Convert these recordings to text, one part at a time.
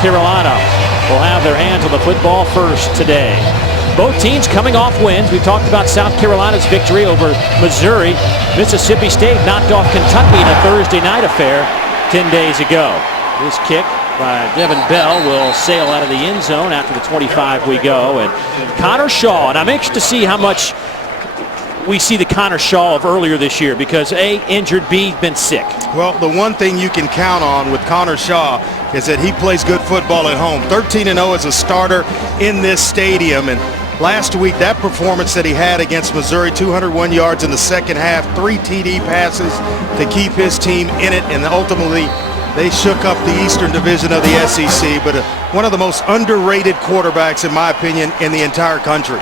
Carolina will have their hands on the football first today. Both teams coming off wins. We've talked about South Carolina's victory over Missouri. Mississippi State knocked off Kentucky in a Thursday night affair 10 days ago. This kick by Devin Bell will sail out of the end zone after the 25 we go. And Connor Shaw, and I'm anxious to see how much we see the Connor Shaw of earlier this year because A, injured, B, been sick. Well, the one thing you can count on with Connor Shaw is that he plays good football at home. 13-0 as a starter in this stadium. And last week, that performance that he had against Missouri, 201 yards in the second half, 3 TD passes to keep his team in it, and ultimately they shook up the Eastern Division of the SEC. But one of the most underrated quarterbacks, in my opinion, in the entire country.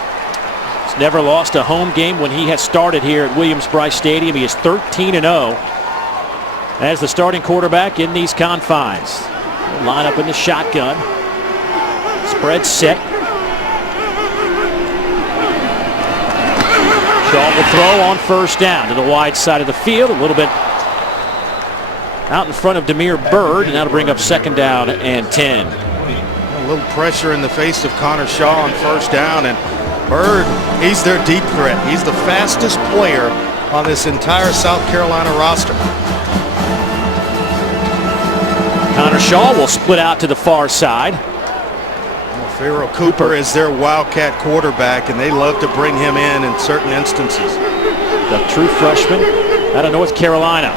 He's never lost a home game when he has started here at Williams-Brice Stadium. He is 13-0 as the starting quarterback in these confines. He'll line up in the shotgun. Spread set. Shaw will throw on first down to the wide side of the field. A little bit out in front of Damiere Byrd, and that'll bring up second down and 10. A little pressure in the face of Connor Shaw on first down, and Byrd, he's their deep threat. He's the fastest player on this entire South Carolina roster. Connor Shaw will split out to the far side. Pharoh Cooper is their Wildcat quarterback, and they love to bring him in certain instances. The true freshman out of North Carolina.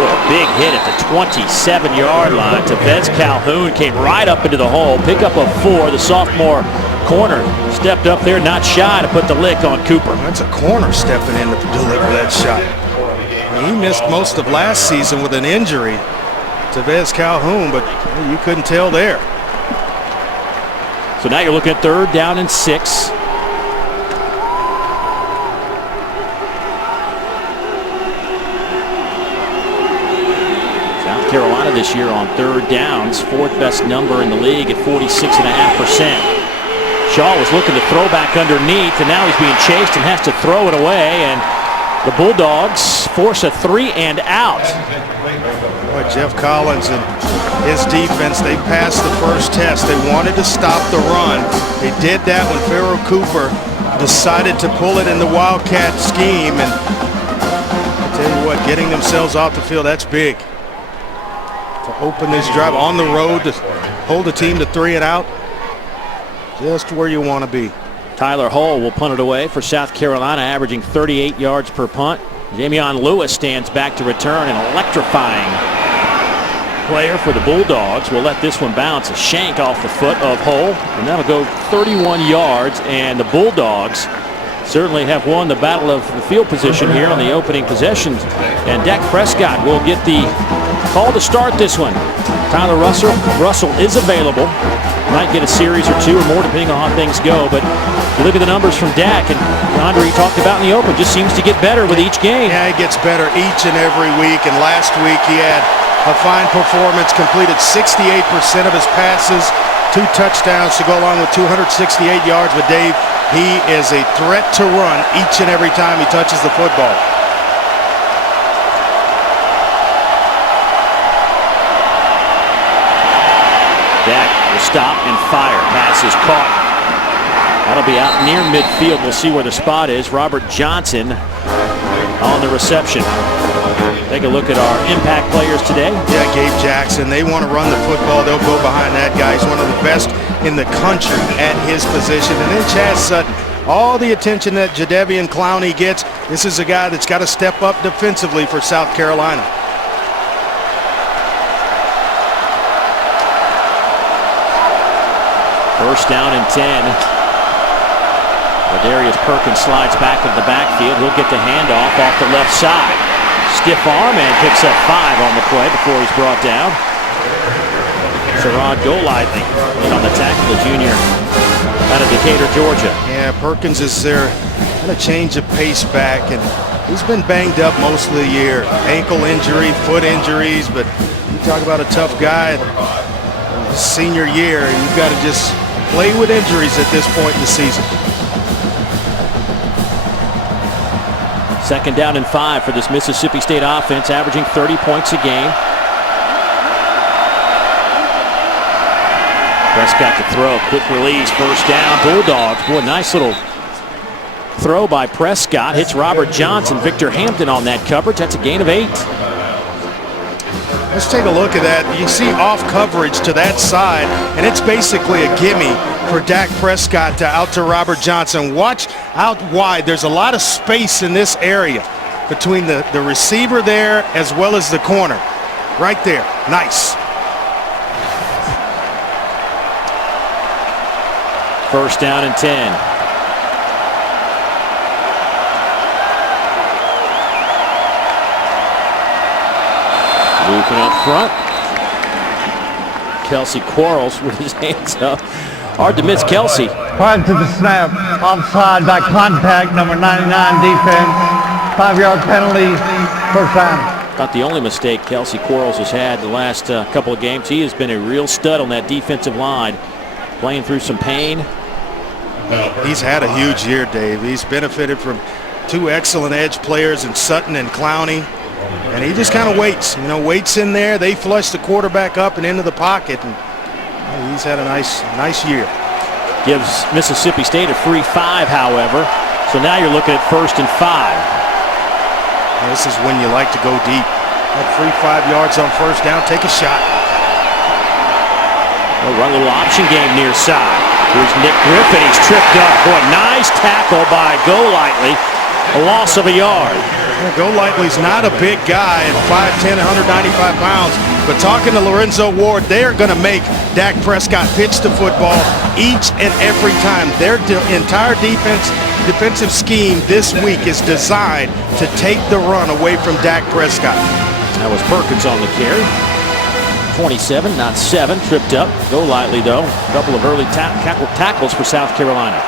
A big hit at the 27-yard line. Tevez Calhoun came right up into the hole. Pick up a 4. The sophomore corner stepped up there, not shy to put the lick on Cooper. That's a corner stepping in to deliver that shot. He missed most of last season with an injury, Tevez Calhoun, but you couldn't tell there. So now you're looking at third down and 6. Carolina this year on third downs, 4th best number in the league at 46.5%. Shaw was looking to throw back underneath, and now he's being chased and has to throw it away, and the Bulldogs force a 3 and out. Boy, Jeff Collins and his defense, they passed the first test. They wanted to stop the run. They did that when Pharoh Cooper decided to pull it in the Wildcat scheme, and I tell you what, getting themselves off the field, that's big. To open this drive on the road to hold the team to 3 and out, just where you want to be. Tyler Hull will punt it away for South Carolina, averaging 38 yards per punt. Damian Lewis stands back to return, an electrifying player for the Bulldogs. Will let this one bounce, a shank off the foot of Hull, and that'll go 31 yards, and the Bulldogs certainly have won the battle of the field position here on the opening possession. And Dak Prescott will get the call to start this one. Tyler Russell is available. Might get a series or 2 or more depending on how things go. But you look at the numbers from Dak, and Andre talked about in the open, just seems to get better with each game. Yeah, he gets better each and every week. And last week he had a fine performance, completed 68% of his passes, 2 touchdowns to go along with 268 yards. But Dave, he is a threat to run each and every time he touches the football. Dak will stop and fire. Pass is caught. That'll be out near midfield. We'll see where the spot is. Robert Johnson on the reception. Take a look at our impact players today. Yeah, Gabe Jackson. They want to run the football. They'll go behind that guy. He's one of the best in the country at his position. And then Chaz Sutton. All the attention that Jadeveon Clowney gets. This is a guy that's got to step up defensively for South Carolina. First down and 10. Darius Perkins slides back into the backfield. He'll get the handoff off the left side. Stiff arm and picks up 5 on the play before he's brought down. Sherrod Golightly on the tackle, the junior out of Decatur, Georgia. Yeah, Perkins is their kind of change of pace back, and he's been banged up most of the year. Ankle injury, foot injuries, but you talk about a tough guy. Senior year, you've got to just play with injuries at this point in the season. Second down and 5 for this Mississippi State offense, averaging 30 points a game. Prescott to throw. Quick release. First down. Bulldogs. Boy, nice little throw by Prescott. Hits Robert Johnson. Victor Hampton on that coverage. That's a gain of 8. Let's take a look at that. You see off coverage to that side, and it's basically a gimme for Dak Prescott out to Robert Johnson. Watch out wide. There's a lot of space in this area between the receiver there as well as the corner. Right there. Nice. First down and 10. Looping up front. Kelsey Quarles with his hands up. Hard to miss Kelsey. Prior to the snap, offside by contact, number 99 defense. 5-yard penalty, first down. Not the only mistake Kelsey Quarles has had the last couple of games. He has been a real stud on that defensive line, playing through some pain. He's had a huge year, Dave. He's benefited from 2 excellent edge players in Sutton and Clowney. And he just kind of waits, waits in there. They flush the quarterback up and into the pocket. And he's had a nice year. Gives Mississippi State a free 5, however. So now you're looking at 1st and 5. This is when you like to go deep. That free 5 yards on first down, take a shot. We'll run a little option game near side. Here's Nick Griffin. He's tripped up. Boy, nice tackle by Golightly. A loss of a yard. Golightly's not a big guy at 5'10", 195 pounds. But talking to Lorenzo Ward, they are going to make Dak Prescott pitch the football each and every time. Their entire defensive scheme this week is designed to take the run away from Dak Prescott. That was Perkins on the carry. 27, not 7, tripped up. Golightly, though, a couple of early tackles for South Carolina.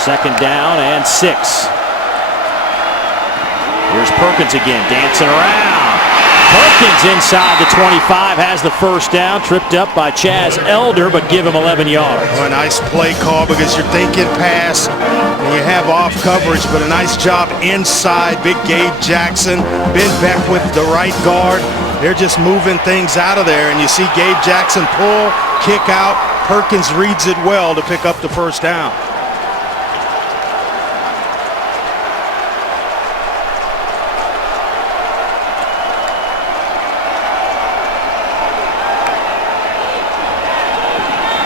Second down and 6. Here's Perkins again, dancing around. Perkins inside the 25, has the first down, tripped up by Chaz Elder, but give him 11 yards. Oh, a nice play call because you're thinking pass and you have off coverage, but a nice job inside. Big Gabe Jackson, Ben Beck with the right guard. They're just moving things out of there, and you see Gabe Jackson pull, kick out. Perkins reads it well to pick up the first down.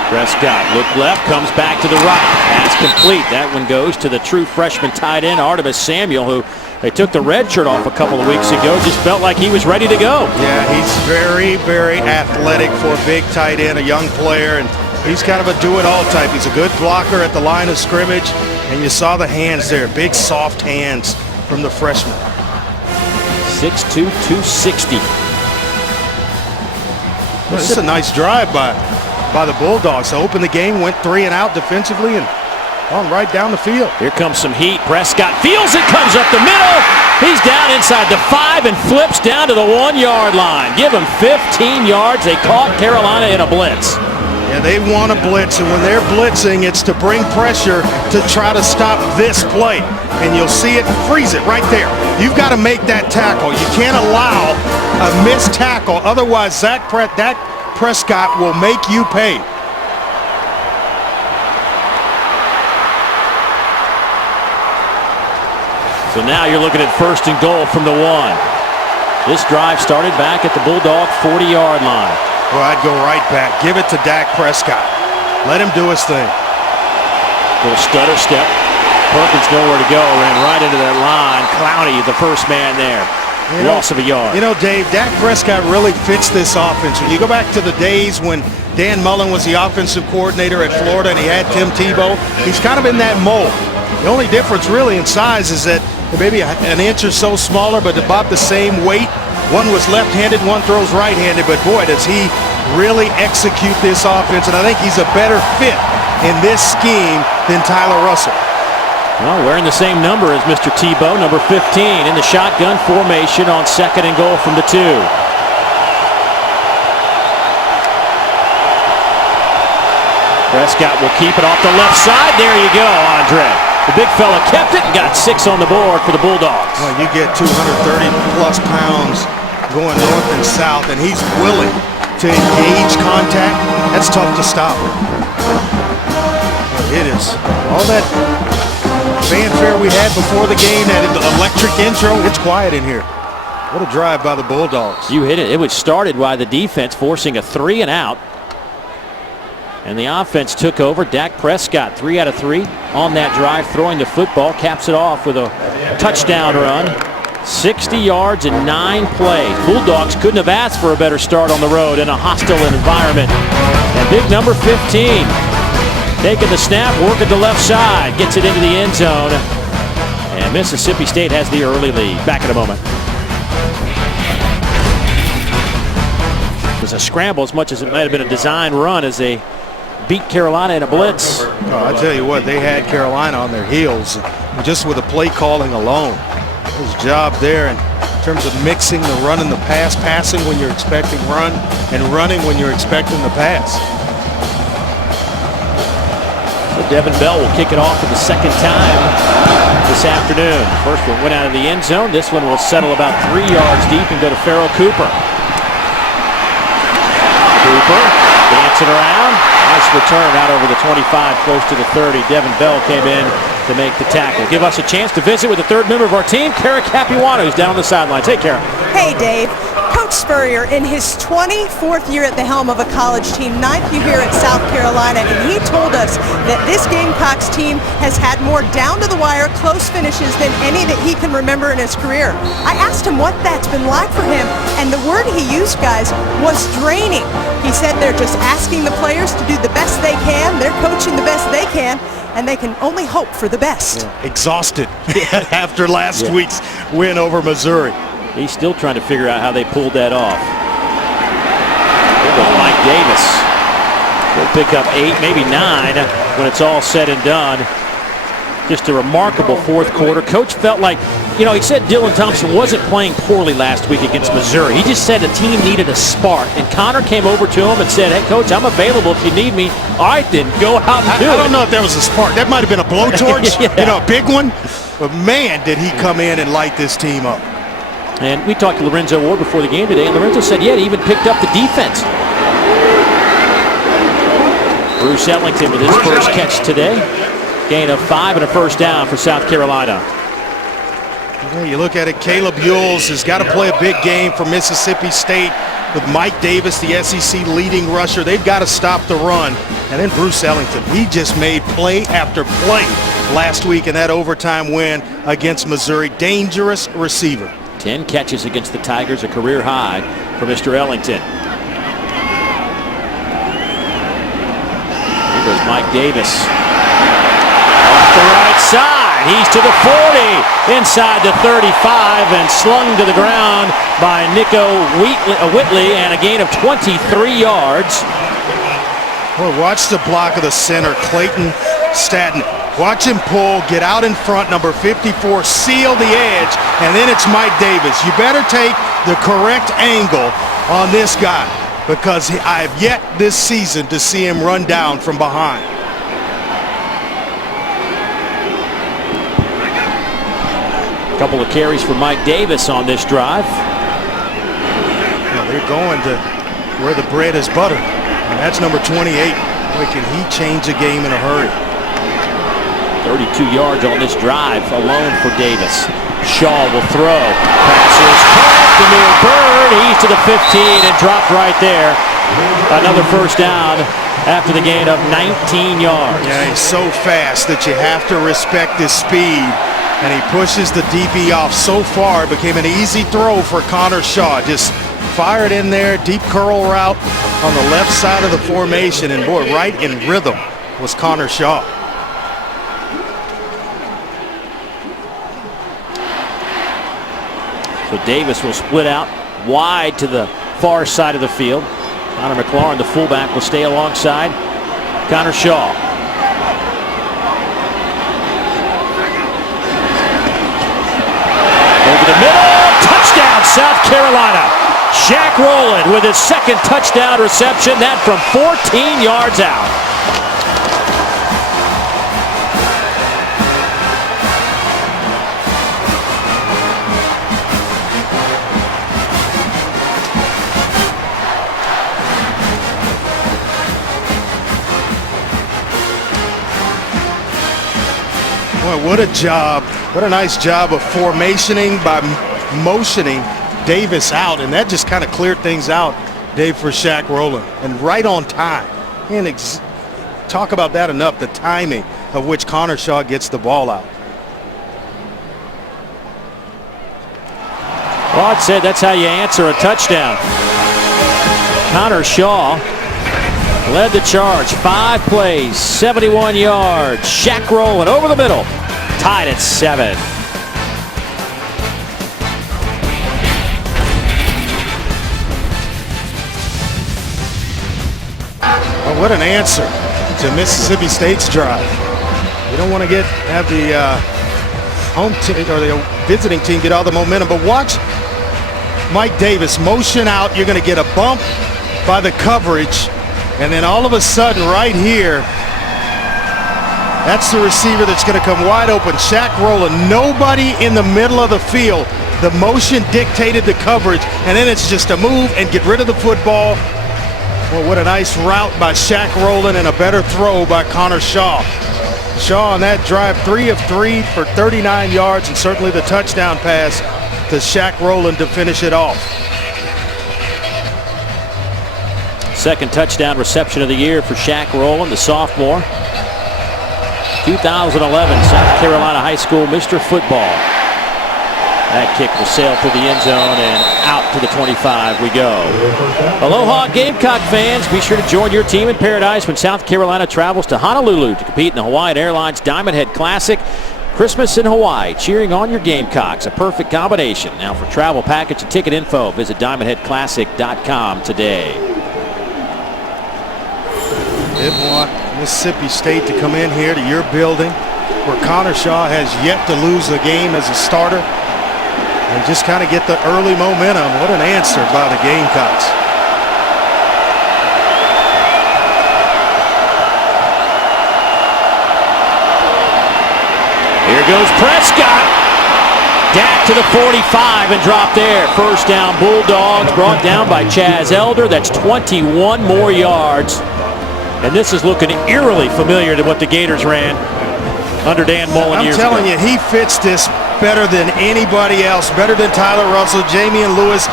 Prescott look left, comes back to the right. Pass complete. That one goes to the true freshman tight end, Artemis Samuel, who they took the red shirt off a couple of weeks ago. Just felt like he was ready to go. Yeah, he's very, very athletic for a big tight end, a young player, and he's kind of a do-it-all type. He's a good blocker at the line of scrimmage, and you saw the hands there, big soft hands from the freshman. 6'2", 260. This is a nice drive by the Bulldogs to open the game, went 3 and out defensively and on right down the field. Here comes some heat. Prescott feels it, comes up the middle. He's down inside the 5 and flips down to the 1-yard line. Give him 15 yards. They caught Carolina in a blitz. Yeah, they want to blitz, and when they're blitzing, it's to bring pressure to try to stop this play. And you'll see it, freeze it right there. You've got to make that tackle. You can't allow a missed tackle. Otherwise, Dak Prescott will make you pay. So now you're looking at 1st and goal from the 1. This drive started back at the Bulldog 40-yard line. Well, I'd go right back. Give it to Dak Prescott. Let him do his thing. Little stutter step. Perkins nowhere to go. Ran right into that line. Clowney, the first man there. Loss of a yard. Dave, Dak Prescott really fits this offense. When you go back to the days when Dan Mullen was the offensive coordinator at Florida and he had Tim Tebow, he's kind of in that mold. The only difference really in size is that maybe an inch or so smaller, but about the same weight. One was left-handed, one throws right-handed, but boy, does he really execute this offense, and I think he's a better fit in this scheme than Tyler Russell. Well, wearing the same number as Mr. Tebow, number 15, in the shotgun formation on 2nd and goal from the 2. Prescott will keep it off the left side. There you go, Andre. The big fella kept it and got 6 on the board for the Bulldogs. Well, you get 230-plus pounds going north and south, and he's willing to engage contact. That's tough to stop. It is. All that fanfare we had before the game, that electric intro, it's quiet in here. What a drive by the Bulldogs. You hit it. It was started by the defense forcing a 3 and out. And the offense took over. Dak Prescott 3 out of 3 on that drive, throwing the football, caps it off with a touchdown run. 60 yards in 9 plays. Bulldogs couldn't have asked for a better start on the road in a hostile environment. And big number 15 taking the snap, working the left side, gets it into the end zone. And Mississippi State has the early lead. Back in a moment. It was a scramble as much as it might have been a design run as they beat Carolina in a blitz. Oh, I tell you what, they had Carolina on their heels just with the play calling alone. His job there in terms of mixing the run and the pass, passing when you're expecting run, and running when you're expecting the pass. So Devin Bell will kick it off for the second time this afternoon. First one went out of the end zone. This one will settle about 3 yards deep and go to Pharoh Cooper. Cooper dancing around. Nice return out over the 25, close to the 30. Devin Bell came in to make the tackle. Give us a chance to visit with the third member of our team, Kara Capuano, who's down on the sideline. Take care. Hey, Dave. Coach Spurrier, in his 24th year at the helm of a college team, 9th year here at South Carolina, and he told us that this Gamecocks team has had more down-to-the-wire close finishes than any that he can remember in his career. I asked him what that's been like for him, and the word he used, guys, was draining. He said they're just asking the players to do the best they can, they're coaching the best they can, and they can only hope for the best. Yeah. Exhausted after last week's win over Missouri. He's still trying to figure out how they pulled that off. There goes Mike Davis. He'll pick up 8, maybe 9 when it's all said and done. Just a remarkable fourth quarter. Coach felt like, you know, he said Dylan Thompson wasn't playing poorly last week against Missouri. He just said the team needed a spark. And Connor came over to him and said, hey, Coach, I'm available if you need me. All right, then, go out and do it. I don't know if that was a spark. That might have been a blowtorch, you know, a big one. But, man, did he come in and light this team up. And we talked to Lorenzo Ward before the game today, and Lorenzo said, yeah, he even picked up the defense. Bruce Ellington with his first catch today. Gain of 5 and a first down for South Carolina. Yeah, you look at it, Caleb Ewells has got to play a big game for Mississippi State with Mike Davis, the SEC leading rusher. They've got to stop the run. And then Bruce Ellington, he just made play after play last week in that overtime win against Missouri. Dangerous receiver. 10 catches against the Tigers, a career high for Mr. Ellington. Here goes Mike Davis. Off the right side. He's to the 40. Inside the 35 and slung to the ground by Nico Whitley, and a gain of 23 yards. Well, watch the block of the center, Clayton Staton. Watch him pull, get out in front, number 54, seal the edge, and then it's Mike Davis. You better take the correct angle on this guy, because I have yet this season to see him run down from behind. A couple of carries for Mike Davis on this drive. Well, they're going to where the bread is buttered, and that's number 28. Boy, can he change a game in a hurry. 32 yards on this drive alone for Davis. Shaw will throw. Passes caught. Demir Bird. He's to the 15 and dropped right there. Another first down after the gain of 19 yards. Yeah, he's so fast that you have to respect his speed. And he pushes the DB off so far, it became an easy throw for Connor Shaw. Just fired in there, deep curl route on the left side of the formation. And boy, right in rhythm was Connor Shaw. So Davis will split out wide to the far side of the field. Connor McLaurin, the fullback, will stay alongside Connor Shaw. Over the middle, touchdown South Carolina. Shaq Rowland with his second touchdown reception, that from 14 yards out. Boy, what a job. What a nice job of formationing by motioning Davis out. And that just kind of cleared things out, Dave, for Shaq Rowland. And right on time. And talk about that enough, the timing of which Connor Shaw gets the ball out. Rod said that's how you answer a touchdown. Connor Shaw led the charge. 5 plays, 71 yards. Shaq Rowland over the middle. Tied at 7. Well, what an answer to Mississippi State's drive. You don't want to have the home team or the visiting team get all the momentum, but watch Mike Davis motion out. You're going to get a bump by the coverage, and then all of a sudden right here, that's the receiver that's going to come wide open. Shaq Rowland, nobody in the middle of the field. The motion dictated the coverage, and then it's just a move and get rid of the football. Well, what a nice route by Shaq Rowland and a better throw by Connor Shaw. Shaw on that drive, 3 of 3 for 39 yards, and certainly the touchdown pass to Shaq Rowland to finish it off. Second touchdown reception of the year for Shaq Rowland, the sophomore. 2011 South Carolina High School Mr. Football. That kick will sail through the end zone and out to the 25 we go. Aloha Gamecock fans, be sure to join your team in paradise when South Carolina travels to Honolulu to compete in the Hawaiian Airlines Diamond Head Classic. Christmas in Hawaii, cheering on your Gamecocks, a perfect combination. Now for travel package and ticket info, visit DiamondHeadClassic.com today. Didn't want Mississippi State to come in here to your building where Connor Shaw has yet to lose a game as a starter and just kind of get the early momentum. What an answer by the Gamecocks. Here goes Prescott. Dak to the 45 and dropped there. First down, Bulldogs, brought down by Chaz Elder. That's 21 more yards. And this is looking eerily familiar to what the Gators ran under Dan Mullen years ago. I'm telling you, he fits this better than anybody else, better than Tyler Russell, Jamian Lewis.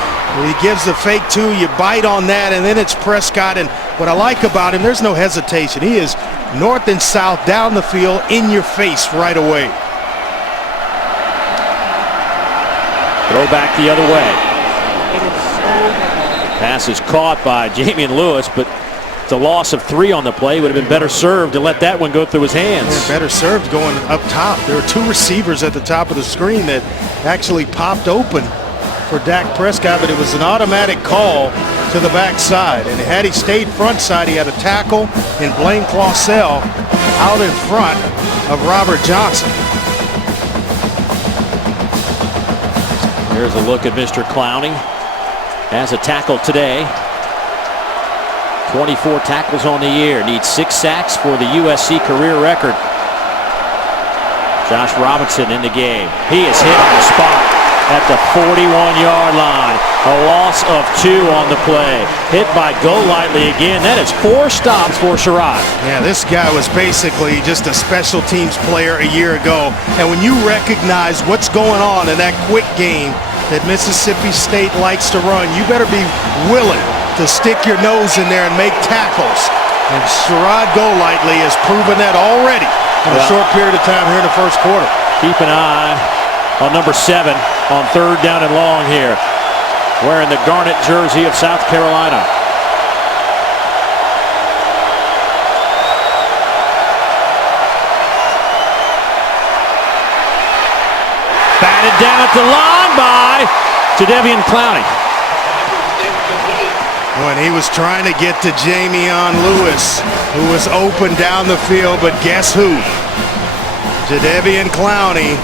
He gives the fake two, you bite on that, and then it's Prescott. And what I like about him, there's no hesitation. He is north and south, down the field, in your face right away. Throw back the other way. Pass is caught by Jamian Lewis, but it's a loss of 3 on the play. Would have been better served to let that one go through his hands. Yeah, better served going up top. There were 2 receivers at the top of the screen that actually popped open for Dak Prescott, but it was an automatic call to the backside. And had he stayed front side, he had a tackle in Blaine Clausell out in front of Robert Johnson. Here's a look at Mr. Clowney. Has a tackle today. 24 tackles on the year. Needs 6 sacks for the USC career record. Josh Robinson in the game. He is hit on the spot at the 41-yard line. A loss of 2 on the play. Hit by Golightly again. That is 4 stops for Sherrod. Yeah, this guy was basically just a special teams player a year ago. And when you recognize what's going on in that quick game that Mississippi State likes to run, you better be willing to stick your nose in there and make tackles. And Sherrod Golightly has proven that already in a short period of time here in the first quarter. Keep an eye on number 7 on 3rd down and long here, wearing the garnet jersey of South Carolina. Batted down at the line by Jadeveon Clowney. When he was trying to get to Jamian Lewis, who was open down the field, but guess who? Jadeveon Clowney,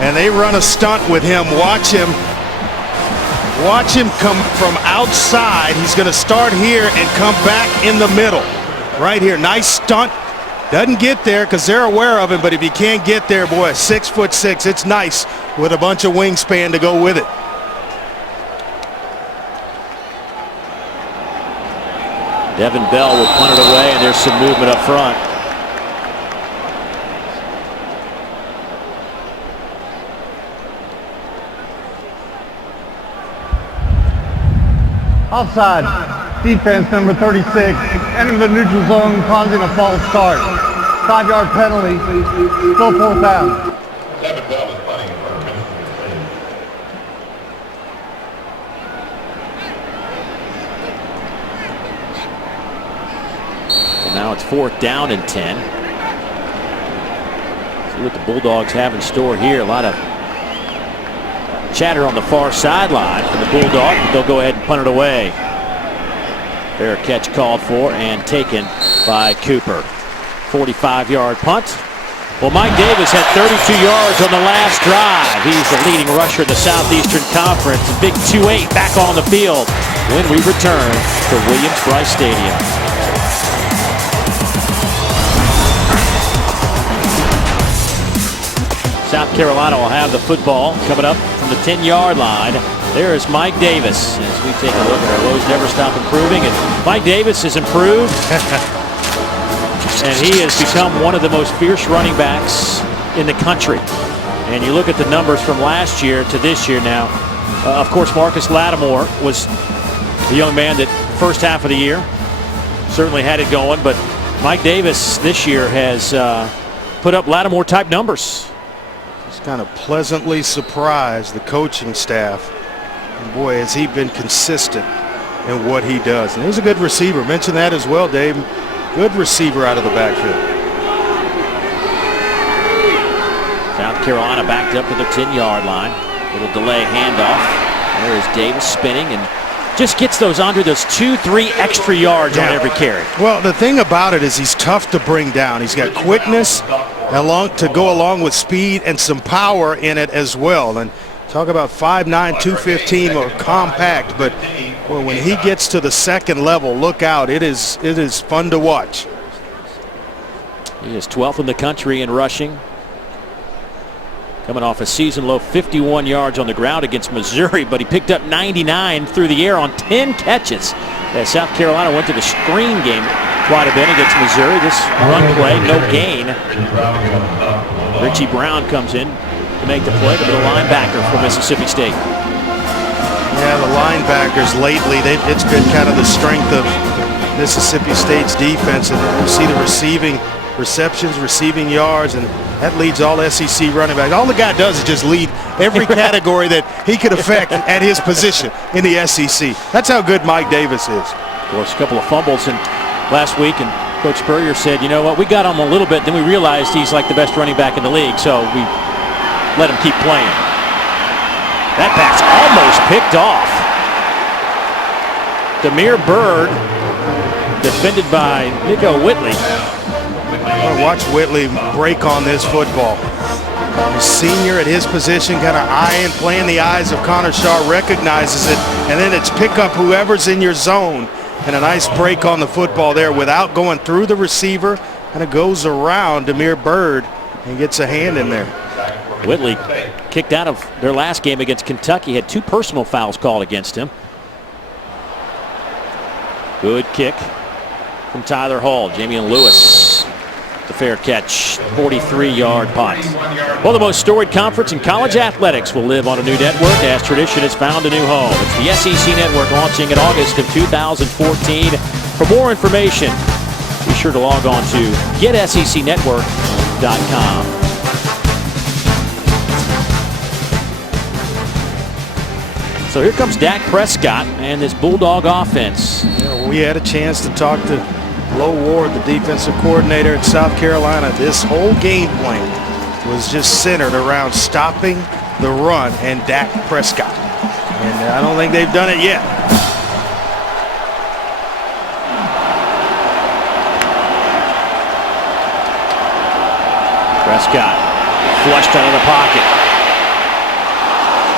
and they run a stunt with him. Watch him come from outside. He's going to start here and come back in the middle. Right here, nice stunt. Doesn't get there because they're aware of him, but if you can't get there, boy, 6'6", it's nice with a bunch of wingspan to go with it. Devin Bell will punt it away, and there's some movement up front. Offside. Defense number 36. Entering the neutral zone, causing a false start. 5-yard penalty. Still 4th down. Now it's 4th down and 10. See what the Bulldogs have in store here. A lot of chatter on the far sideline from the Bulldogs, but they'll go ahead and punt it away. Fair catch called for and taken by Cooper. 45-yard punt. Well, Mike Davis had 32 yards on the last drive. He's the leading rusher in the Southeastern Conference. Big 2-8 back on the field when we return to Williams-Brice Stadium. South Carolina will have the football coming up from the 10-yard line. There is Mike Davis as we take a look at our Lowe's Never Stop Improving. And Mike Davis has improved. And he has become one of the most fierce running backs in the country. And you look at the numbers from last year to this year now. Of course, Marcus Lattimore was the young man that first half of the year certainly had it going. But Mike Davis this year has put up Lattimore-type numbers. Kind of pleasantly surprised the coaching staff. And boy, has he been consistent in what he does. And he's a good receiver. Mentioned that as well, Dave. Good receiver out of the backfield. South Carolina backed up to the 10-yard line. Little delay handoff. There is Davis spinning and just gets those under those 2-3 extra yards on every carry. Well, the thing about it is he's tough to bring down. He's got quickness to go along with speed and some power in it as well. And talk about 5'9", 215 or compact, but well, when he gets to the second level, look out. It is fun to watch. He is 12th in the country in rushing. Coming off a season low 51 yards on the ground against Missouri, but he picked up 99 through the air on 10 catches. As South Carolina went to the screen game quite a bit against Missouri. This run play, no gain. Richie Brown comes in to make the play, the middle linebacker from Mississippi State. Yeah, the linebackers lately, it's been kind of the strength of Mississippi State's defense. And you see the receiving receptions, receiving yards, and that leads all SEC running backs. All the guy does is just lead every category that he could affect at his position in the SEC. That's how good Mike Davis is. Of course, a couple of fumbles last week, and Coach Spurrier said, you know what, we got him a little bit, then we realized he's like the best running back in the league, so we let him keep playing. That pass almost picked off. Damiere Byrd, defended by Nico Whitley. Watch Whitley break on this football. The senior at his position, kind of eyeing, playing the eyes of Connor Shaw, recognizes it, and then it's pick up whoever's in your zone. And a nice break on the football there without going through the receiver. And it goes around Damiere Byrd and gets a hand in there. Whitley kicked out of their last game against Kentucky, had 2 personal fouls called against him. Good kick from Tyler Hall. Jamion Lewis, the fair catch, 43-yard punt. Well, the most storied conference in college athletics will live on a new network as tradition has found a new home. It's the SEC Network, launching in August of 2014. For more information, be sure to log on to getsecnetwork.com. So here comes Dak Prescott and this Bulldog offense. Yeah, we had a chance to talk to Lo Ward, the defensive coordinator at South Carolina. This whole game plan was just centered around stopping the run and Dak Prescott. And I don't think they've done it yet. Prescott flushed out of the pocket.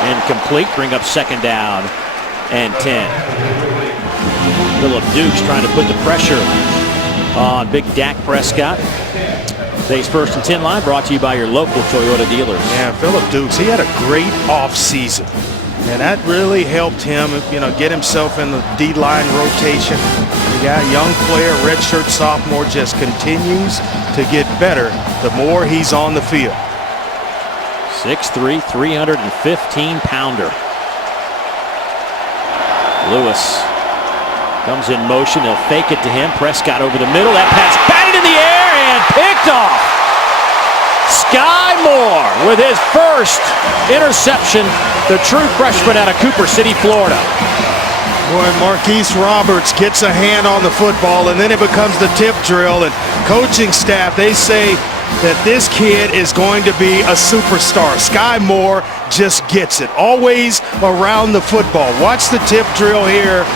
Incomplete, bring up 2nd down and 10. Phillip Dukes trying to put the pressure on big Dak Prescott. Today's 1st and 10 line brought to you by your local Toyota dealers. Yeah, Phillip Dukes, he had a great offseason. And that really helped him, get himself in the D-line rotation. You got a young player, redshirt sophomore, just continues to get better the more he's on the field. 6'3", 315-pounder. Lewis Comes in motion, they'll fake it to him. Prescott over the middle, that pass batted in the air and picked off. Sky Moore with his first interception, the true freshman out of Cooper City, Florida. Boy, Marquise Roberts gets a hand on the football, and then it becomes the tip drill. And coaching staff, they say that this kid is going to be a superstar. Sky Moore just gets it, always around the football. Watch the tip drill here.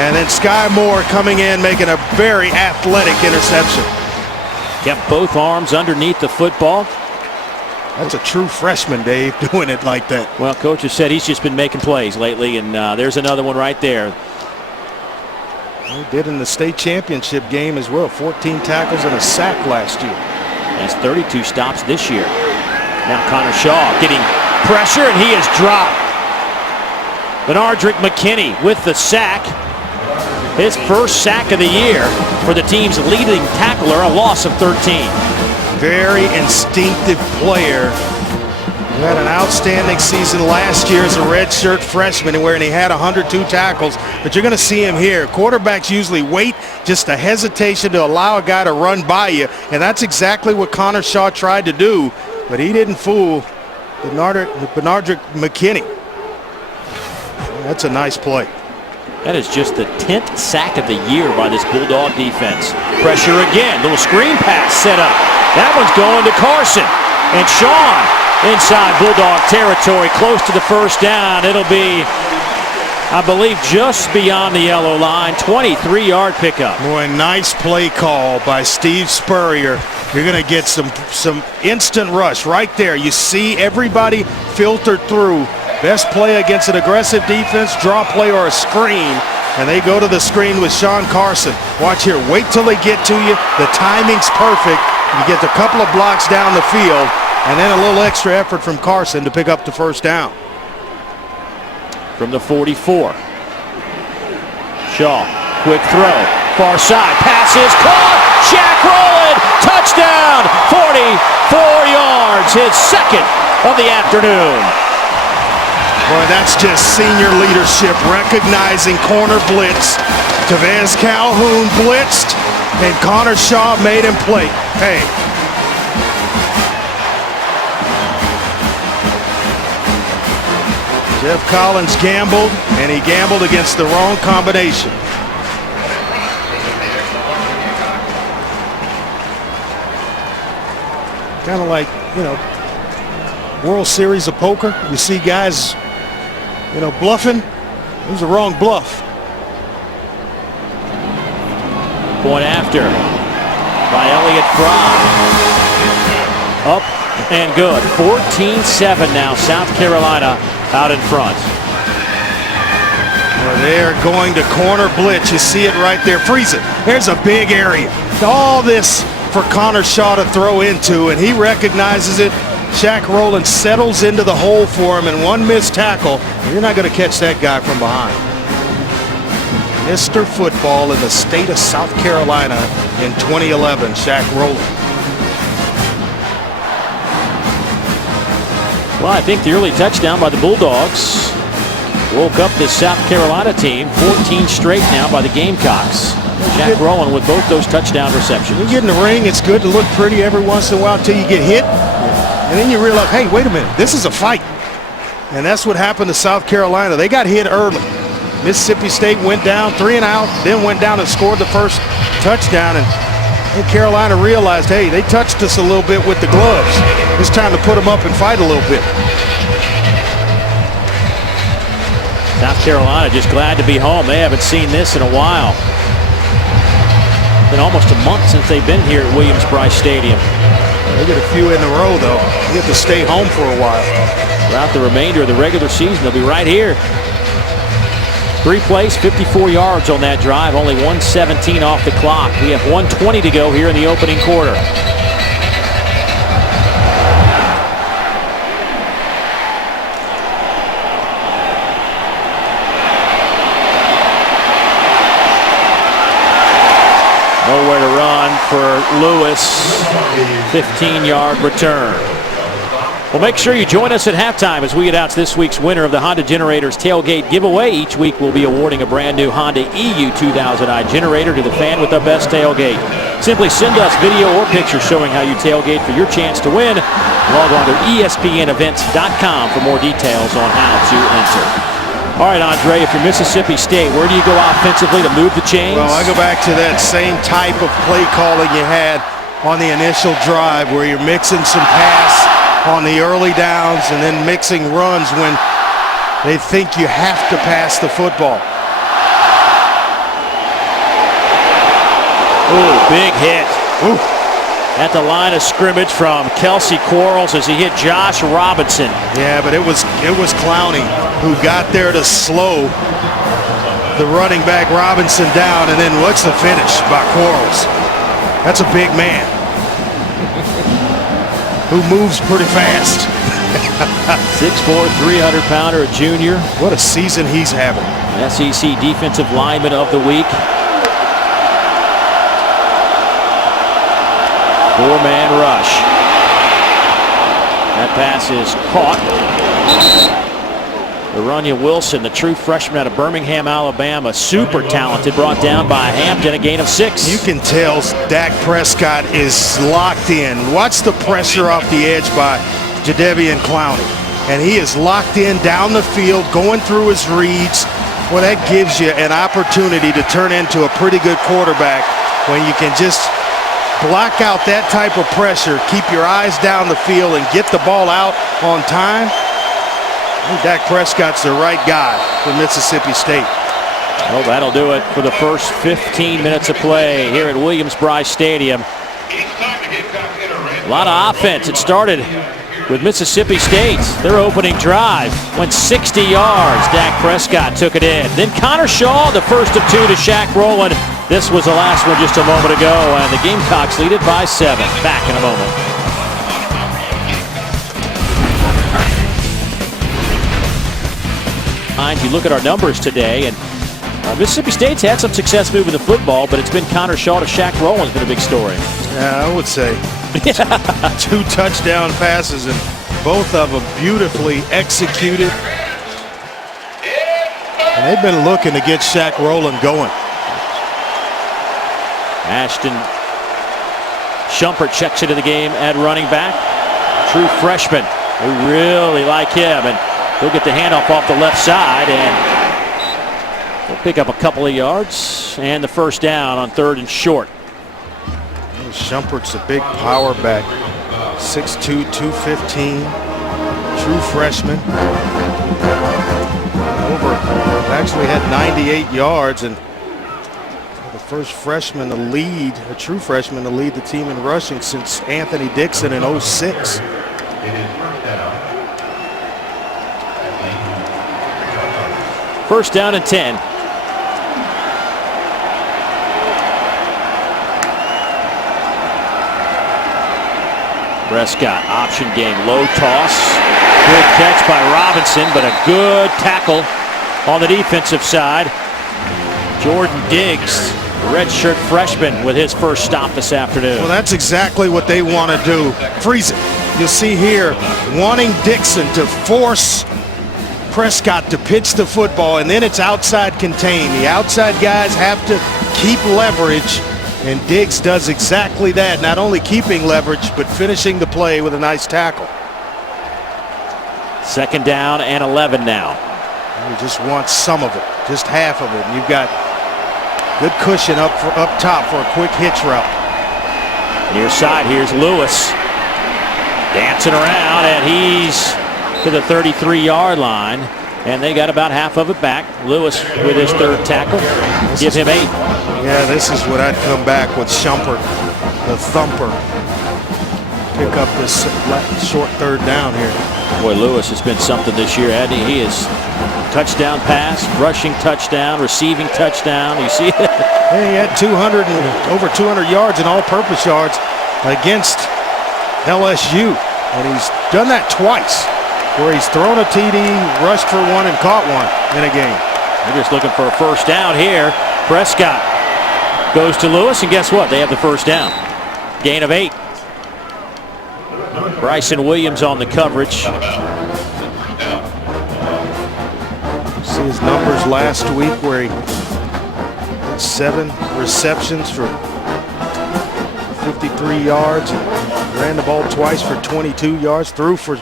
And then Sky Moore coming in, making a very athletic interception. Kept both arms underneath the football. That's a true freshman, Dave, doing it like that. Well, coach has said he's just been making plays lately, and there's another one right there. He did in the state championship game as well. 14 tackles and a sack last year. Has 32 stops this year. Now Connor Shaw getting pressure, and he is dropped. Benardrick McKinney with the sack. His first sack of the year for the team's leading tackler, a loss of 13. Very instinctive player. He had an outstanding season last year as a redshirt freshman where he had 102 tackles. But you're going to see him here. Quarterbacks usually wait, just a hesitation to allow a guy to run by you. And that's exactly what Connor Shaw tried to do. But he didn't fool Benardrick McKinney. That's a nice play. That is just the 10th sack of the year by this Bulldog defense. Pressure again. Little screen pass set up. That one's going to Carson. And Sean inside Bulldog territory, close to the first down. It'll be, I believe, just beyond the yellow line. 23-yard pickup. Boy, nice play call by Steve Spurrier. You're going to get some instant rush right there. You see everybody filtered through. Best play against an aggressive defense, draw play or a screen, and they go to the screen with Sean Carson. Watch here, wait till they get to you. The timing's perfect. You get a couple of blocks down the field, and then a little extra effort from Carson to pick up the first down. From the 44. Shaw, quick throw, far side, pass is caught. Shaq Rowland, touchdown, 44 yards, his second of the afternoon. Boy, that's just senior leadership, recognizing corner blitz. Tavez Calhoun blitzed, and Connor Shaw made him play. Hey. Jeff Collins gambled, and he gambled against the wrong combination. Kind of like, you know, World Series of Poker. You see guys, you know, bluffing. It was the wrong bluff. Point after by Elliott Fry. Up and good. 14-7 now. South Carolina out in front. Well, they're going to corner blitz. You see it right there. Freeze it. There's a big area. All this for Connor Shaw to throw into, and he recognizes it. Shaq Rowland settles into the hole for him, and one missed tackle. You're not going to catch that guy from behind. Mr. Football in the state of South Carolina in 2011, Shaq Rowland. Well, I think the early touchdown by the Bulldogs woke up this South Carolina team. 14 straight now by the Gamecocks. Shaq Rowland with both those touchdown receptions. You get in the ring, it's good to look pretty every once in a while until you get hit. And then you realize, hey, wait a minute, this is a fight. And that's what happened to South Carolina. They got hit early. Mississippi State went down 3 and out, then went down and scored the first touchdown. And Carolina realized, hey, they touched us a little bit with the gloves. It's time to put them up and fight a little bit. South Carolina just glad to be home. They haven't seen this in a while. Been almost a month since they've been here at Williams-Brice Stadium. They get a few in a row, though. You have to stay home for a while. Throughout the remainder of the regular season, they'll be right here. 3 plays, 54 yards on that drive, only 1:17 off the clock. We have 1:20 to go here in the opening quarter. Nowhere to run for Lewis. 15-yard return. Well, make sure you join us at halftime as we announce this week's winner of the Honda Generators Tailgate Giveaway. Each week we'll be awarding a brand new Honda EU 2000i generator to the fan with the best tailgate. Simply send us video or pictures showing how you tailgate for your chance to win. Log on to ESPNevents.com for more details on how to enter. All right, Andre, if you're Mississippi State, where do you go offensively to move the chains? Well, I go back to that same type of play calling you had on the initial drive where you're mixing some pass on the early downs and then mixing runs when they think you have to pass the football. Ooh, big hit. Ooh. At the line of scrimmage from Kelsey Quarles as he hit Josh Robinson. Yeah, but it was Clowney who got there to slow the running back Robinson down, and then what's the finish by Quarles? That's a big man who moves pretty fast. 6'4", 300-pounder, a junior. What a season he's having. SEC Defensive Lineman of the Week. Four-man rush. That pass is caught. Arunya Wilson, the true freshman out of Birmingham, Alabama, super talented, brought down by Hampton, a gain of 6. You can tell Dak Prescott is locked in. Watch the pressure off the edge by Jadeveon Clowney. And he is locked in down the field, going through his reads. Well, that gives you an opportunity to turn into a pretty good quarterback when you can just block out that type of pressure, keep your eyes down the field, and get the ball out on time. I think Dak Prescott's the right guy for Mississippi State. Well, that'll do it for the first 15 minutes of play here at Williams-Brice Stadium. A lot of offense. It started with Mississippi State. Their opening drive went 60 yards. Dak Prescott took it in. Then Connor Shaw, the first of two to Shaq Rowland. This was the last one just a moment ago, and the Gamecocks lead it by 7. Back in a moment. You look at our numbers today, and Mississippi State's had some success moving the football, but it's been Connor Shaw to Shaq Rowland's been a big story. Yeah, I would say 2 touchdown passes, and both of them beautifully executed. And they've been looking to get Shaq Rowland going. Ashton Shumpert checks into the game at running back. True freshman. We really like him, and he'll get the handoff off the left side, and we'll pick up a couple of yards and the first down on 3rd and short. Shumpert's a big power back. 6'2", 215. True freshman. Actually had 98 yards, and the first freshman to lead, a true freshman to lead the team in rushing since Anthony Dixon in 06. First down and 10. Prescott, option game, low toss. Good catch by Robinson, but a good tackle on the defensive side. Jordan Diggs, redshirt freshman, with his first stop this afternoon. Well, that's exactly what they want to do. Freeze it. You'll see here, wanting Dixon to force Prescott to pitch the football, and then it's outside contain. The outside guys have to keep leverage, and Diggs does exactly that, not only keeping leverage, but finishing the play with a nice tackle. Second down and 11 now. You just want some of it, just half of it. And you've got good cushion up top for a quick hitch route. Near side, here's Lewis. Dancing around, and he's to the 33-yard line, and they got about half of it back. Lewis with his third tackle. Give him 8. Yeah, this is what I'd come back with Shumpert, the thumper. Pick up this short 3rd down here. Boy, Lewis has been something this year, hasn't he? He is touchdown pass, rushing touchdown, receiving touchdown. You see it? Yeah, he had over 200 yards in all-purpose yards against LSU, and he's done that twice, where he's thrown a TD, rushed for one, and caught one in a game. They're just looking for a first down here. Prescott goes to Lewis, and guess what? They have the first down. Gain of 8. Bryson Williams on the coverage. See his numbers last week where he had 7 receptions for 53 yards and ran the ball twice for 22 yards, threw for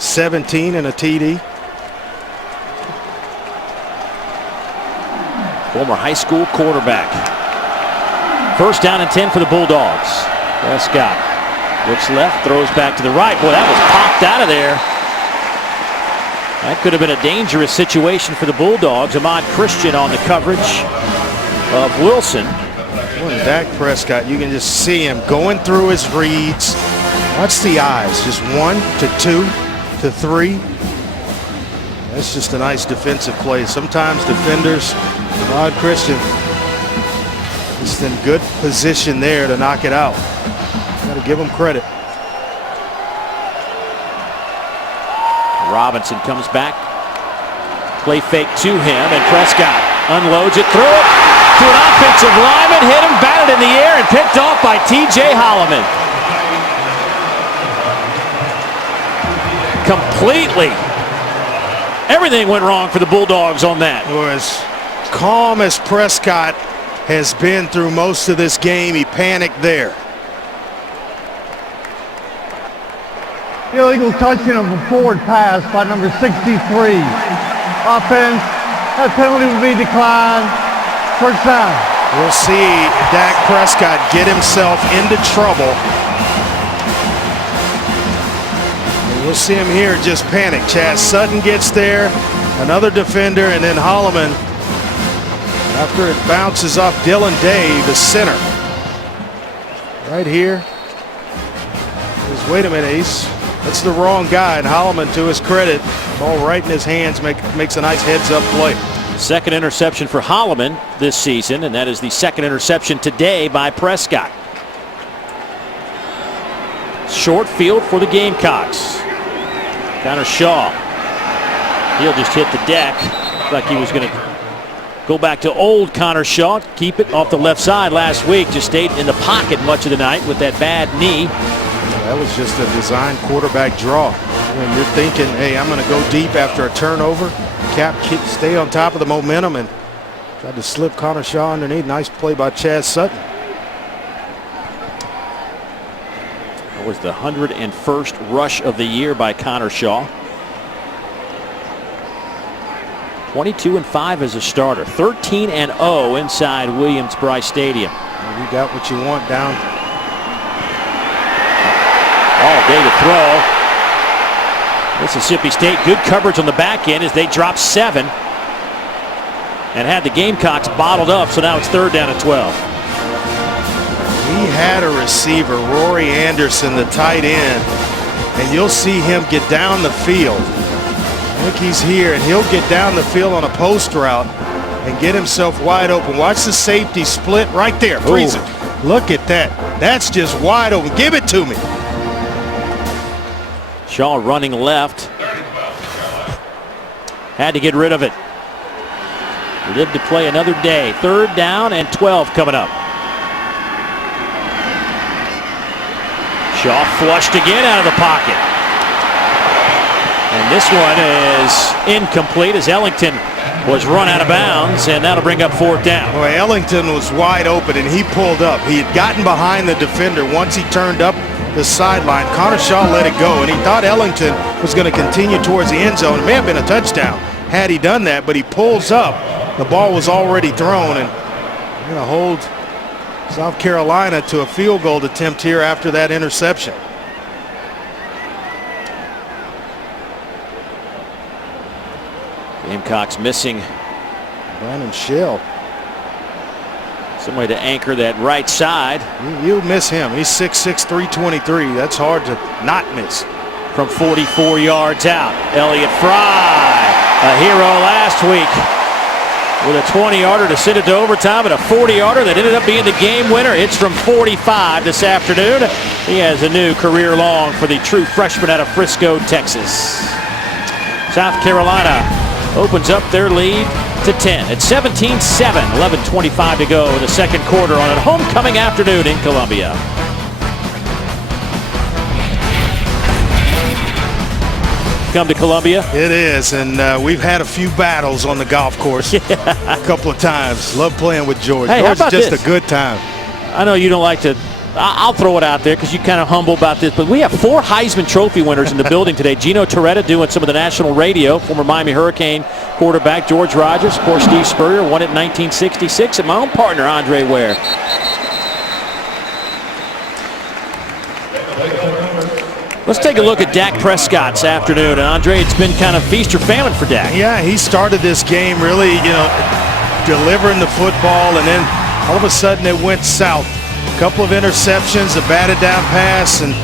17 and a TD. Former high school quarterback. First down and 10 for the Bulldogs. Prescott looks left, throws back to the right. Boy, that was popped out of there. That could have been a dangerous situation for the Bulldogs. Ahmad Christian on the coverage of Wilson. Well, Dak Prescott, you can just see him going through his reads. Watch the eyes, just 1 to 2 to 3. That's just a nice defensive play. Sometimes defenders, Ahmad Christian, just in good position there to knock it out. Got to give him credit. Robinson comes back. Play fake to him, and Prescott unloads it, through it to an offensive lineman, hit him, batted in the air, and picked off by T.J. Holloman. Completely. Everything went wrong for the Bulldogs on that. Or as calm as Prescott has been through most of this game, he panicked there. Illegal touching of a forward pass by number 63. Offense, that penalty will be declined. First down. We'll see Dak Prescott get himself into trouble. And we'll see him here just panic. Chaz Sutton gets there, another defender, and then Holloman, after it bounces off Dylan Day, the center. Right here. Wait a minute, that's the wrong guy, and Holloman, to his credit, ball right in his hands, makes a nice heads-up play. Second interception for Holloman this season, and that is the second interception today by Prescott. Short field for the Gamecocks. Connor Shaw. He'll just hit the deck. Looked like he was going to go back to old Connor Shaw, keep it off the left side last week. Just stayed in the pocket much of the night with that bad knee. That was just a design quarterback draw. When you're thinking, hey, I'm going to go deep after a turnover, stay on top of the momentum, and tried to slip Connor Shaw underneath. Nice play by Chaz Sutton. That was the 101st rush of the year by Connor Shaw. 22-5 as a starter. 13-0 inside Williams-Brice Stadium. You got what you want down. All day to throw. Mississippi State, good coverage on the back end as they drop 7 and had the Gamecocks bottled up, so now it's third down and 12. He had a receiver, Rory Anderson, the tight end, and you'll see him get down the field. I think he's here, and he'll get down the field on a post route and get himself wide open. Watch the safety split right there. Freeze it. Look at that. That's just wide open. Give it to me. Shaw running left. Had to get rid of it. Lived to play another day. Third down and 12 coming up. Shaw flushed again out of the pocket. And this one is incomplete as Ellington was run out of bounds, and that'll bring up fourth down. Boy, Ellington was wide open, and he pulled up. He had gotten behind the defender once he turned up the sideline. Connor Shaw let it go, and he thought Ellington was going to continue towards the end zone. It may have been a touchdown had he done that, but he pulls up. The ball was already thrown, and going to hold South Carolina to a field goal attempt here after that interception. Gamecocks missing Brandon Shell. Somebody to anchor that right side. You miss him. He's 6'6", 323. That's hard to not miss. From 44 yards out, Elliott Fry, a hero last week, with a 20-yarder to send it to overtime, and a 40-yarder that ended up being the game winner. It's from 45 this afternoon. He has a new career long for the true freshman out of Frisco, Texas. South Carolina opens up their lead to 10 at 17-7, 11:25 to go in the second quarter on a homecoming afternoon in Columbia. come to Columbia? It is, and we've had a few battles on the golf course a couple of times. Love playing with George. Hey, George is just this? a good time. I know you don't like to. I'll throw it out there because you're kind of humble about this, but we have 4 Heisman Trophy winners in the building today. Gino Torretta doing some of the national radio, former Miami Hurricane quarterback George Rogers, of course Steve Spurrier won it in 1966, and my own partner Andre Ware. Let's take a look at Dak Prescott this afternoon. And Andre, it's been kind of feast or famine for Dak. Yeah, he started this game really, delivering the football, and then all of a sudden it went south. A couple of interceptions, a batted down pass, and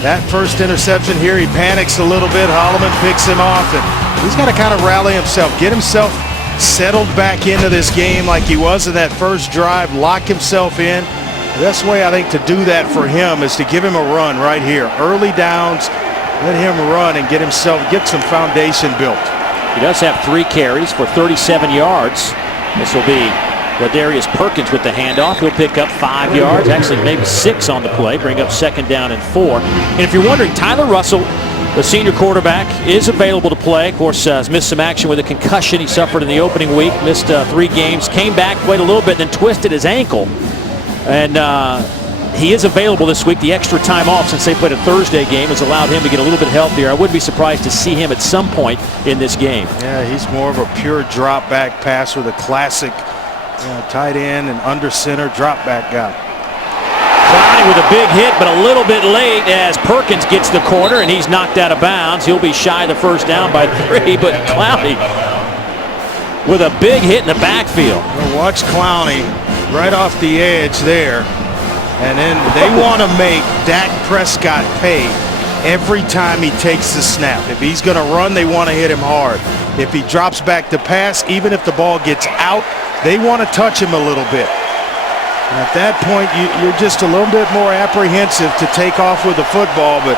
that first interception here, he panics a little bit. Holloman picks him off, and he's got to kind of rally himself, get himself settled back into this game like he was in that first drive, lock himself in. The best way, I think, to do that for him is to give him a run right here. Early downs, let him run and get some foundation built. He does have 3 carries for 37 yards. This will be Ladarius Perkins with the handoff. He'll pick up 5 yards, actually maybe 6 on the play, bring up 2nd down and 4. And if you're wondering, Tyler Russell, the senior quarterback, is available to play. Of course, has missed some action with a concussion he suffered in the opening week, missed 3 games, came back, played a little bit, then twisted his ankle. And he is available this week. The extra time off since they played a Thursday game has allowed him to get a little bit healthier. I wouldn't be surprised to see him at some point in this game. Yeah, he's more of a pure drop back pass with a classic tight end and under center drop back guy. Clowney with a big hit, but a little bit late as Perkins gets the corner and he's knocked out of bounds. He'll be shy of the first down by 3, but Clowney with a big hit in the backfield. Well, watch Clowney right off the edge there, and then they want to make Dak Prescott pay every time he takes the snap. If he's going to run, they want to hit him hard. If he drops back to pass, even if the ball gets out, they want to touch him a little bit. And at that point, you're just a little bit more apprehensive to take off with the football, but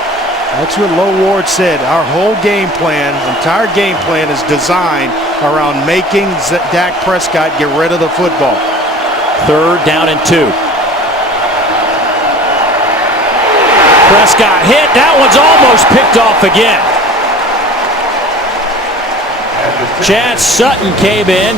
that's what Low Ward said. Our whole game plan, entire game plan is designed around making Dak Prescott get rid of the football. 3rd down and 2. Prescott hit. That one's almost picked off again. Chad Sutton came in,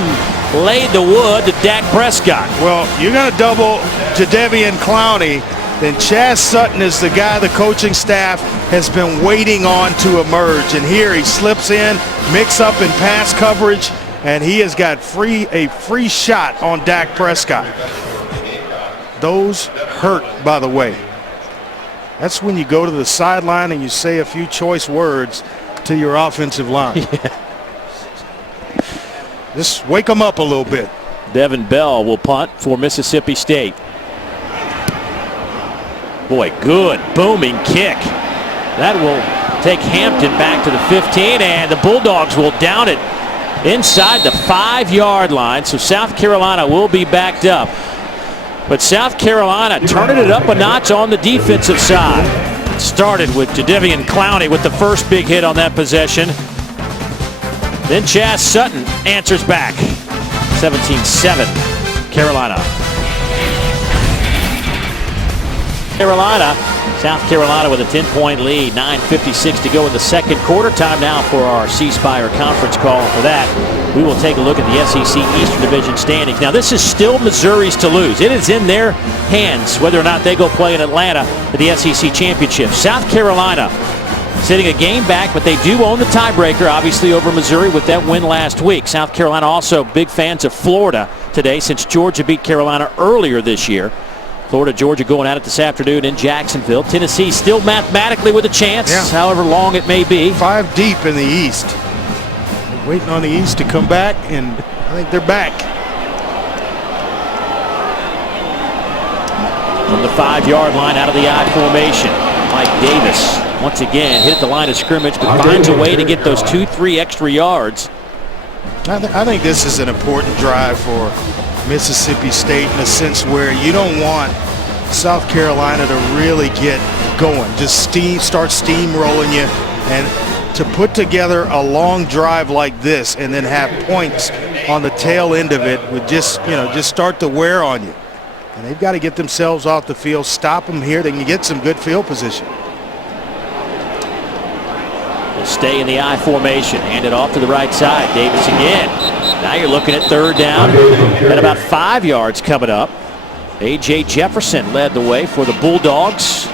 laid the wood to Dak Prescott. Well, you're going to double Jadeveon Clowney, then Chad Sutton is the guy the coaching staff has been waiting on to emerge. And here he slips in, mix up in pass coverage, and he has got a free shot on Dak Prescott. Those hurt, by the way. That's when you go to the sideline and you say a few choice words to your offensive line. Yeah. Just wake them up a little bit. Devin Bell will punt for Mississippi State. Boy, good booming kick. That will take Hampton back to the 15, and the Bulldogs will down it inside the 5-yard line. So South Carolina will be backed up. But South Carolina turning it up a notch on the defensive side. Started with Jadeveon Clowney with the first big hit on that possession. Then Chaz Sutton answers back. 17-7, Carolina. South Carolina with a 10-point lead. 9:56 to go in the second quarter. Time now for our C Spire conference call. For that, we will take a look at the SEC Eastern Division standings. Now, this is still Missouri's to lose. It is in their hands whether or not they go play in Atlanta for the SEC Championship. South Carolina sitting a game back, but they do own the tiebreaker, obviously, over Missouri with that win last week. South Carolina also big fans of Florida today since Georgia beat Carolina earlier this year. Florida, Georgia going at it this afternoon in Jacksonville. Tennessee still mathematically with a chance, however long it may be. 5 deep in the East. They're waiting on the East to come back, and I think they're back. From the 5-yard line out of the I formation, Mike Davis once again hit the line of scrimmage, but finds a way to get those 2-3 extra yards. I think this is an important drive for Mississippi State in a sense where you don't want South Carolina to really get going. Just start steamrolling you, and to put together a long drive like this and then have points on the tail end of it would just start to wear on you. And they've got to get themselves off the field, stop them here. They can get some good field position. Will stay in the I formation. Hand it off to the right side. Davis again. Now you're looking at third down. And about 5 yards coming up. A.J. Jefferson led the way for the Bulldogs.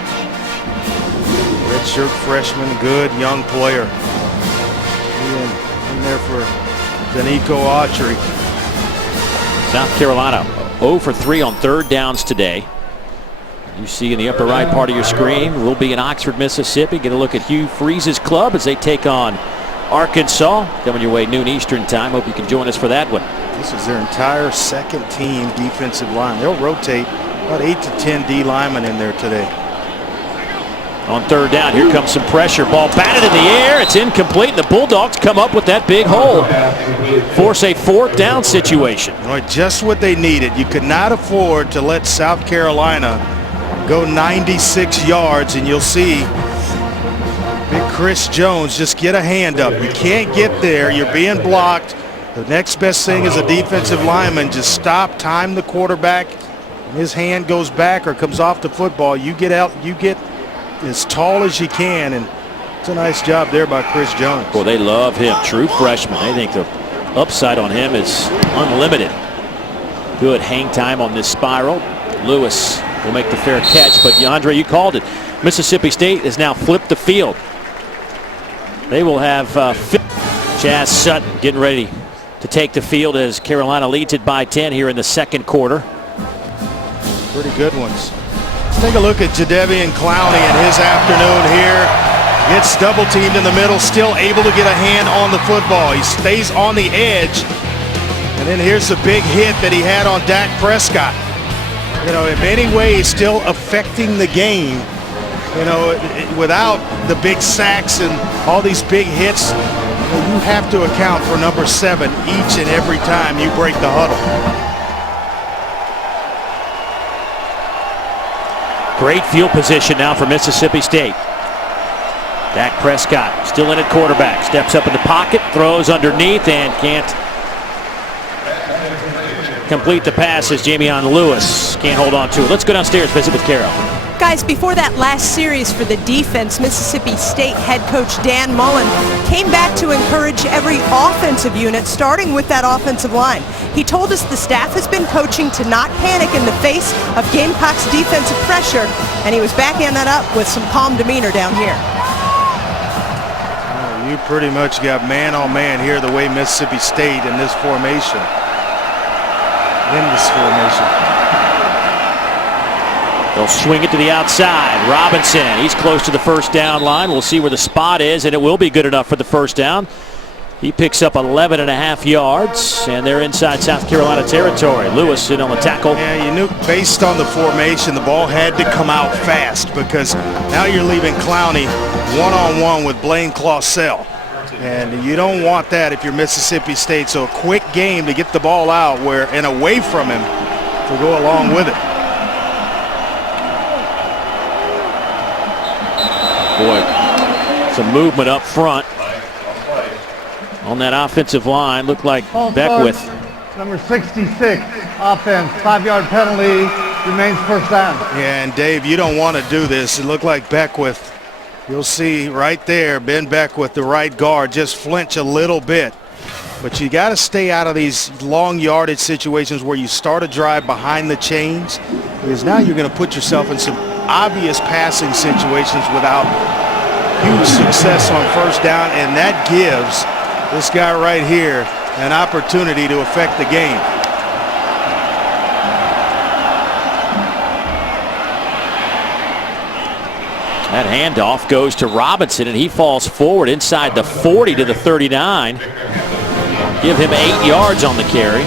Redshirt freshman, good young player. In there for Danico Autry. South Carolina 0 for 3 on third downs today. You see in the upper right part of your screen, we'll be in Oxford, Mississippi. Get a look at Hugh Freeze's club as they take on Arkansas. Coming your way noon Eastern time. Hope you can join us for that one. This is their entire second team defensive line. They'll rotate about 8 to 10 D linemen in there today. On third down, here comes some pressure. Ball batted in the air. It's incomplete. And the Bulldogs come up with that big hole. Force a fourth down situation. Right, just what they needed. You could not afford to let South Carolina go 96 yards, and you'll see big Chris Jones just get a hand up. You can't get there. You're being blocked. The next best thing is a defensive lineman. Just stop, time the quarterback. His hand goes back or comes off the football. You get out, you get as tall as you can, and it's a nice job there by Chris Jones. Well, they love him. True freshman. They think the upside on him is unlimited. Good hang time on this spiral. Lewis will make the fair catch, but Andre, you called it. Mississippi State has now flipped the field. They will have Jazz Sutton getting ready to take the field as Carolina leads it by 10 here in the second quarter. Pretty good ones. Let's take a look at Jadeveon Clowney in his afternoon here. Gets double teamed in the middle, still able to get a hand on the football. He stays on the edge. And then here's the big hit that he had on Dak Prescott. You know, in many ways still affecting the game. You know, without the big sacks and all these big hits, you have to account for number 7 each and every time you break the huddle. Great field position now for Mississippi State. Dak Prescott still in at quarterback. Steps up in the pocket, throws underneath, and can't complete the pass as Jamion Lewis can't hold on to it. Let's go downstairs, visit with Carol. Guys, before that last series for the defense, Mississippi State head coach Dan Mullen came back to encourage every offensive unit, starting with that offensive line. He told us the staff has been coaching to not panic in the face of Gamecocks defensive pressure, and he was backing that up with some calm demeanor down here. You pretty much got man on man here the way Mississippi State in this formation. They'll swing it to the outside. Robinson, he's close to the first down line. We'll see where the spot is, and it will be good enough for the first down. He picks up 11.5 yards, and they're inside South Carolina territory. Lewis in on the tackle. Yeah, you knew based on the formation, the ball had to come out fast because now you're leaving Clowney one-on-one with Blaine Clausell. And you don't want that if you're Mississippi State. So a quick game to get the ball out where and away from him to go along with it. Boy, some movement up front on that offensive line. Looked like Beckwith. Number 66, offense, 5-yard penalty, remains first down. Yeah, and Dave, you don't want to do this. It looked like Beckwith. You'll see right there, Ben Beckwith, the right guard, just flinch a little bit. But you got to stay out of these long yardage situations where you start a drive behind the chains, because now you're going to put yourself in some obvious passing situations without huge success on first down, and that gives this guy right here an opportunity to affect the game. That handoff goes to Robinson, and he falls forward inside the 40 to the 39. Give him 8 yards on the carry.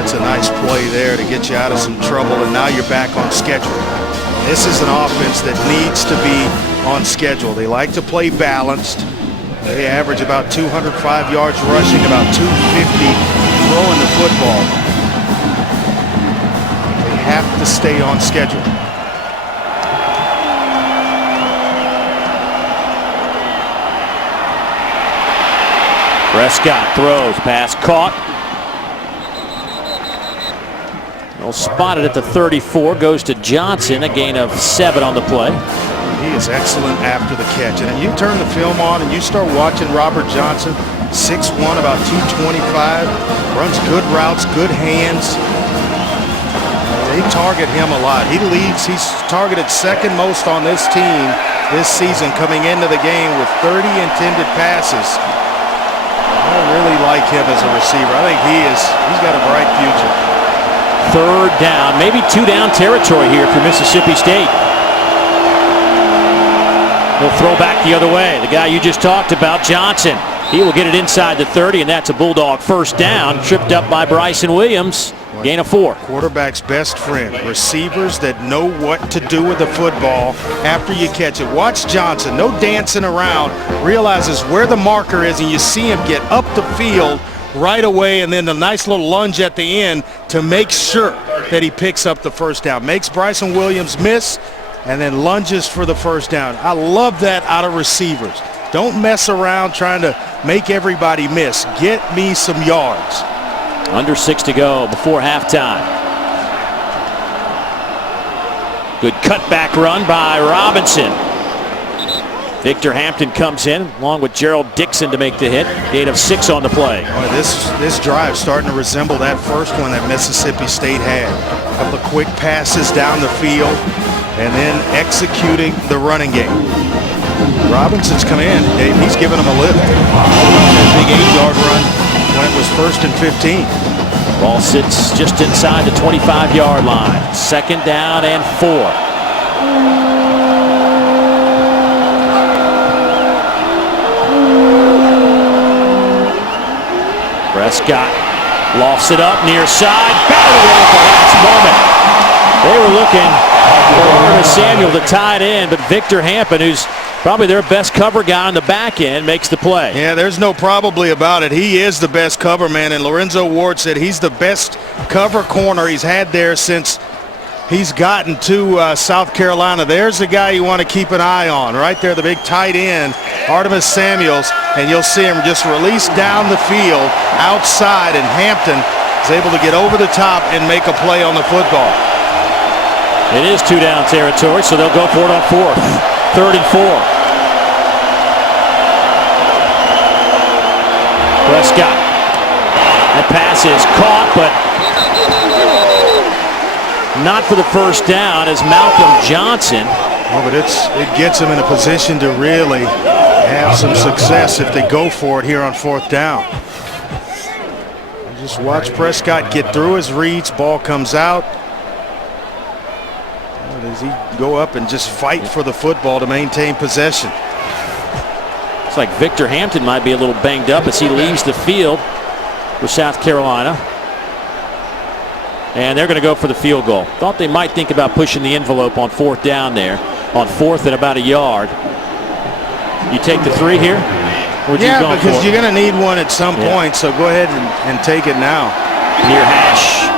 That's a nice play there to get you out of some trouble, and now you're back on schedule. This is an offense that needs to be on schedule. They like to play balanced. They average about 205 yards rushing, about 250 throwing the football. They have to stay on schedule. Prescott throws, pass caught. Well, spotted at the 34, goes to Johnson, a gain of 7 on the play. He is excellent after the catch. And you turn the film on and you start watching Robert Johnson, 6'1", about 225, runs good routes, good hands. They target him a lot. He leads. He's targeted second most on this team this season coming into the game with 30 intended passes. I really like him as a receiver. I think he's got a bright future. Third down, maybe 2 down territory here for Mississippi State. He'll throw back the other way. The guy you just talked about, Johnson. He will get it inside the 30, and that's a Bulldog first down. Tripped up by Bryson Williams. Gain of 4. Quarterback's best friend. Receivers that know what to do with the football after you catch it. Watch Johnson. No dancing around. Realizes where the marker is, and you see him get up the field right away, and then the nice little lunge at the end to make sure that he picks up the first down. Makes Bryson Williams miss, and then lunges for the first down. I love that out of receivers. Don't mess around trying to make everybody miss. Get me some yards. Under 6 to go before halftime. Good cutback run by Robinson. Victor Hampton comes in along with Gerald Dixon to make the hit. Gain of 6 on the play. Boy, this drive starting to resemble that first one that Mississippi State had. A couple of quick passes down the field and then executing the running game. Robinson's come in. He's giving them a lift. That big 8-yard run when it was 1st and 15. Ball sits just inside the 25-yard line. 2nd down and 4. Prescott lofts it up near side. Batted away at the last moment. They were looking for Artemis Samuel to tie it in, but Victor Hampton, who's probably their best cover guy on the back end, makes the play. Yeah, there's no probably about it. He is the best cover man, and Lorenzo Ward said he's the best cover corner he's had there since he's gotten to South Carolina. There's the guy you want to keep an eye on. Right there, the big tight end, Artemis Samuels, and you'll see him just release down the field outside, and Hampton is able to get over the top and make a play on the football. It is 2 down territory, so they'll go for it on 4th. 3rd and 4. Prescott. That pass is caught, but not for the first down as Malcolm Johnson. Oh, but it gets them in a position to really have some success if they go for it here on 4th down. Just watch Prescott get through his reads. Ball comes out. Does he go up and just fight for the football to maintain possession? It's like Victor Hampton might be a little banged up as he leaves the field for South Carolina. And they're going to go for the field goal. Thought they might think about pushing the envelope on 4th down there. On 4th and about a yard. You take the 3 here? Yeah, because you're going to need one at some point, so go ahead and take it now. Near hash.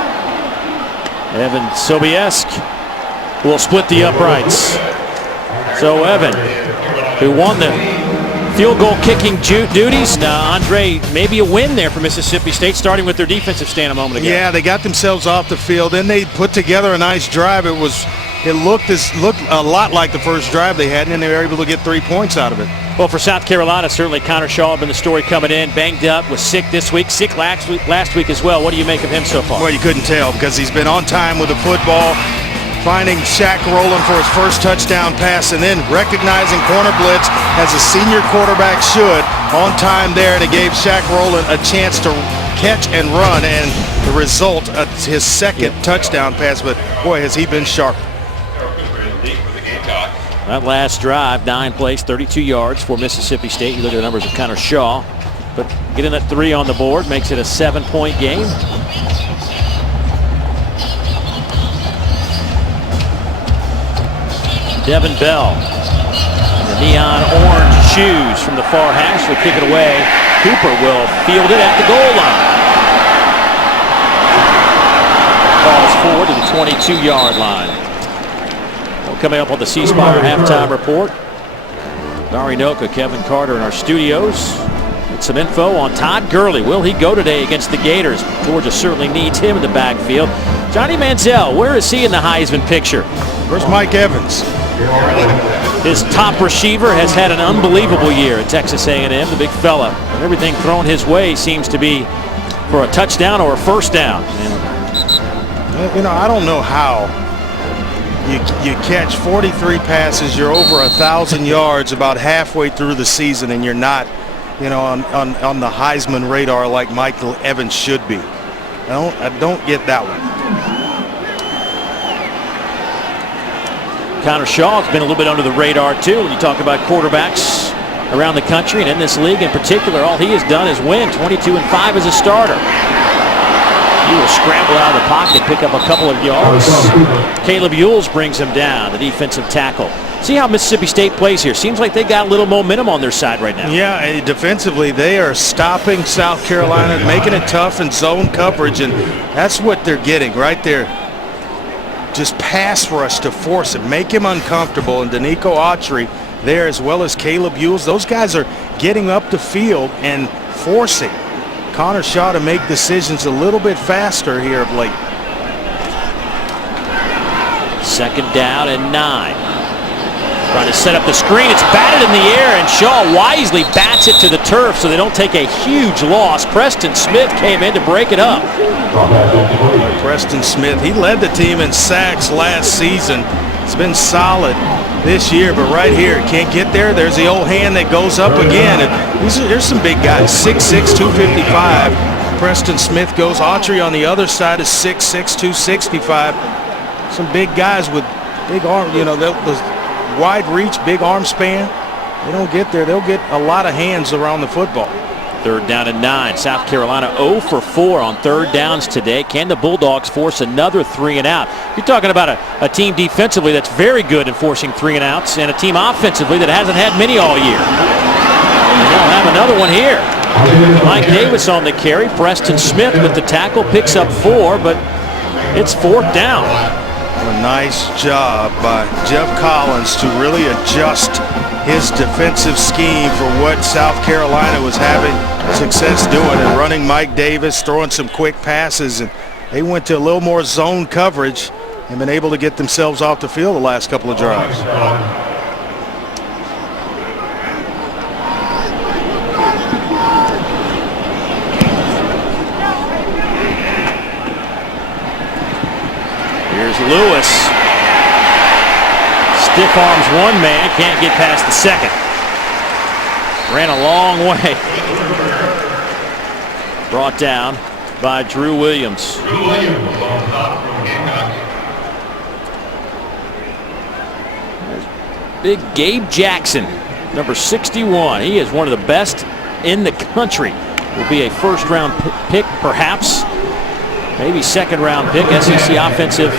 Evan Sobieski will split the uprights. So Evan, who won the field goal kicking duties. Andre, maybe a win there for Mississippi State, starting with their defensive stand a moment ago. Yeah, they got themselves off the field. Then they put together a nice drive. It looked a lot like the first drive they had, and then they were able to get 3 points out of it. Well, for South Carolina, certainly Connor Shaw had been the story coming in. Banged up, was sick this week, sick last week as well. What do you make of him so far? Well, you couldn't tell because he's been on time with the football, finding Shaq Rowland for his first touchdown pass, and then recognizing corner blitz as a senior quarterback should on time there, and it gave Shaq Rowland a chance to catch and run, and the result of his second touchdown pass. But boy, has he been sharp. That last drive, 9 plays, 32 yards for Mississippi State. You look at the numbers of Connor Shaw, but getting that 3 on the board makes it a 7-point game. Devin Bell, the neon orange shoes from the far hash will kick it away. Cooper will field it at the goal line. Falls forward to the 22-yard line. Coming up on the C Spire halftime report, Barry Noka, Kevin Carter in our studios. With some info on Todd Gurley. Will he go today against the Gators? Georgia certainly needs him in the backfield. Johnny Manziel, where is he in the Heisman picture? Where's Mike Evans? His top receiver has had an unbelievable year at Texas A&M. The big fella. Everything thrown his way seems to be for a touchdown or a first down. And, you know, I don't know how you catch 43 passes, you're over 1,000 yards about halfway through the season, and you're not, you know, on the Heisman radar like Michael Evans should be. I don't get that one. Connor Shaw has been a little bit under the radar too when you talk about quarterbacks around the country and in this league in particular. All he has done is win 22-5 as a starter. He will scramble out of the pocket, pick up a couple of yards. Caleb Ewells brings him down, the defensive tackle. See how Mississippi State plays here. Seems like they got a little momentum on their side right now. Yeah, and defensively they are stopping South Carolina, making it tough in zone coverage, and that's what they're getting right there. Just pass rush to force it, make him uncomfortable, and Danico Autry there as well as Caleb Ewells. Those guys are getting up the field and forcing Connor Shaw to make decisions a little bit faster here of late. 2nd down and 9. Trying to set up the screen. It's batted in the air, and Shaw wisely bats it to the turf so they don't take a huge loss. Preston Smith came in to break it up. Preston Smith, he led the team in sacks last season. It's been solid this year, but right here, can't get there. There's the old hand that goes up again. And there's some big guys, 6'6", 255. Preston Smith goes. Autry on the other side is 6'6", 265. Some big guys with big arm, you know, those wide reach, big arm span. They don't get there. They'll get a lot of hands around the football. 3rd down and 9. South Carolina 0 for 4 on 3rd downs today. Can the Bulldogs force another 3 and out? You're talking about a team defensively that's very good in forcing 3 and outs, and a team offensively that hasn't had many all year. And they'll have another one here. Mike Davis on the carry. Preston Smith with the tackle picks up 4, but it's 4th down. A nice job by Jeff Collins to really adjust his defensive scheme for what South Carolina was having success doing, and running Mike Davis, throwing some quick passes, and they went to a little more zone coverage and been able to get themselves off the field the last couple of drives. Here's Lewis. Stiff arms one man, can't get past the second. Ran a long way. Brought down by Drew Williams. There's big Gabe Jackson, number 61. He is one of the best in the country. Will be a first-round pick, perhaps. Maybe 2nd-round pick. SEC Offensive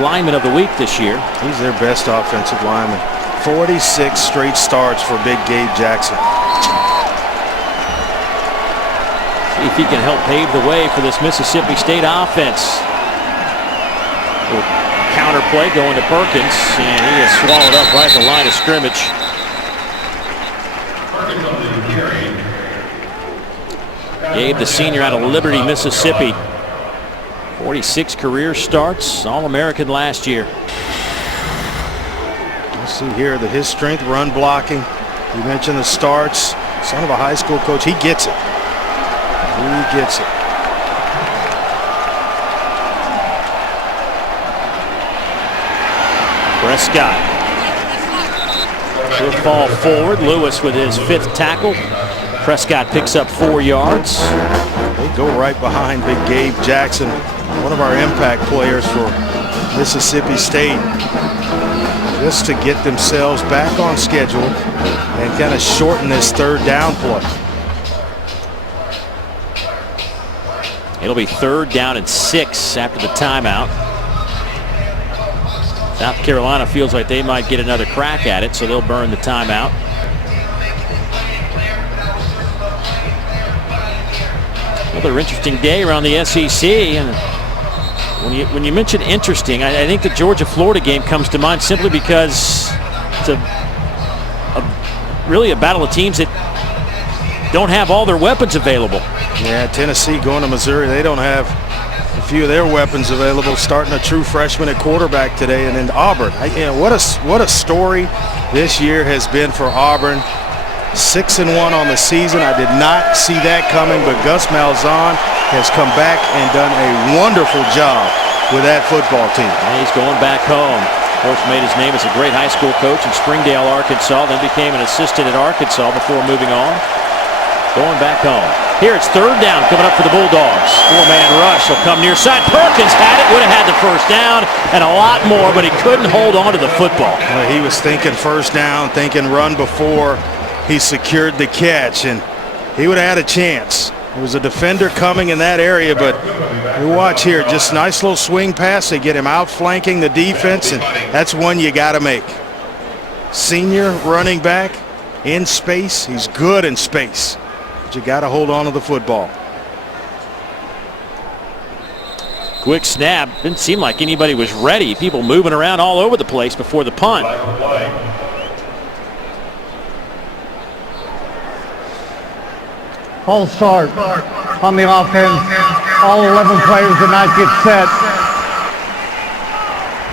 Lineman of the Week this year. He's their best offensive lineman. 46 straight starts for big Gabe Jackson. See if he can help pave the way for this Mississippi State offense. Little counter play going to Perkins, and he is swallowed up right at the line of scrimmage. Gabe, the senior out of Liberty, Mississippi. 46 career starts, All-American last year. Let's see here his strength, run blocking. You mentioned the starts. Son of a high school coach. He gets it. He gets it. Prescott. He'll fall forward. Lewis with his 5th tackle. Prescott picks up 4 yards. They go right behind big Gabe Jackson, one of our impact players for Mississippi State, just to get themselves back on schedule and kind of shorten this 3rd down play. It'll be 3rd down and 6 after the timeout. South Carolina feels like they might get another crack at it, so they'll burn the timeout. Another interesting day around the SEC, and when you mention interesting, I think the Georgia-Florida game comes to mind simply because it's really a battle of teams that don't have all their weapons available. Yeah, Tennessee going to Missouri, they don't have a few of their weapons available, starting a true freshman at quarterback today. And then Auburn, what a story this year has been for Auburn. 6-1 on the season. I did not see that coming, but Gus Malzahn has come back and done a wonderful job with that football team. And he's going back home. Of course, made his name as a great high school coach in Springdale, Arkansas, then became an assistant at Arkansas before moving on. Going back home. Here it's third down coming up for the Bulldogs. Four-man rush will come near side. Perkins had it, would have had the first down and a lot more, but he couldn't hold on to the football. Well, he was thinking first down, thinking run before he secured the catch, and he would have had a chance. There was a defender coming in that area, but you watch here, just nice little swing pass. They get him out flanking the defense, and that's one you got to make. Senior running back in space. He's good in space, but you got to hold on to the football. Quick snap. Didn't seem like anybody was ready. People moving around all over the place before the punt. False start on the offense. All 11 players did not get set.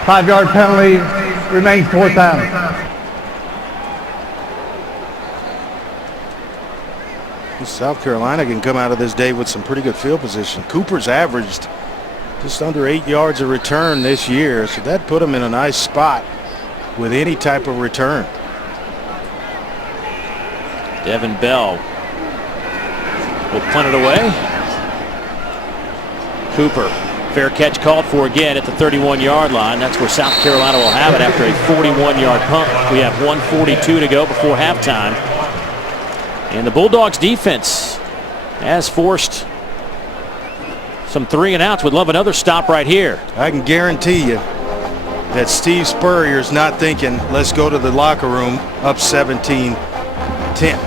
5-yard penalty. Remains fourth down. South Carolina can come out of this day with some pretty good field position. Cooper's averaged just under 8 yards a return this year, so that put him in a nice spot with any type of return. Devin Bell will punt it away. Cooper, fair catch called for again at the 31-yard line. That's where South Carolina will have it after a 41-yard punt. We have 1:42 to go before halftime. And the Bulldogs defense has forced some 3-and-outs. Would love another stop right here. I can guarantee you that Steve Spurrier's not thinking, let's go to the locker room up 17-10.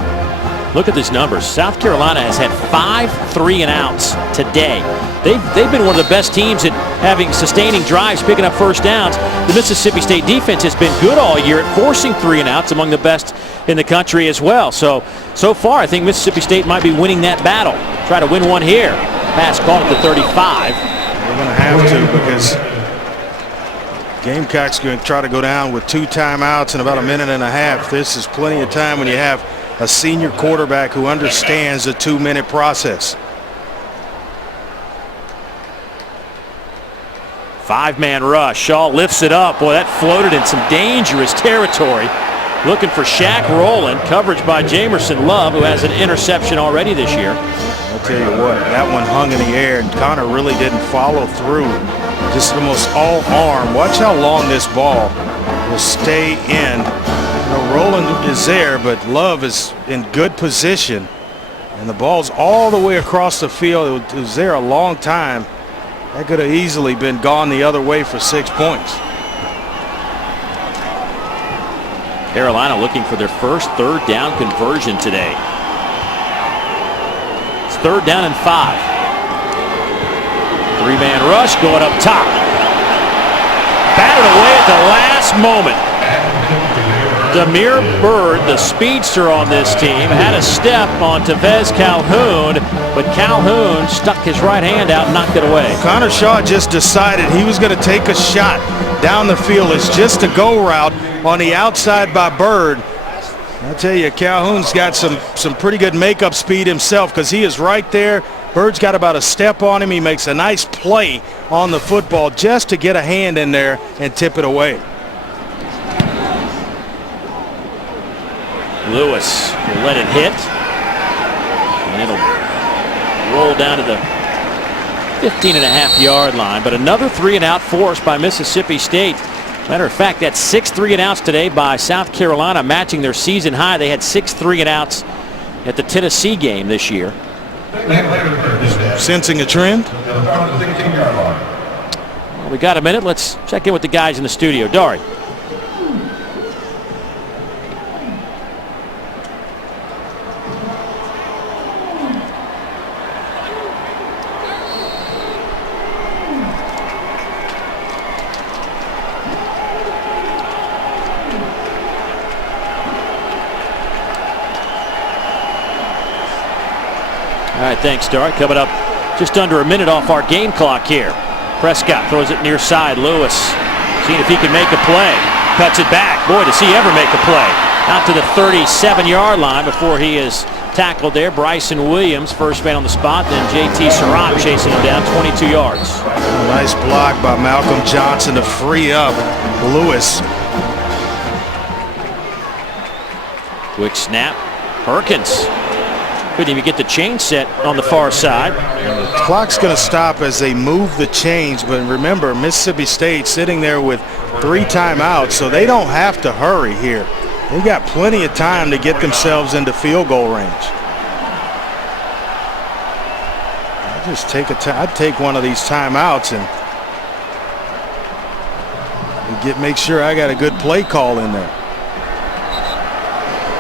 Look at these numbers. South Carolina has had 5 3-and-outs today. They've been one of the best teams at sustaining drives, picking up first downs. The Mississippi State defense has been good all year at forcing 3-and-outs, among the best in the country as well. So far, I think Mississippi State might be winning that battle. Try to win one here. Pass caught at the 35. They're going to have to, because Gamecocks going to try to go down with 2 timeouts in about a minute and a half. This is plenty of time when you have a senior quarterback who understands the 2-minute process. 5-man rush. Shaw lifts it up. Boy, that floated in some dangerous territory. Looking for Shaq Rowland. Coverage by Jamerson Love, who has an interception already this year. I'll tell you what, that one hung in the air, and Connor really didn't follow through. Just almost all arm. Watch how long this ball will stay in. Rowland is there, but Love is in good position, and the ball's all the way across the field. It was there a long time. That could have easily been gone the other way for 6 points. Carolina looking for their first third down conversion today. It's 3rd down and 5. 3-man rush going up top. Batted away at the last moment. Demir Bird, the speedster on this team, had a step on Tevez Calhoun, but Calhoun stuck his right hand out and knocked it away. Connor Shaw just decided he was going to take a shot down the field. It's just a go route on the outside by Bird. I tell you, Calhoun's got some pretty good makeup speed himself, because he is right there. Bird's got about a step on him. He makes a nice play on the football just to get a hand in there and tip it away. Lewis will let it hit, and it'll roll down to the 15.5-yard line. But another 3-and-out forced by Mississippi State. Matter of fact, that's 6 3-and-outs today by South Carolina, matching their season high. They had 6 3-and-outs at the Tennessee game this year. Sensing a trend? Well, we got a minute. Let's check in with the guys in the studio. Dari. All right, thanks, Dari. Coming up Just under a minute off our game clock here. Prescott throws it near side. Lewis seeing if he can make a play. Cuts it back. Boy, does he ever make a play. Out to the 37-yard line before he is tackled there. Bryson Williams, first man on the spot. Then J.T. Surratt chasing him down 22 yards. Nice block by Malcolm Johnson to free up Lewis. Quick snap. Perkins couldn't even get the chain set on the far side. The clock's going to stop as they move the chains, but remember, Mississippi State sitting there with 3 timeouts, so they don't have to hurry here. They've got plenty of time to get themselves into field goal range. I'd take one of these timeouts and make sure I got a good play call in there.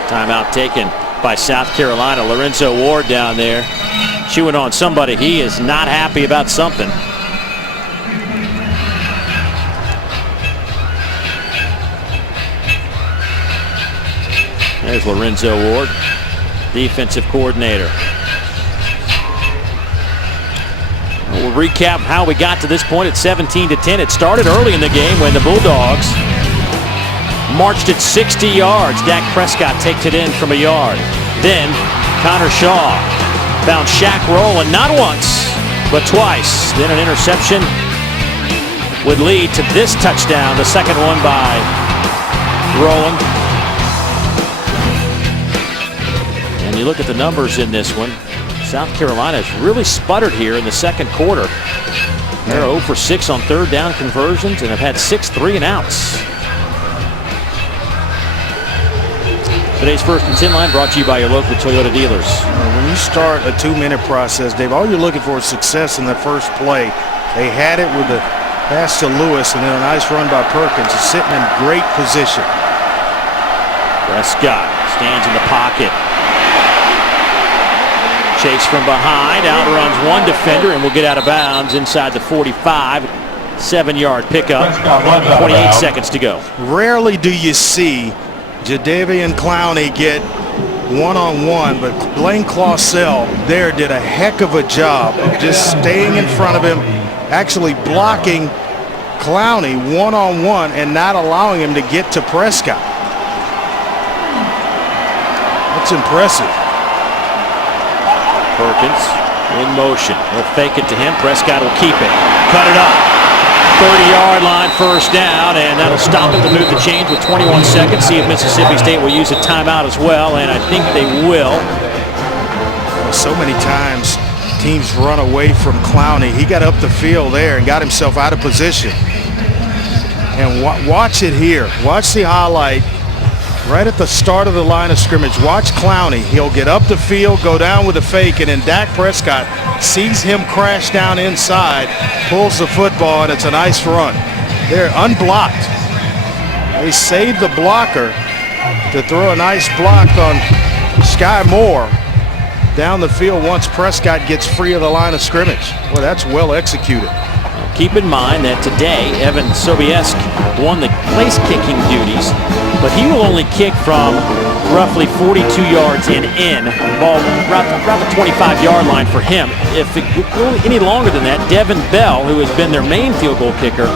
Timeout taken by South Carolina. Lorenzo Ward down there chewing on somebody. He is not happy about something. There's Lorenzo Ward, defensive coordinator. We'll recap how we got to this point at 17-10. It started early in the game when the Bulldogs marched it 60 yards. Dak Prescott takes it in from a yard. Then Connor Shaw found Shaq Rowland not once, but twice. Then an interception would lead to this touchdown, the second one by Rowland. And you look at the numbers in this one. South Carolina has really sputtered here in the second quarter. They're 0 for 6 on third down conversions and have had 6 3-and-outs. Today's First and 10 line brought to you by your local Toyota dealers. When you start a 2-minute process, Dave, all you're looking for is success in the first play. They had it with the pass to Lewis and then a nice run by Perkins. He's sitting in great position. Prescott stands in the pocket. Chase from behind, outruns one defender and will get out of bounds inside the 45. 7-yard pickup, 28 seconds to go. Rarely do you see Jadeveon Clowney get one-on-one, but Blaine Clausell there did a heck of a job of just staying in front of him, actually blocking Clowney one-on-one and not allowing him to get to Prescott. That's impressive. Perkins in motion. He'll fake it to him. Prescott will keep it. Cut it up. 30-yard line, first down, and that'll stop it to move the chains with 21 seconds. See if Mississippi State will use a timeout as well, and I think they will. So many times teams run away from Clowney. He got up the field there and got himself out of position. And watch it here. Watch the highlight right at the start of the line of scrimmage. Watch Clowney. He'll get up the field, go down with a fake, and then Dak Prescott sees him crash down inside, pulls the football, and it's a nice run. They're unblocked. They saved the blocker to throw a nice block on Sky Moore down the field once Prescott gets free of the line of scrimmage. Well, that's well executed. Keep in mind that today Evan Sobieski won the place kicking duties, but he will only kick from roughly 42 yards and in. Ball around the 25-yard line for him. If it goes any longer than that, Devin Bell, who has been their main field goal kicker,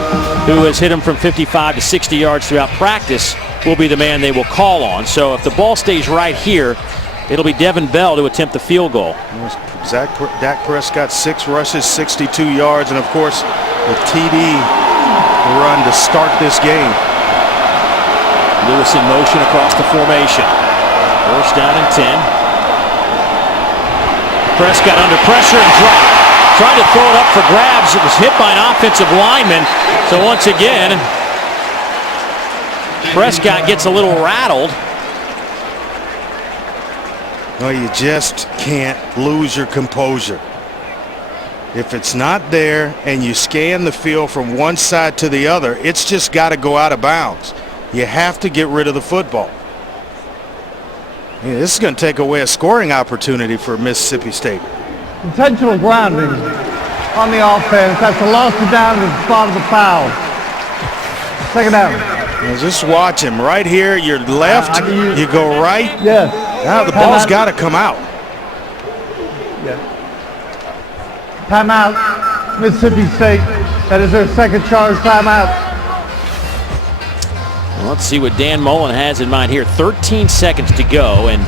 who has hit him from 55 to 60 yards throughout practice, will be the man they will call on. So if the ball stays right here, it'll be Devin Bell to attempt the field goal. Dak Prescott, 6 rushes, 62 yards, and of course the TD run to start this game. Lewis in motion across the formation. First down and 10. Prescott under pressure and dropped. Tried to throw it up for grabs. It was hit by an offensive lineman. So once again, Prescott gets a little rattled. No, you just can't lose your composure. If it's not there and you scan the field from one side to the other, it's just got to go out of bounds. You have to get rid of the football. Yeah, this is going to take away a scoring opportunity for Mississippi State. Intentional grounding on the offense. That's a loss of down at the spot of the foul. Second down. Now just watch him right here. Your left, you go right. Yes. Now the ball's got to come out. Yeah. Timeout, Mississippi State. That is their second charge timeout. Well, let's see what Dan Mullen has in mind here. 13 seconds to go, and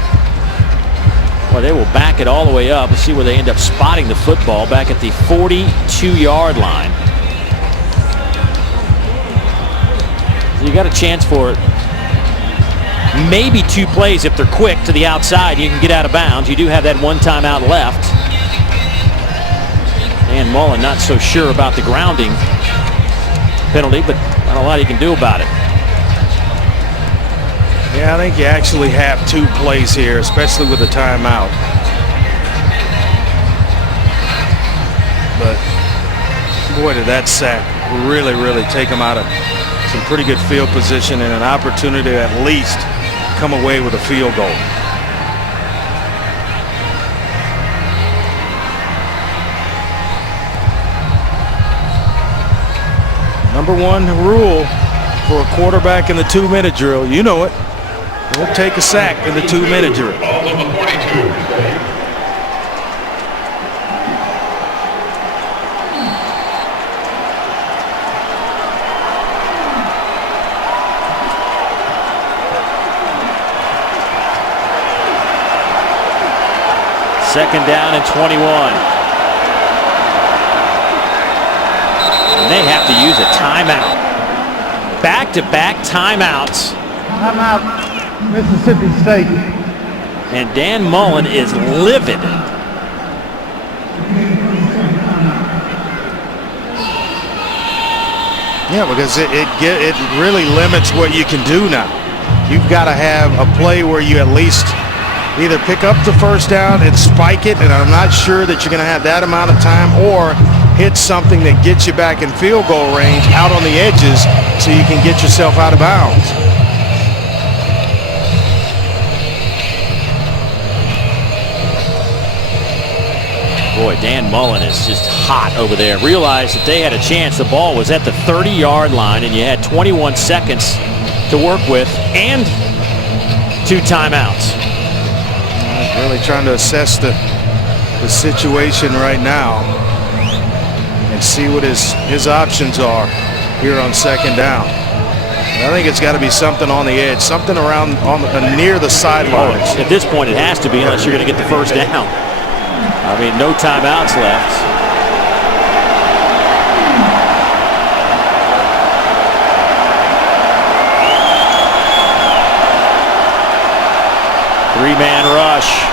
well, they will back it all the way up. Let's see where they end up spotting the football back at the 42-yard line. So you got a chance for maybe 2 plays if they're quick to the outside. You can get out of bounds. You do have that 1 timeout left. Dan Mullen not so sure about the grounding penalty, but not a lot he can do about it. Yeah, I think you actually have 2 plays here, especially with a timeout. But boy, did that sack really take him out of some pretty good field position and an opportunity to at least come away with a field goal. Number 1 rule for a quarterback in the 2-minute drill, you know it. Don't take a sack in the 2-minute drill. Second down and 21. And they have to use a timeout. Back-to-back timeouts. Timeout, Mississippi State. And Dan Mullen is livid. Yeah, because it really limits what you can do now. You've got to have a play where you at least either pick up the first down and spike it, and I'm not sure that you're going to have that amount of time, or hit something that gets you back in field goal range out on the edges so you can get yourself out of bounds. Boy, Dan Mullen is just hot over there. Realized that they had a chance. The ball was at the 30-yard line, and you had 21 seconds to work with and 2 timeouts. Really trying to assess the situation right now and see what his options are here on second down. I think it's got to be something on the edge, something around near the sidelines. At this point, it has to be, unless you're going to get the first down. I mean, no timeouts left. Three-man rush.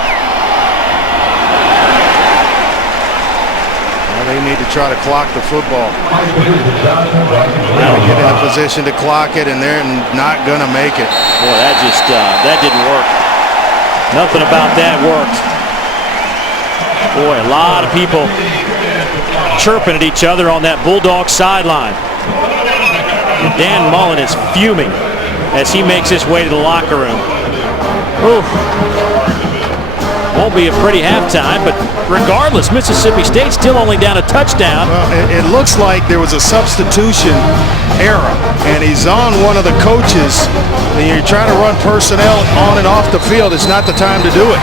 Well, they need to try to clock the football. Now get in a position to clock it, and they're not going to make it. Boy, that didn't work. Nothing about that worked. Boy, a lot of people chirping at each other on that Bulldog sideline. Dan Mullen is fuming as he makes his way to the locker room. Ooh. Won't be a pretty halftime, but regardless, Mississippi State still only down a touchdown. Well, it looks like there was a substitution error, and he's on one of the coaches. And you're trying to run personnel on and off the field. It's not the time to do it.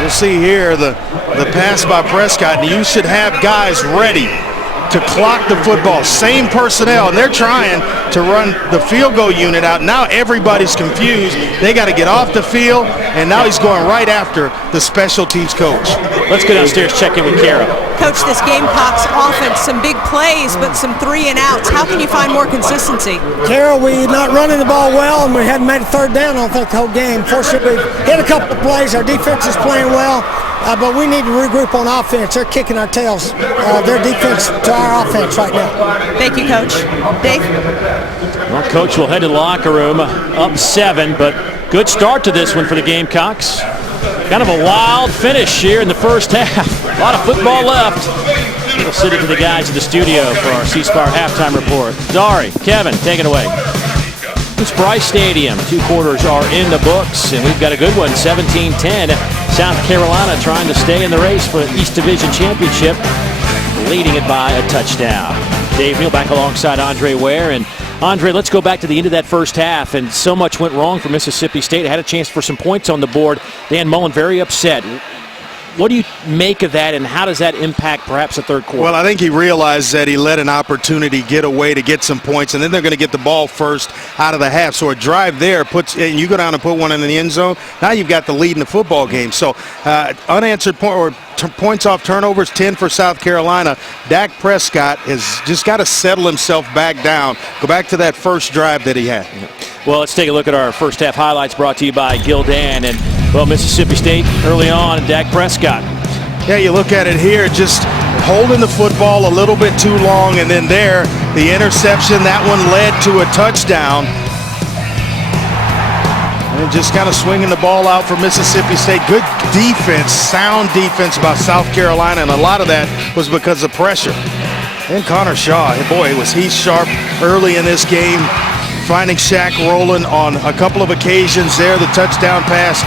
You'll see here the pass by Prescott, and you should have guys ready to clock the football. Same personnel, and they're trying to run the field goal unit out. Now everybody's confused. They got to get off the field, and now he's going right after the special teams coach. Let's go downstairs, check in with Kara. Coach, this Gamecocks offense, some big plays, but some 3 and outs. How can you find more consistency? Carroll, we're not running the ball well, and we hadn't made a third down, I don't think, the whole game. Fortunately, we've hit a couple of plays. Our defense is playing well, but we need to regroup on offense. They're kicking our tails. Their defense to our offense right now. Thank you, Coach. Dave? Well, Coach will head to the locker room up 7, but good start to this one for the Gamecocks. Kind of a wild finish here in the first half. A lot of football left. We'll send it to the guys in the studio for our C-Spire halftime report. Dari, Kevin, take it away. It's Bryce Stadium. 2 quarters are in the books, and we've got a good one, 17-10. South Carolina trying to stay in the race for the East Division Championship, leading it by a touchdown. Dave Neal back alongside Andre Ware. And Andre, let's go back to the end of that first half, and so much went wrong for Mississippi State. Had a chance for some points on the board. Dan Mullen very upset. What do you make of that, and how does that impact perhaps the third quarter? Well, I think he realized that he let an opportunity get away to get some points, and then they're going to get the ball first out of the half. So a drive there and you go down and put one in the end zone. Now you've got the lead in the football game. So unanswered points off turnovers, 10 for South Carolina. Dak Prescott has just got to settle himself back down. Go back to that first drive that he had. Well, let's take a look at our first half highlights brought to you by Gildan. And, well, Mississippi State early on and Dak Prescott. Yeah, you look at it here, just holding the football a little bit too long, and then there, the interception, that one led to a touchdown. And just kind of swinging the ball out for Mississippi State. Good defense, sound defense by South Carolina, and a lot of that was because of pressure. And Connor Shaw, boy, was he sharp early in this game, finding Shaq Rowland on a couple of occasions there, the touchdown pass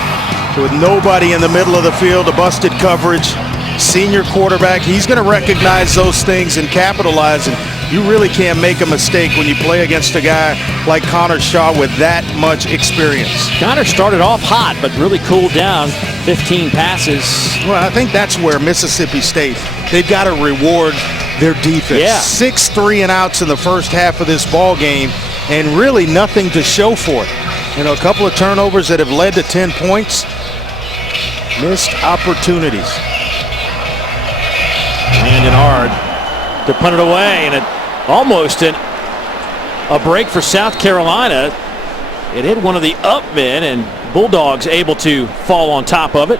with nobody in the middle of the field, a busted coverage. Senior quarterback, he's going to recognize those things and capitalize, and you really can't make a mistake when you play against a guy like Connor Shaw with that much experience. Connor started off hot, but really cooled down. 15 passes. Well, I think that's where Mississippi State, they've got to reward their defense. Yeah. 6 3-and-outs in the first half of this ball game, and really nothing to show for it. You know, a couple of turnovers that have led to 10 points. Missed opportunities. Landon hard to punt it away, and almost a break for South Carolina. It hit one of the up men, and Bulldogs able to fall on top of it.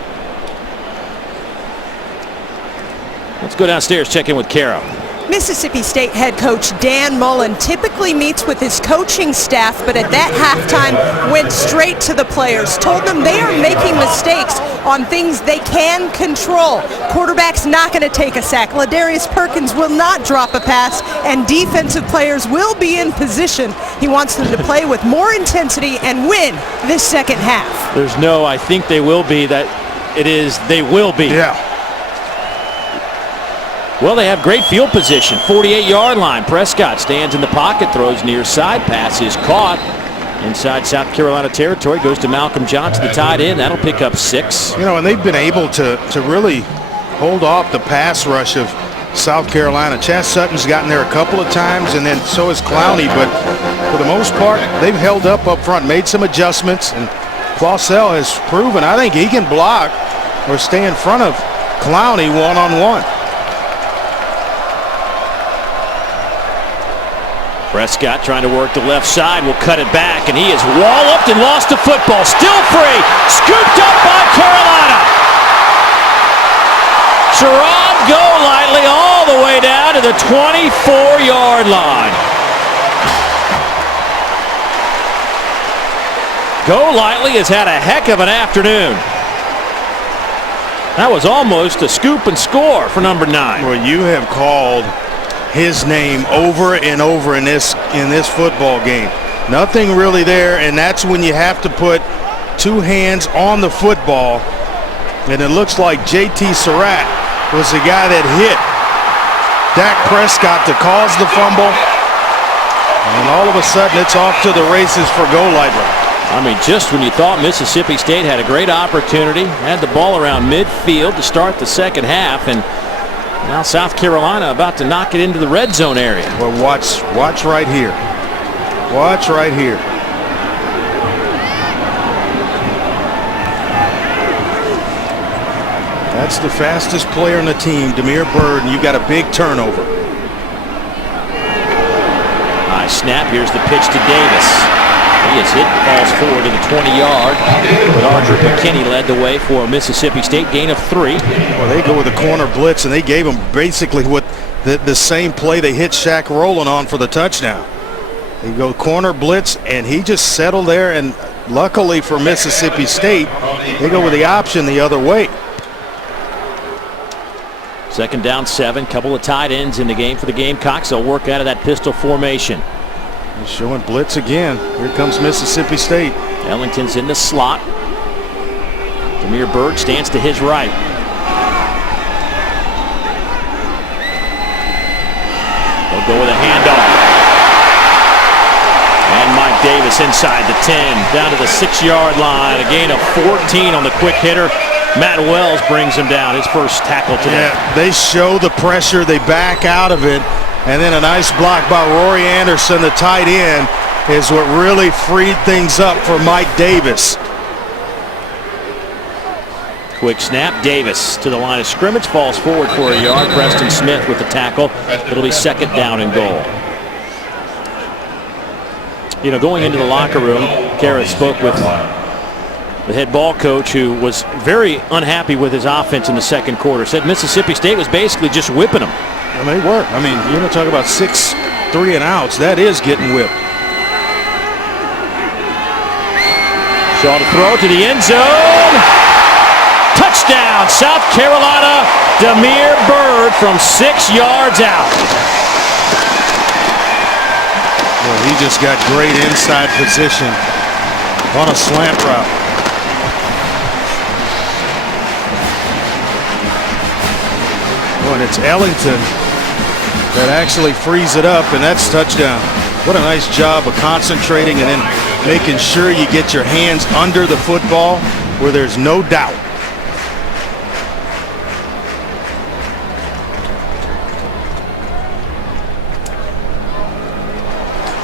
Let's go downstairs, check in with Kara. Mississippi State head coach Dan Mullen typically meets with his coaching staff, but at that halftime went straight to the players, told them they are making mistakes on things they can control. Quarterback's not going to take a sack. Ladarius Perkins will not drop a pass, and defensive players will be in position. He wants them to play with more intensity and win this second half. There's no I think they will be, that it is they will be. Yeah. Well, they have great field position, 48-yard line. Prescott stands in the pocket, throws near side, pass is caught inside South Carolina territory, goes to Malcolm Johnson, the tight end. That'll pick up 6. You know, and they've been able to really hold off the pass rush of South Carolina. Chaz Sutton's gotten there a couple of times, and then so has Clowney, but for the most part, they've held up front, made some adjustments, and Clausell has proven, I think he can block or stay in front of Clowney one-on-one. Prescott trying to work the left side, will cut it back, and he is walloped and lost the football. Still free, scooped up by Carolina. Sherrod Golightly all the way down to the 24-yard line. Golightly has had a heck of an afternoon. That was almost a scoop and score for number 9. Well, you have called his name over and over in this football game. Nothing really there, and that's when you have to put 2 hands on the football. And it looks like J.T. Surratt was the guy that hit Dak Prescott to cause the fumble. And all of a sudden, it's off to the races for Golightly. I mean, just when you thought Mississippi State had a great opportunity, had the ball around midfield to start the second half, and now South Carolina about to knock it into the red zone area. Well, watch right here. Watch right here. That's the fastest player on the team, Damiere Byrd, and you got a big turnover. Nice snap. Here's the pitch to Davis. He is hit, falls forward to the 20-yard. But Ardrick McKinney led the way for Mississippi State, gain of 3. Well, they go with the corner blitz, and they gave him basically what the same play they hit Shaq Rowland on for the touchdown. They go corner blitz, and he just settled there, and luckily for Mississippi State, they go with the option the other way. Second down 7, couple of tight ends in the game for the Gamecocks. They'll work out of that pistol formation. Showing blitz again. Here comes Mississippi State. Ellington's in the slot. Damiere Byrd stands to his right. They'll go with a handoff. And Mike Davis inside the 10, down to the 6-yard line. A gain of 14 on the quick hitter. Matt Wells brings him down, his first tackle today. Yeah, they show the pressure, they back out of it, and then a nice block by Rory Anderson, the tight end, is what really freed things up for Mike Davis. Quick snap, Davis to the line of scrimmage, falls forward for a yard. Preston Smith with the tackle. It'll be second down and goal. You know, going into the locker room, Kara spoke with the head ball coach, who was very unhappy with his offense in the second quarter. Said Mississippi State was basically just whipping them. And they were. I mean, you're going to talk about 6 3 and outs. That is getting whipped. Shaw to throw to the end zone. Touchdown, South Carolina. Damiere Byrd from 6 yards out. Well, he just got great inside position on a slant route. Oh, and it's Ellington that actually frees it up, and that's touchdown. What a nice job of concentrating and then making sure you get your hands under the football where there's no doubt.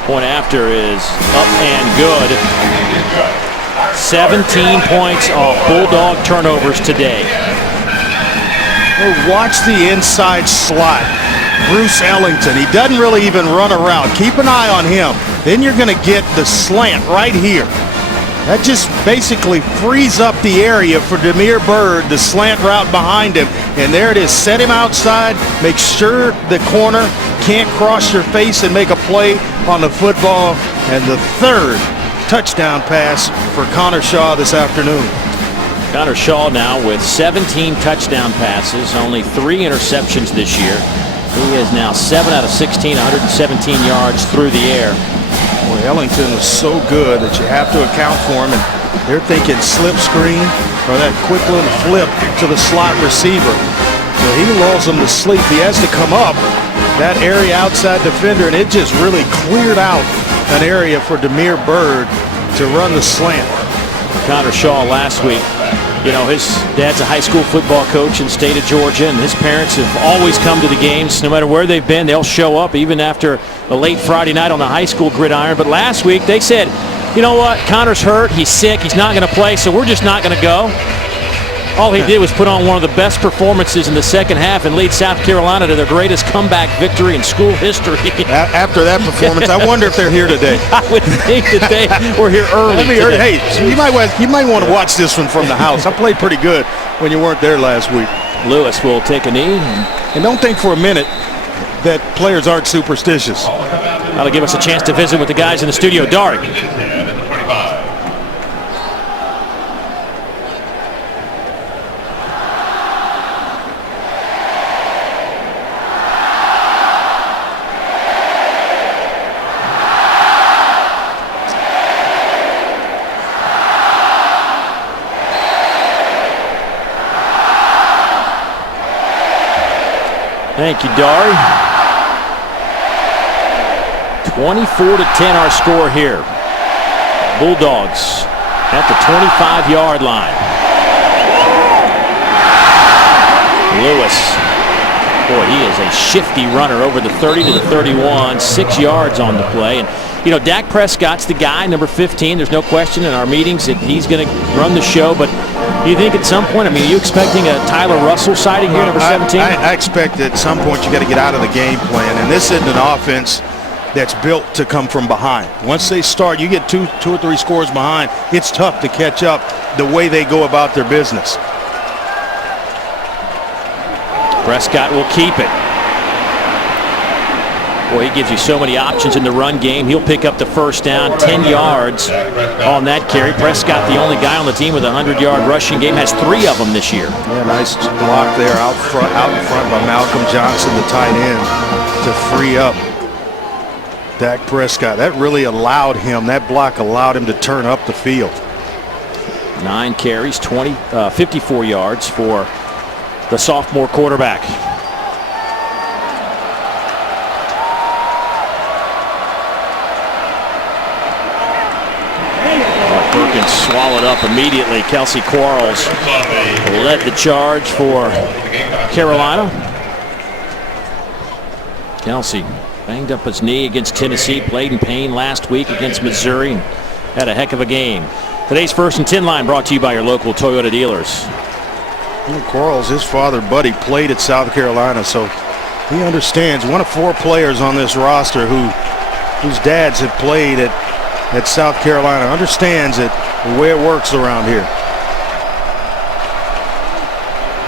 Point after is up and good. 17 points off Bulldog turnovers today. Well, watch the inside slot. Bruce Ellington, he doesn't really even run around. Keep an eye on him. Then you're going to get the slant right here. That just basically frees up the area for Damiere Byrd, the slant route behind him. And there it is. Set him outside. Make sure the corner can't cross your face and make a play on the football. And the third touchdown pass for Connor Shaw this afternoon. Connor Shaw now with 17 touchdown passes, only 3 interceptions this year. He is now 7 out of 16, 117 yards through the air. Boy, Ellington was so good that you have to account for him, and they're thinking slip screen or that quick little flip to the slot receiver. So he lulls them to sleep. He has to come up that area outside defender, and it just really cleared out an area for Damiere Byrd to run the slant. Connor Shaw last week, you know, his dad's a high school football coach in the state of Georgia, and his parents have always come to the games. No matter where they've been, they'll show up even after a late Friday night on the high school gridiron. But last week they said, you know what, Connor's hurt, he's sick, he's not going to play, so we're just not going to go. All he did was put on one of the best performances in the second half and lead South Carolina to their greatest comeback victory in school history. After that performance, I wonder if they're here today. I would think that they were here early. Hey, you might want to watch this one from the house. I played pretty good when you weren't there last week. Lewis will take a knee. And don't think for a minute that players aren't superstitious. That'll give us a chance to visit with the guys in the studio. Dari. Thank you, Dari. 24-10 our score here. Bulldogs at the 25-yard line. Lewis. Boy, he is a shifty runner over the 30 to the 31, 6 yards on the play. And, you know, Dak Prescott's the guy, number 15. There's no question in our meetings that he's going to run the show. But do you think at some point, I mean, are you expecting a Tyler Russell sighting here, number 17? I expect at some point you got to get out of the game plan. And this isn't an offense that's built to come from behind. Once they start, you get two or three scores behind, it's tough to catch up the way they go about their business. Prescott will keep it. Boy, he gives you so many options in the run game. He'll pick up the first down, 10 yards on that carry. Prescott, the only guy on the team with a 100-yard rushing game, has 3 of them this year. Yeah, nice block there out in front by Malcolm Johnson, the tight end, to free up Dak Prescott. That really allowed him, that block allowed him to turn up the field. 9 carries, 54 yards for the sophomore quarterback. Perkins swallowed up immediately. Kelsey Quarles led the charge for Carolina. Kelsey banged up his knee against Tennessee, played in pain last week against Missouri, and had a heck of a game. Today's First and 10 line brought to you by your local Toyota dealers. Quarles, his father Buddy, played at South Carolina, so he understands. One of 4 players on this roster whose dads have played at South Carolina, understands it, the way it works around here.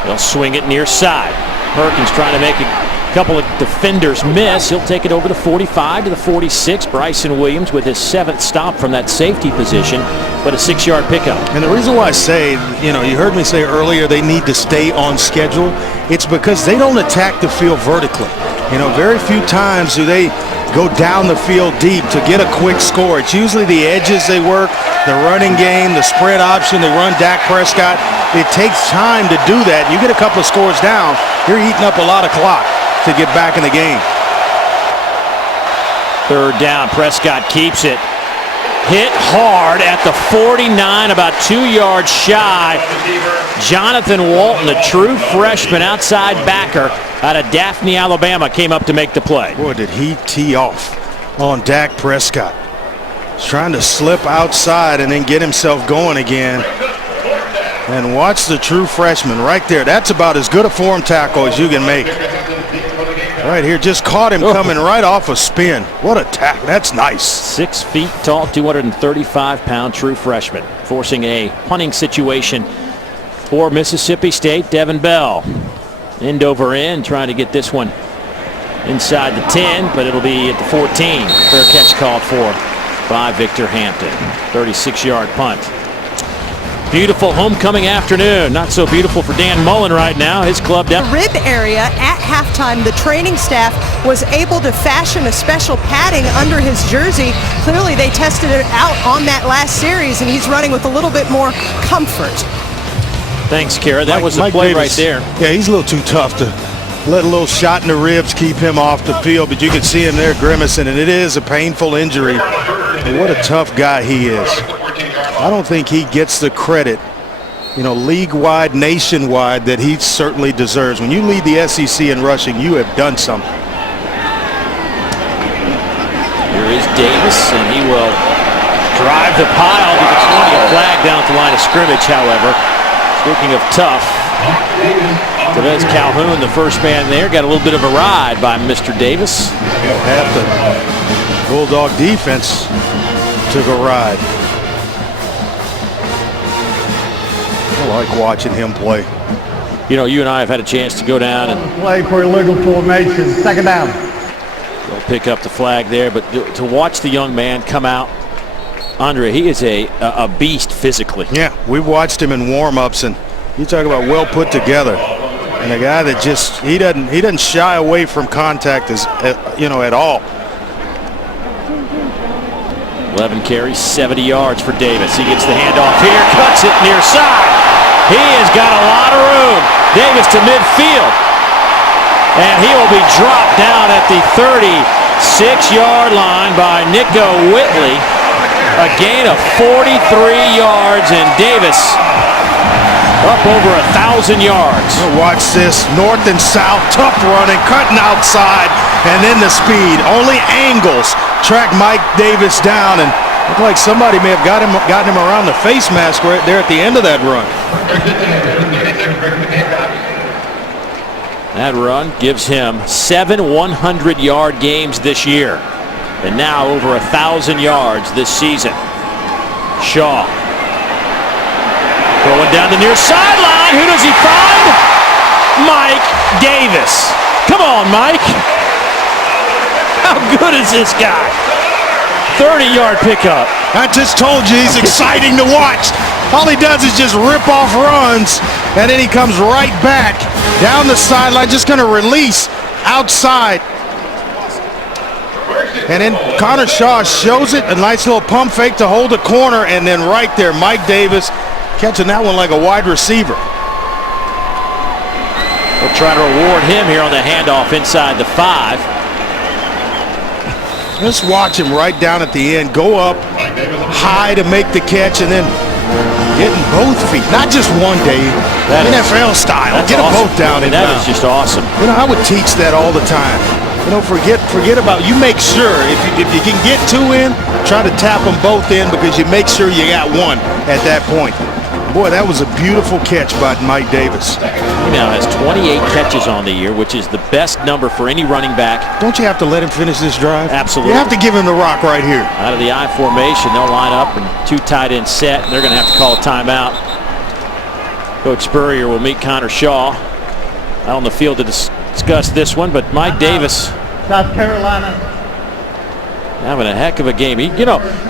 They'll swing it near side. Perkins trying to make a couple of defenders miss. He'll take it over the 45 to the 46. Bryson Williams with his 7th stop from that safety position, but a 6-yard pickup. And the reason why I say, you heard me say earlier they need to stay on schedule. It's because they don't attack the field vertically. Very few times do they go down the field deep to get a quick score. It's usually the edges they work, the running game, the spread option. They run Dak Prescott. It takes time to do that. You get a couple of scores down, you're eating up a lot of clock to get back in the game. 3rd down. Prescott keeps it. Hit hard at the 49, about 2 yards shy. Jonathan Walton, a true freshman outside backer out of Daphne, Alabama, came up to make the play. Boy, did he tee off on Dak Prescott. He's trying to slip outside and then get himself going again. And watch the true freshman right there. That's about as good a form tackle as you can make. Right here, just caught him coming right off a spin. What a tackle. That's nice. 6 feet tall, 235-pound true freshman, forcing a punting situation for Mississippi State. Devin Bell, end over end, trying to get this one inside the 10, but it'll be at the 14. Fair catch called for by Victor Hampton. 36-yard punt. Beautiful homecoming afternoon. Not so beautiful for Dan Mullen right now. His club down. The rib area at halftime, the training staff was able to fashion a special padding under his jersey. Clearly they tested it out on that last series, and he's running with a little bit more comfort. Thanks, Kara. That was the play right there. Yeah, he's a little too tough to let a little shot in the ribs keep him off the field, but you can see him there grimacing, and it is a painful injury. And what a tough guy he is. I don't think he gets the credit, league-wide, nationwide, that he certainly deserves. When you lead the SEC in rushing, you have done something. Here is Davis, and he will drive the pile. There's plenty of flag down at the line of scrimmage, however. Speaking of tough, Tevez Calhoun, the first man there, got a little bit of a ride by Mr. Davis. Half the Bulldog defense took a ride. I like watching him play. You and I have had a chance to go down and Play for illegal formation. 2nd down. they'll pick up the flag there, but to watch the young man come out, Andre, he is a beast physically. Yeah, we've watched him in warm-ups, and you talk about well put together, and a guy that just he doesn't shy away from contact at all. 11 carries, 70 yards for Davis. He gets the handoff here, cuts it near side. He has got a lot of room. Davis to midfield, and he will be dropped down at the 36-yard line by Nico Whitley. A gain of 43 yards, and Davis up over 1,000 yards. Watch this, north and south, tough running, cutting outside, and then the speed. Only angles track Mike Davis down, and looked like somebody may have gotten him around the face mask right there at the end of that run. That run gives him 7 100-yard games this year, and now over 1,000 yards this season. Shaw going down the near sideline. Who does he find? Mike Davis. Come on, Mike. How good is this guy? 30-yard pickup. I just told you he's exciting to watch. All he does is just rip off runs, and then he comes right back down the sideline, just going to release outside. And then Connor Shaw shows it, a nice little pump fake to hold the corner, and then right there, Mike Davis catching that one like a wide receiver. We'll try to reward him here on the handoff inside the 5. Just watch him right down at the end, go up, high to make the catch and then getting both feet, not just one, Dave. NFL style. Get them both down in That bounds. is just awesome. You know, I would teach that all the time. You know, forget about, you make sure if you can get two in, try to tap them both in because you make sure you got one at that point. Boy, that was a beautiful catch by Mike Davis. He now has 28 catches on the year, which is the best number for any running back. Don't you have to let him finish this drive? Absolutely. You have to give him the rock right here. Out of the I formation, they'll line up and two tight end set, and they're going to have to call a timeout. Coach Spurrier will meet Connor Shaw out on the field to discuss this one, but Mike Davis South Carolina. having a heck of a game. He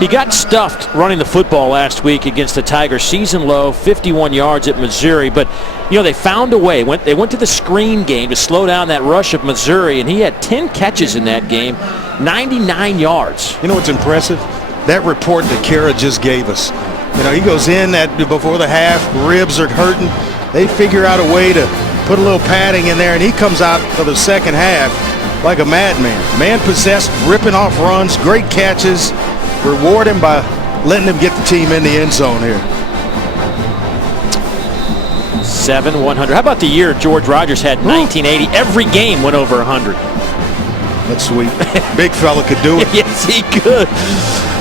got stuffed running the football last week against the Tigers. Season low, 51 yards at Missouri. But, they found a way. They went to the screen game to slow down that rush of Missouri, and he had 10 catches in that game, 99 yards. You know what's impressive? That report that Kara just gave us. He goes in before the half, ribs are hurting. They figure out a way to put a little padding in there, and he comes out for the second half like a madman. Man-possessed, ripping off runs, great catches. Reward him by letting him get the team in the end zone here. 7-100. How about the year George Rogers had 1980? Every game went over 100. That's sweet. Big fella could do it. Yes, he could.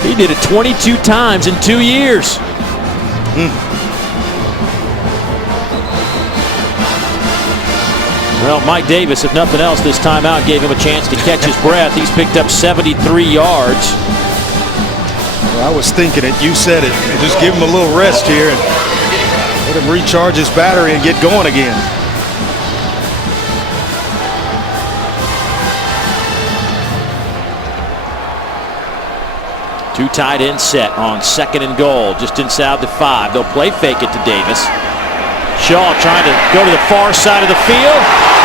He did it 22 times in 2 years. Well, Mike Davis, if nothing else, this timeout gave him a chance to catch his breath. He's picked up 73 yards. Well, I was thinking it. You said it. Just give him a little rest here and let him recharge his battery and get going again. Two tight end set on 2nd and goal, just inside the 5. They'll play fake it to Davis. Shaw trying to go to the far side of the field.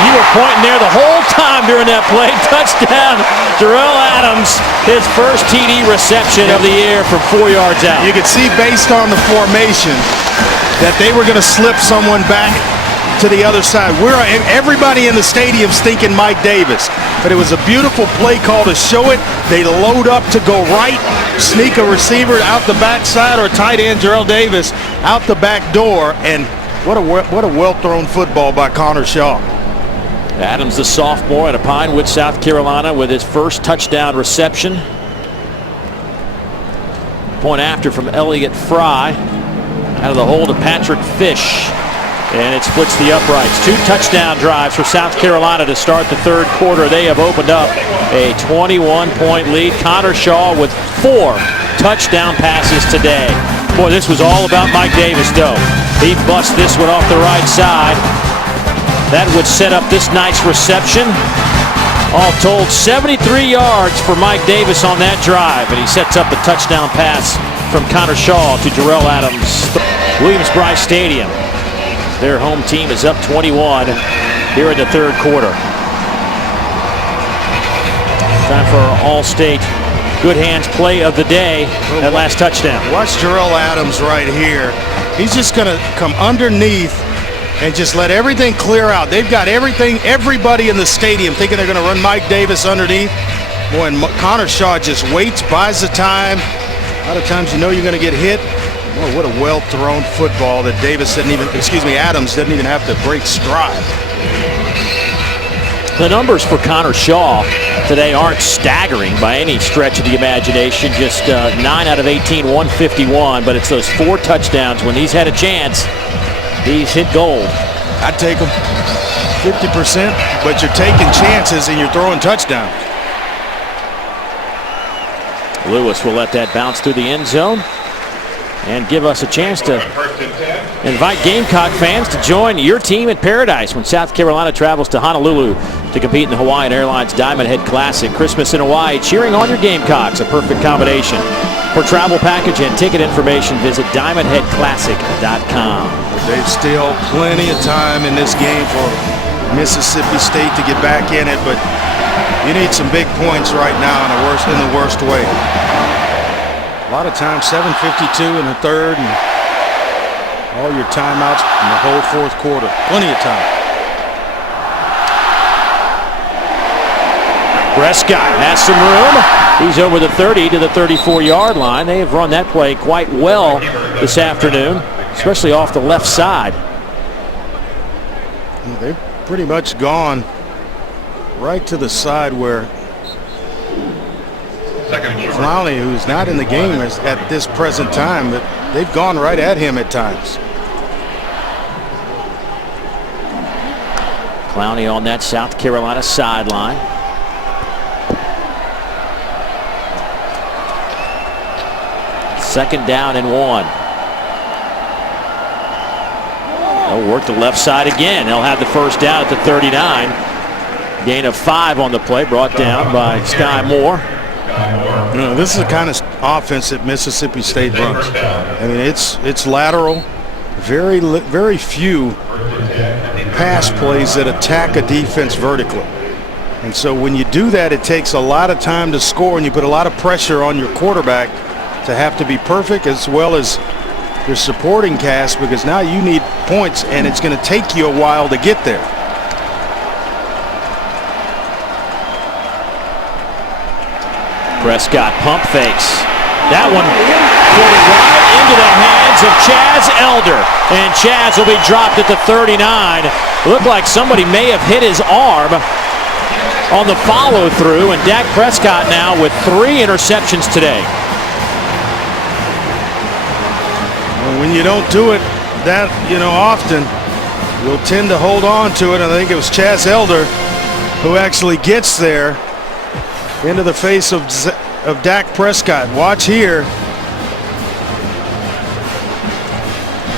You were pointing there the whole time during that play. Touchdown, Darrell Adams, his first TD reception of the year from 4 yards out. You could see based on the formation that they were going to slip someone back to the other side. Everybody in the stadium's thinking Mike Davis, but it was a beautiful play call to show it. They load up to go right, sneak a receiver out the backside or tight end Darrell Davis out the back door, and what a well-thrown football by Connor Shaw. Adams, the sophomore out of Pinewood, South Carolina, with his first touchdown reception. Point after from Elliott Fry. Out of the hole to Patrick Fish. And it splits the uprights. 2 touchdown drives for South Carolina to start the third quarter. They have opened up a 21-point lead. Connor Shaw with 4 touchdown passes today. Boy, this was all about Mike Davis, though. He busts this one off the right side. That would set up this nice reception. All told, 73 yards for Mike Davis on that drive, and he sets up a touchdown pass from Connor Shaw to Darrell Adams. Williams-Brice Stadium. Their home team is up 21 here in the third quarter. Time for our All-State Good Hands play of the day. That last touchdown. Watch Darrell Adams right here. He's just going to come underneath and just let everything clear out. They've got everybody in the stadium thinking they're going to run Mike Davis underneath. Boy, and Connor Shaw just waits, buys the time. A lot of times you're going to get hit. Boy, what a well-thrown football that Adams didn't even have to break stride. The numbers for Connor Shaw today aren't staggering by any stretch of the imagination. Just 9 out of 18, 151. But it's those 4 touchdowns. When he's had a chance, he's hit gold. I'd take him 50%, but you're taking chances and you're throwing touchdowns. Lewis will let that bounce through the end zone and give us a chance to invite Gamecock fans to join your team in paradise when South Carolina travels to Honolulu to compete in the Hawaiian Airlines Diamond Head Classic. Christmas in Hawaii, cheering on your Gamecocks, a perfect combination. For travel package and ticket information, visit diamondheadclassic.com. There's still plenty of time in this game for Mississippi State to get back in it, but you need some big points right now in the worst way. A lot of times, 7:52 in the third, and all your timeouts in the whole fourth quarter. Plenty of time. Prescott has some room. He's over the 30 to the 34-yard line. They have run that play quite well this afternoon, especially off the left side. They've pretty much gone right to the side where Clowney, who's not in the game at this present time, but they've gone right at him at times. Clowney on that South Carolina sideline. Second down and 1. They'll work the left side again. They'll have the first down at the 39. Gain of 5 on the play, brought down by Sky Moore. You know, this is the kind of offense that Mississippi State runs. I mean, it's lateral. Very few pass plays that attack a defense vertically. And so when you do that, it takes a lot of time to score, and you put a lot of pressure on your quarterback to have to be perfect, as well as your supporting cast, because now you need points, and it's going to take you a while to get there. Prescott pump fakes. That one pointed right into the hands of Chaz Elder. And Chaz will be dropped at the 39. Looked like somebody may have hit his arm on the follow through. And Dak Prescott now with 3 interceptions today. When you don't do it that often, you'll tend to hold on to it. I think it was Chaz Elder who actually gets there into the face of Dak Prescott. Watch here.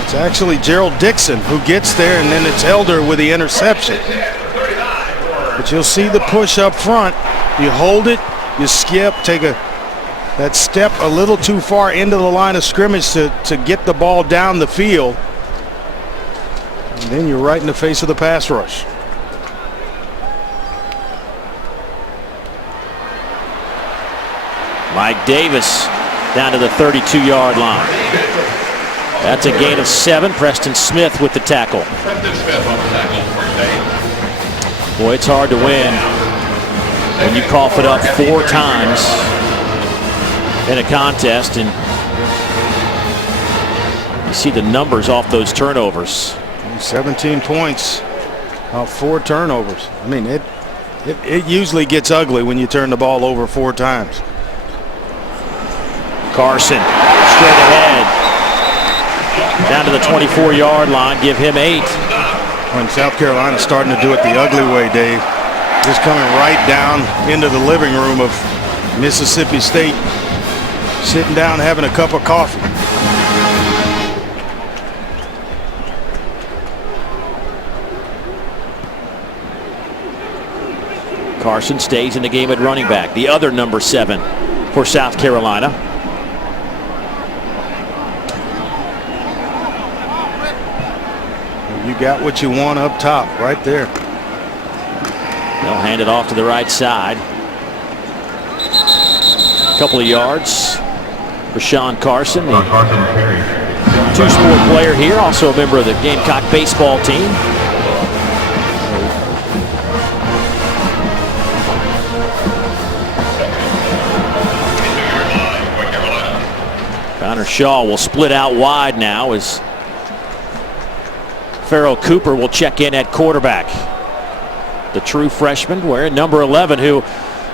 It's actually Gerald Dixon who gets there, and then it's Elder with the interception. But you'll see the push up front. You hold it, you skip, take that step a little too far into the line of scrimmage to get the ball down the field. And then you're right in the face of the pass rush. Mike Davis down to the 32-yard line. That's a gain of 7. Preston Smith with the tackle. Boy, it's hard to win when you cough it up 4 times in a contest, and you see the numbers off those turnovers. 17 points off 4 turnovers. I mean, it usually gets ugly when you turn the ball over 4 times. Carson straight ahead down to the 24-yard line. Give him 8. When South Carolina's starting to do it the ugly way, Dave, just coming right down into the living room of Mississippi State, sitting down having a cup of coffee. Carson stays in the game at running back, the other number 7 for South Carolina. You got what you want up top right there. They'll hand it off to the right side. A couple of yards for Sean Carson, the 2-sport player here, also a member of the Gamecock baseball team. Connor Shaw will split out wide now as Pharoh Cooper will check in at quarterback. The true freshman wearing number 11, who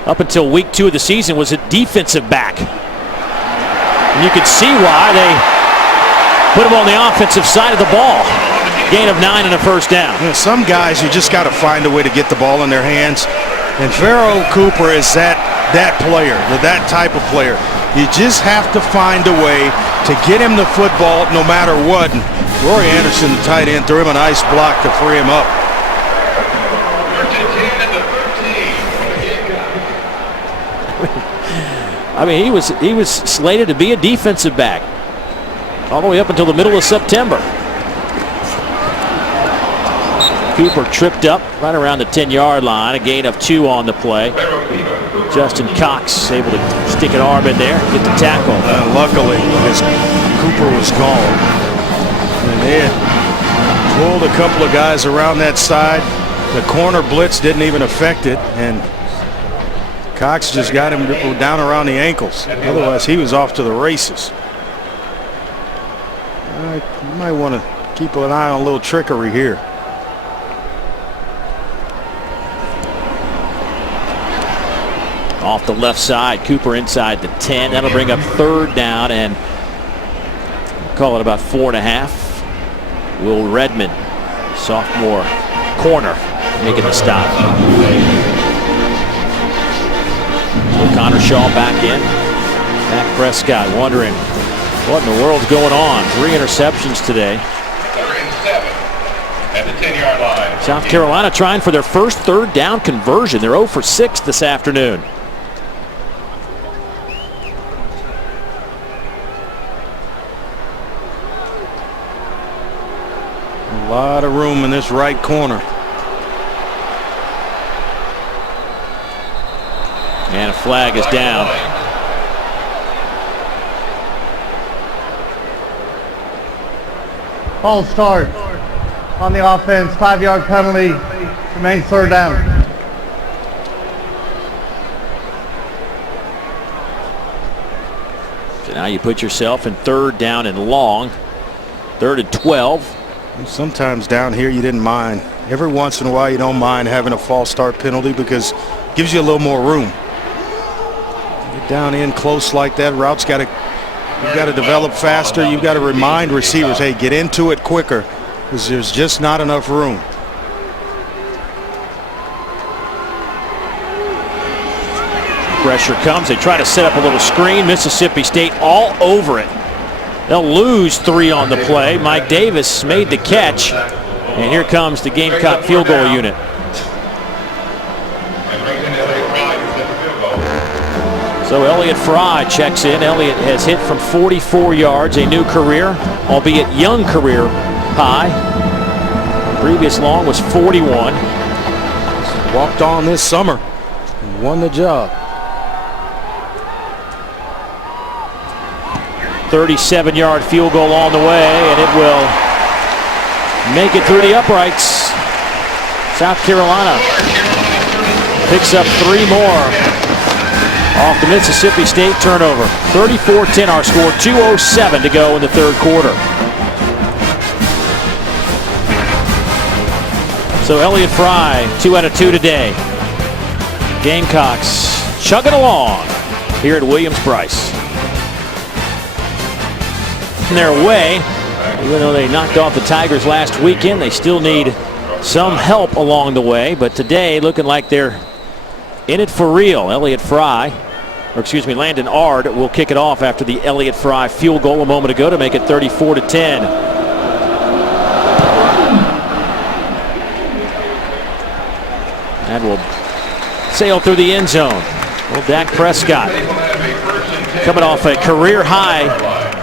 up until week 2 of the season was a defensive back. And you can see why they put him on the offensive side of the ball. Gain of 9 and a first down. You know, some guys, you just got to find a way to get the ball in their hands. And Pharoh Cooper is that player, that type of player. You just have to find a way to get him the football no matter what. And Rory Anderson, the tight end, threw him a nice block to free him up. I mean, he was slated to be a defensive back all the way up until the middle of September. Cooper tripped up right around the 10-yard line, a gain of 2 on the play. Justin Cox able to stick an arm in there, get the tackle. Luckily, because Cooper was gone. And they had pulled a couple of guys around that side. The corner blitz didn't even affect it. And Cox just got him down around the ankles. Otherwise, he was off to the races. You might want to keep an eye on a little trickery here. Off the left side, Cooper inside the 10. That'll bring up third down and call it about 4.5. Will Redmond, sophomore corner, making the stop. Connor Shaw back in. Dak Prescott wondering what in the world's going on. 3 interceptions today. 3rd and 7 at the 10-yard line. South Carolina trying for their first third down conversion. They're 0 for 6 this afternoon. A lot of room in this right corner. And a flag is down. False start on the offense, 5-yard penalty, remains third down. So now you put yourself in third down and long. 3rd and 12. Sometimes down here you didn't mind. Every once in a while you don't mind having a false start penalty because it gives you a little more room. Get down in close like that, routes you've got to develop faster. You've got to remind receivers, hey, get into it quicker because there's just not enough room. Pressure comes. They try to set up a little screen. Mississippi State all over it. They'll lose 3 on the play. Mike Davis made the catch. And here comes the Gamecock field goal unit. So Elliott Fry checks in. Elliott has hit from 44 yards, a new career, albeit young career high. Previous long was 41. Walked on this summer and won the job. 37-yard field goal on the way, and it will make it through the uprights. South Carolina picks up 3 more off the Mississippi State turnover. 34-10 our score, 2:07 to go in the 3rd quarter. So Elliott Fry, 2 out of 2 today. Gamecocks chugging along here at Williams-Brice. In their way, even though they knocked off the Tigers last weekend, they still need some help along the way. But today, looking like they're in it for real. Elliott Fry, or excuse me, Landon Ard will kick it off after the Elliott Fry field goal a moment ago to make it 34-10. And will sail through the end zone. Well, Dak Prescott coming off a career high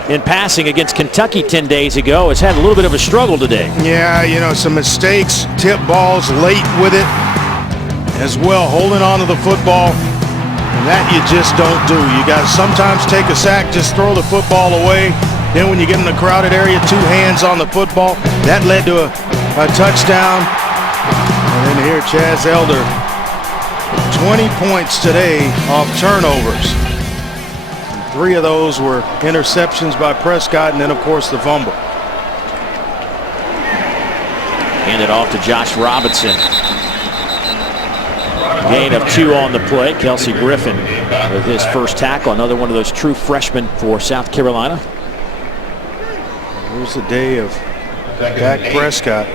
in passing against Kentucky 10 days ago, has had a little bit of a struggle today. Yeah, you know, some mistakes, tip balls late with it as well, holding on to the football, and that you just don't do. You got to sometimes take a sack, just throw the football away. Then when you get in a crowded area, 2 hands on the football. That led to a touchdown. And then here, Chaz Elder, 20 points today off turnovers. 3 of those were interceptions by Prescott, and then, of course, the fumble. Handed off to Josh Robinson. Gain of 2 on the play. Kelsey Griffin with his first tackle. Another one of those true freshmen for South Carolina. Here's the day of Dak Prescott.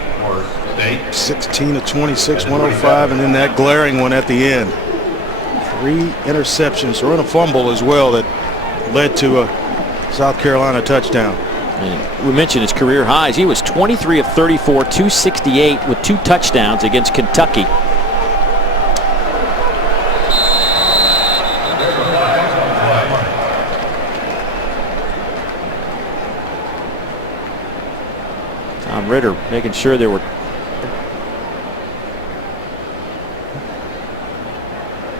16 of 26, 105, and then that glaring one at the end. 3 interceptions, or a fumble as well that led to a South Carolina touchdown. And we mentioned his career highs. He was 23 of 34, 268 with 2 touchdowns against Kentucky. Tom Ritter making sure there were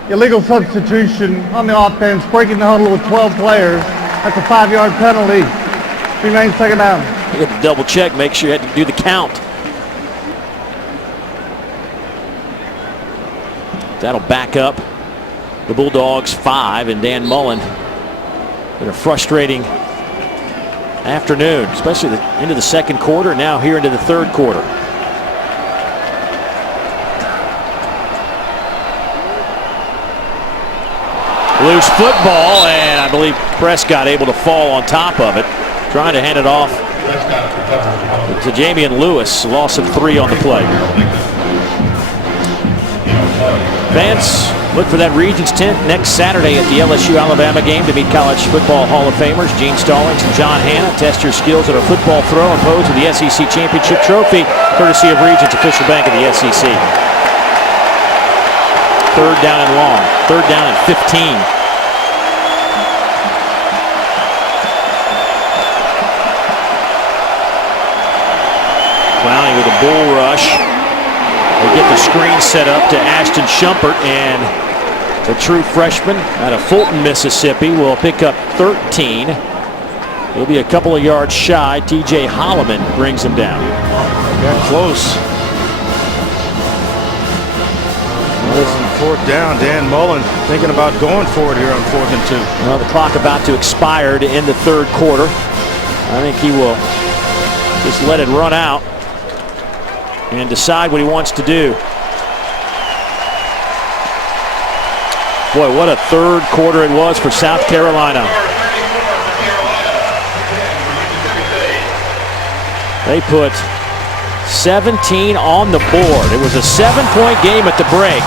Illegal substitution on the offense, breaking the huddle with 12 players. That's a 5-yard penalty. Remains 2nd down. You had to double check, make sure you had to do the count. That'll back up The Bulldogs 5, and Dan Mullen in a frustrating afternoon, especially into the second quarter, now here into the third quarter. Loose football, and I believe Prescott able to fall on top of it, trying to hand it off to Jamian Lewis. Loss of 3 on the play. Fans, look for that Regions tent next Saturday at the LSU-Alabama game to meet College Football Hall of Famers Gene Stallings and John Hanna. Test your skills at a football throw and pose with the SEC Championship Trophy, courtesy of Regions, official bank of the SEC. 3rd down and long. 3rd down and 15. Clowney with a bull rush. They get the screen set up to Ashton Shumpert, and the true freshman out of Fulton, Mississippi, will pick up 13. He'll be a couple of yards shy. TJ Holloman brings him down. Got close. 4th down. Dan Mullen thinking about going for it here on 4th and 2. Well, the clock about to expire to end the third quarter. I think he will just let it run out and decide what he wants to do. Boy, what a third quarter it was for South Carolina. They put 17 on the board. It was a 7-point game at the break,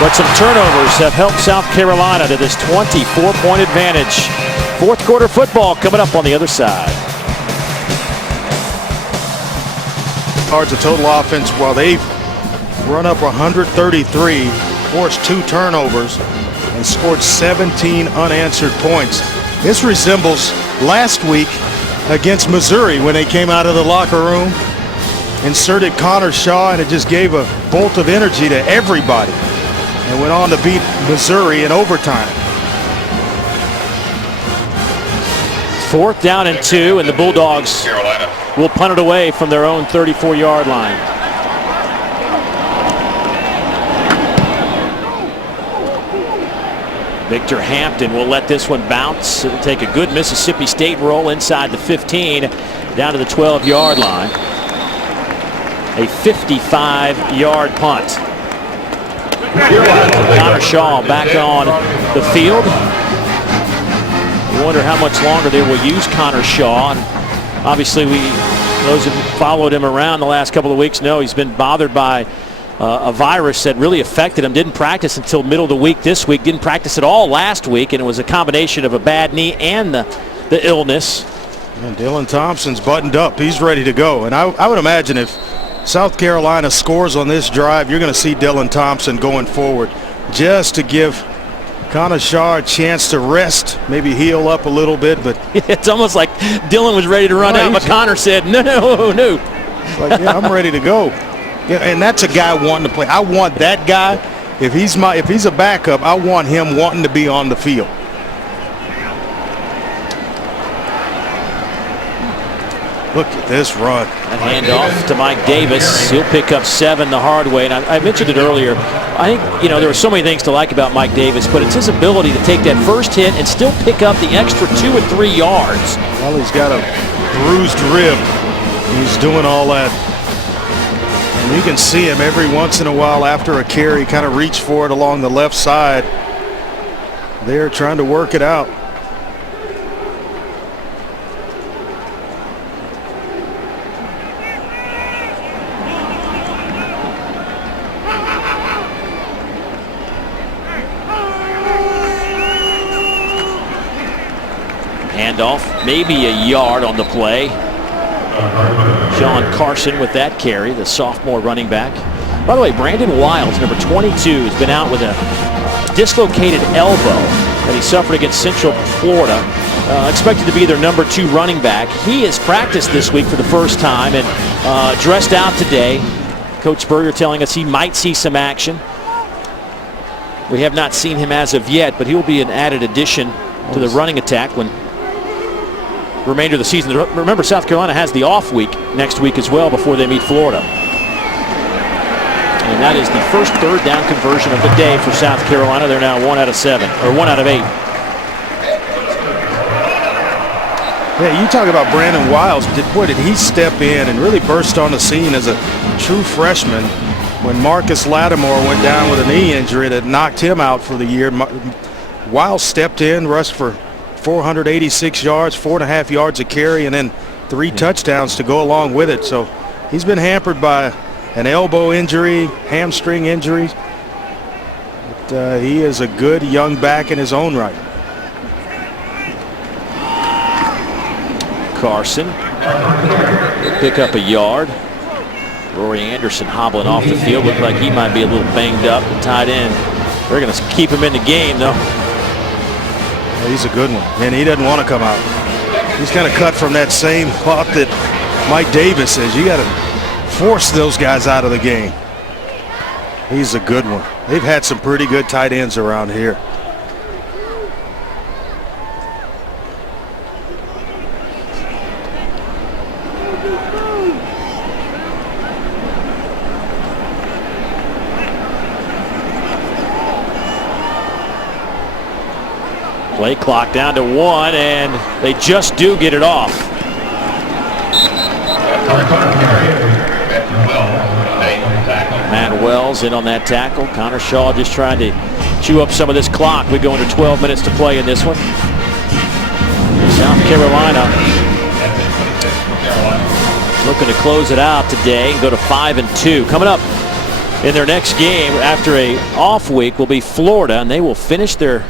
but some turnovers have helped South Carolina to this 24-point advantage. Fourth quarter football coming up on the other side. Yards of total offense while they've run up 133, forced 2 turnovers, and scored 17 unanswered points. This resembles last week against Missouri when they came out of the locker room, inserted Connor Shaw, and it just gave a bolt of energy to everybody, and went on to beat Missouri in overtime. 4th down and 2, and the Bulldogs will punt it away from their own 34-yard line. Victor Hampton will let this one bounce. It'll take a good Mississippi State roll inside the 15 down to the 12-yard line. A 55-yard punt. Connor Shaw back on the field. You wonder how much longer they will use Connor Shaw. And obviously, those who followed him around the last couple of weeks know he's been bothered by a virus that really affected him. Didn't practice until middle of the week this week. Didn't practice at all last week, and it was a combination of a bad knee and the illness. And Dylan Thompson's buttoned up. He's ready to go. And I would imagine if South Carolina scores on this drive, you're going to see Dylan Thompson going forward just to give Connor Shaw a chance to rest, maybe heal up a little bit. But it's almost like Dylan was ready to run out, but Connor said, no. It's like, yeah, I'm ready to go. Yeah, and that's a guy wanting to play. I want that guy. If he's a backup, I want him wanting to be on the field. Look at this run. A handoff to Mike Davis. He'll pick up 7 the hard way. And I mentioned it earlier. I think, there were so many things to like about Mike Davis, but it's his ability to take that first hit and still pick up the extra 2 and 3 yards. Well, he's got a bruised rib. He's doing all that. And you can see him every once in a while after a carry kind of reach for it along the left side. They're trying to work it out. Handoff, maybe a yard on the play. Sean Carson with that carry, the sophomore running back. By the way, Brandon Wiles, number 22, has been out with a dislocated elbow that he suffered against Central Florida. Expected to be their number 2 running back. He has practiced this week for the first time and dressed out today. Coach Spurrier telling us he might see some action. We have not seen him as of yet, but he will be an added addition to the running attack when remainder of the season. Remember, South Carolina has the off week next week as well before they meet Florida. And That is the first third down conversion of the day for South Carolina. They're now 1 out of 7, or 1 out of 8. Yeah, you talk about Brandon Wiles. Boy, did he step in and really burst on the scene as a true freshman when Marcus Lattimore went down with a knee injury that knocked him out for the year. Wiles stepped in, rushed for 486 yards, 4.5 yards a carry, and then 3 touchdowns to go along with it. So he's been hampered by an elbow injury, hamstring injury. But he is a good young back in his own right. Carson pick up a yard. Rory Anderson hobbling off the field. Looked like he might be a little banged up. The tight end. They're going to keep him in the game, though. Yeah, he's a good one, and he doesn't want to come out. He's kind of cut from that same cloth that Mike Davis says. You got to force those guys out of the game. He's a good one. They've had some pretty good tight ends around here. Play clock down to 1, and they just do get it off. Matt Wells in on that tackle. Connor Shaw just trying to chew up some of this clock. We go into 12 minutes to play in this one. South Carolina looking to close it out today and go to 5-2. Coming up in their next game after a off week will be Florida, and they will finish their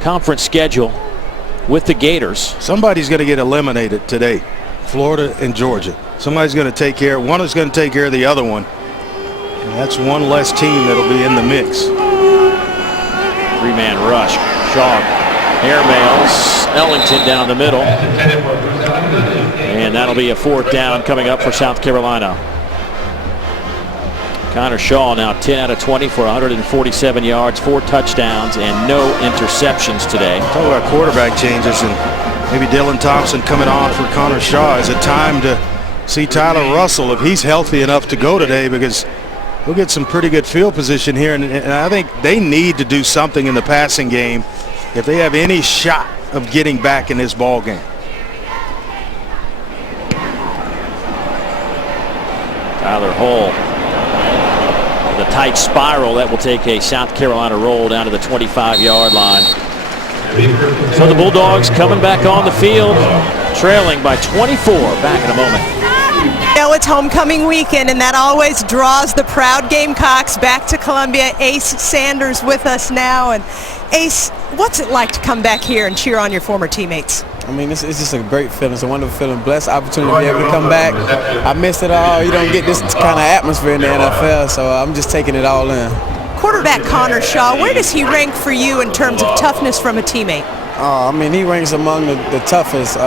conference schedule with the Gators. Somebody's going to get eliminated today. Florida and Georgia. Somebody's going to take care. One is going to take care of the other one. And that's one less team that'll be in the mix. 3-man rush. Shaw airmails Ellington down the middle. And that'll be a 4th down coming up for South Carolina. Connor Shaw now 10 out of 20 for 147 yards, 4 touchdowns, and no interceptions today. Talk about quarterback changes, and maybe Dylan Thompson coming on for Connor Shaw. Is it time to see Tyler Russell if he's healthy enough to go today, because we'll get some pretty good field position here, and I think they need to do something in the passing game if they have any shot of getting back in this ball game. Tyler Hull. The tight spiral that will take a South Carolina roll down to the 25-yard line. So the Bulldogs coming back on the field, trailing by 24. Back in a moment. You know, it's homecoming weekend, and that always draws the proud Gamecocks back to Columbia. Ace Sanders with us now. And Ace, what's it like to come back here and cheer on your former teammates? I mean, it's just a great feeling. It's a wonderful feeling. Blessed opportunity to be able to come back. I missed it all. You don't get this kind of atmosphere in the NFL, so I'm just taking it all in. Quarterback Connor Shaw, where does he rank for you in terms of toughness from a teammate? I mean, he ranks among the toughest.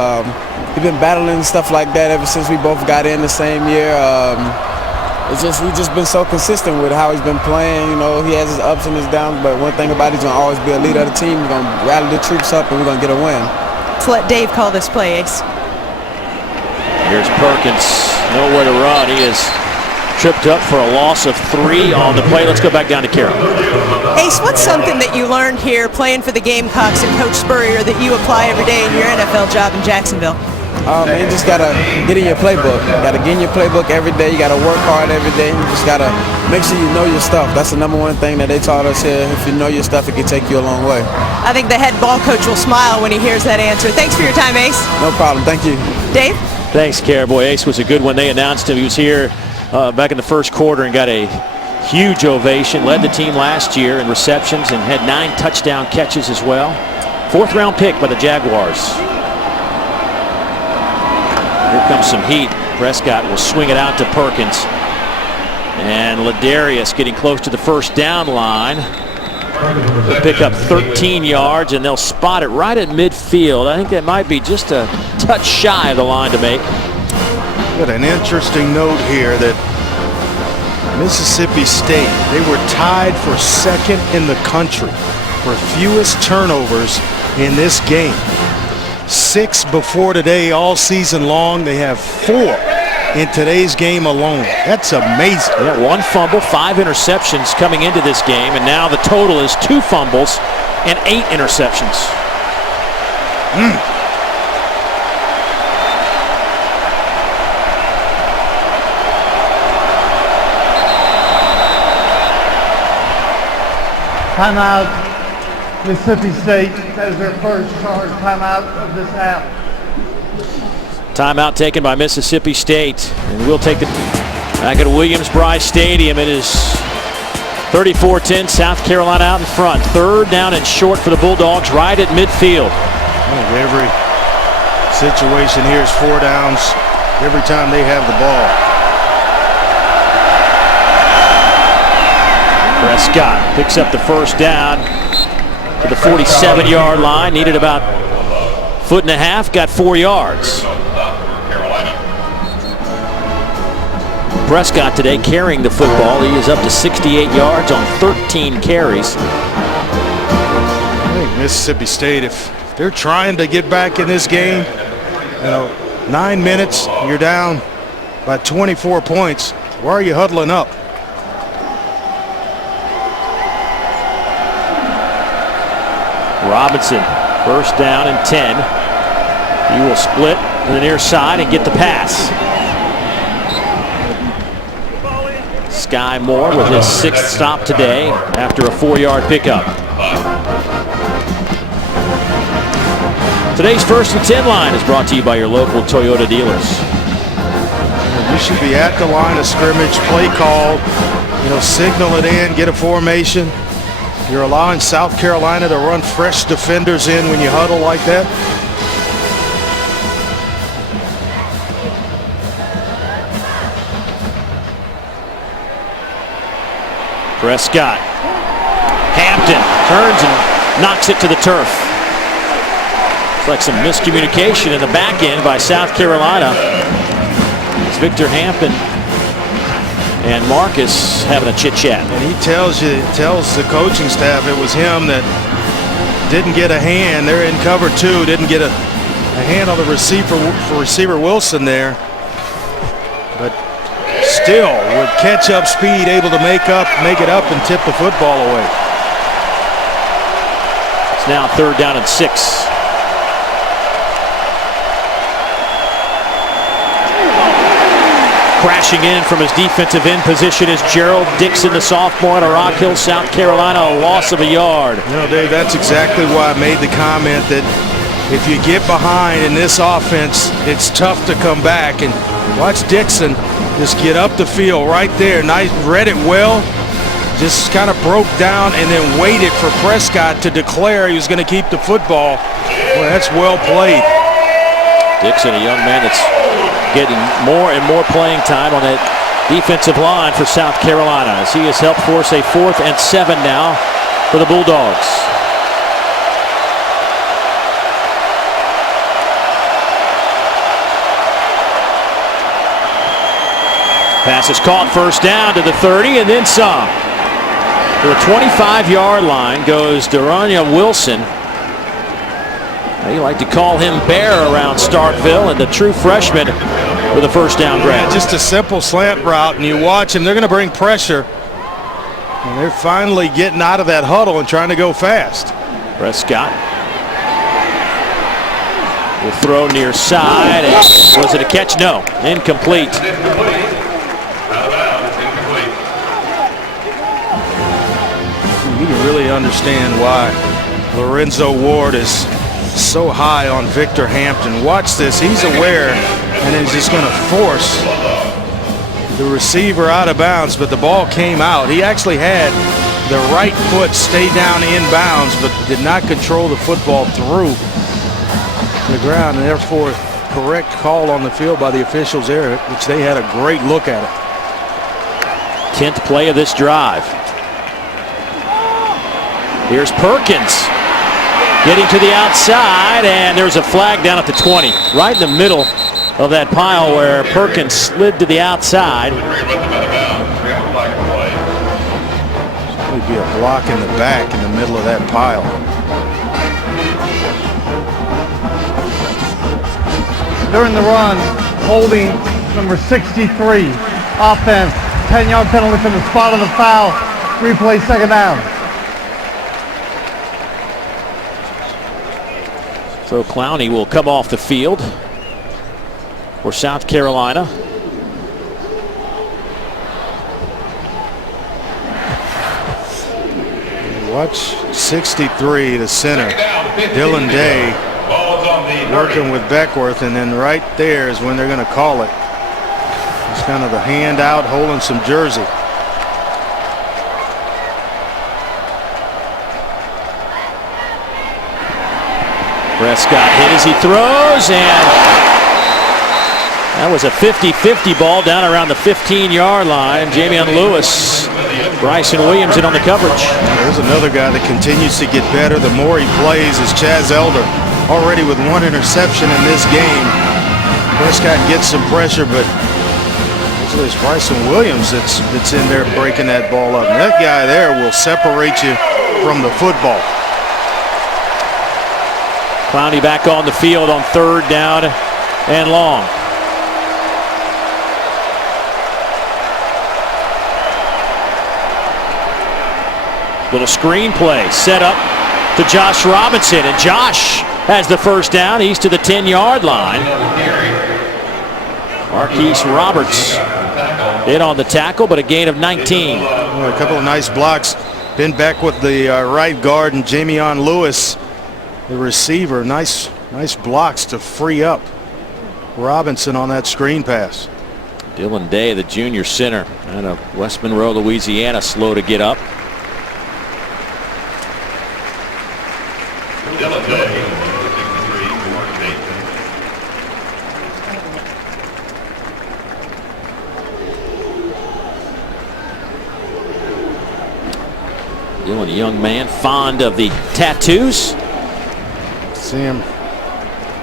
He's been battling stuff like that ever since we both got in the same year. We've just been so consistent with how he's been playing. You know, he has his ups and his downs, but one thing about it, he's going to always be a leader of the team. He's going to rally the troops up, and we're going to get a win. Let's let Dave call this play, Ace. Here's Perkins, nowhere to run. He is tripped up for a loss of 3 on the play. Let's go back down to Carroll. Ace, what's something that you learned here playing for the Gamecocks and Coach Spurrier that you apply every day in your NFL job in Jacksonville? Man, you just got to get in your playbook. You got to get in your playbook every day. You got to work hard every day. You just got to make sure you know your stuff. That's the #1 thing that they taught us here. If you know your stuff, it can take you a long way. I think the head ball coach will smile when he hears that answer. Thanks for your time, Ace. No problem. Thank you. Dave? Thanks, Carroll. Boy, Ace was a good one. They announced him. He was here back in the first quarter and got a huge ovation. Led the team last year in receptions and had 9 touchdown catches as well. 4th-round pick by the Jaguars. Here comes some heat. Prescott will swing it out to Perkins. And Ladarius getting close to the 1st down line. They'll pick up 13 yards, and they'll spot it right at midfield. I think that might be just a touch shy of the line to make. Got an interesting note here that Mississippi State, they were tied for 2nd in the country for fewest turnovers in this game. 6 before today all season long. They have 4 in today's game alone. That's amazing. Yeah, 1 fumble, 5 interceptions coming into this game, and now the total is 2 fumbles and 8 interceptions. Timeout. Mississippi State has their first charge timeout of this half. Timeout taken by Mississippi State, and we'll take it back at Williams-Brice Stadium. It is 34-10, South Carolina out in front. 3rd down and short for the Bulldogs right at midfield. Every situation here is 4 downs every time they have the ball. Prescott picks up the first down to the 47-yard line. Needed about 1.5 foot, got 4 yards. Prescott today carrying the football. He is up to 68 yards on 13 carries. I think Mississippi State, if they're trying to get back in this game, 9 minutes, you're down by 24 points. Why are you huddling up? Robinson, first down and 10. He will split to the near side and get the pass. Sky Moore with his 6th stop today after a 4-yard pickup. Today's 1st and 10 line is brought to you by your local Toyota dealers. You should be at the line of scrimmage, play call, signal it in, get a formation. You're allowing South Carolina to run fresh defenders in when you huddle like that. Prescott. Hampton turns and knocks it to the turf. It's like some miscommunication in the back end by South Carolina. It's Victor Hampton and Marcus having a chit-chat. And he tells the coaching staff it was him that didn't get a hand. They're in cover 2, didn't get a hand on the receiver Wilson there. But still, with catch-up speed, able to make it up and tip the football away. It's now 3rd down and 6. Crashing in from his defensive end position is Gerald Dixon, the sophomore out of Rock Hill, South Carolina, a loss of a yard. Dave, that's exactly why I made the comment that if you get behind in this offense, it's tough to come back. And watch Dixon just get up the field right there. Nice, read it well, just kind of broke down and then waited for Prescott to declare he was going to keep the football. Well, that's well played. Dixon, a young man that's getting more and more playing time on that defensive line for South Carolina as he has helped force a 4th and 7 now for the Bulldogs. Pass is caught, first down to the 30 and then some. To the 25-yard line goes Darania Wilson. They like to call him Bear around Starkville, and the true freshman with a first down grab. Yeah, just a simple slant route, and you watch him. They're going to bring pressure, and they're finally getting out of that huddle and trying to go fast. Prescott will throw near side. And was it a catch? No, incomplete. You can really understand why Lorenzo Ward is so high on Victor Hampton. Watch this. He's aware, and he's just going to force the receiver out of bounds, but the ball came out. He actually had the right foot stay down in bounds, but did not control the football through the ground, and therefore correct call on the field by the officials there, which they had a great look at it. 10th play of this drive. Here's Perkins getting to the outside, and there's a flag down at the 20, right in the middle of that pile where Perkins slid to the outside. Would be a block in the back in the middle of that pile. During the run, holding number 63. Offense, 10-yard penalty from the spot of the foul. Replay, second down. So Clowney will come off the field for South Carolina. Watch 63, the center, Dylan Day, working with Beckworth, and then right there is when they're going to call it. It's kind of the hand out, holding some jersey. Prescott hit as he throws, and that was a 50-50 ball down around the 15-yard line. Jamion Lewis, Bryson Williams in on the coverage. There's another guy that continues to get better the more he plays is Chaz Elder, already with 1 interception in this game. Prescott gets some pressure, but it's Bryson Williams that's in there breaking that ball up. And that guy there will separate you from the football. Clowney back on the field on 3rd down and long. Little screen play set up to Josh Robinson, and Josh has the first down. He's to the 10-yard line. Marquise Roberts in on the tackle, but a gain of 19. Well, a couple of nice blocks. Ben Beck with the right guard, and Jamion Lewis, the receiver. Nice blocks to free up Robinson on that screen pass. Dylan Day, the junior center out of West Monroe, Louisiana, slow to get up. Dylan Day, 63, George Mason. Dylan, a young man, fond of the tattoos. See him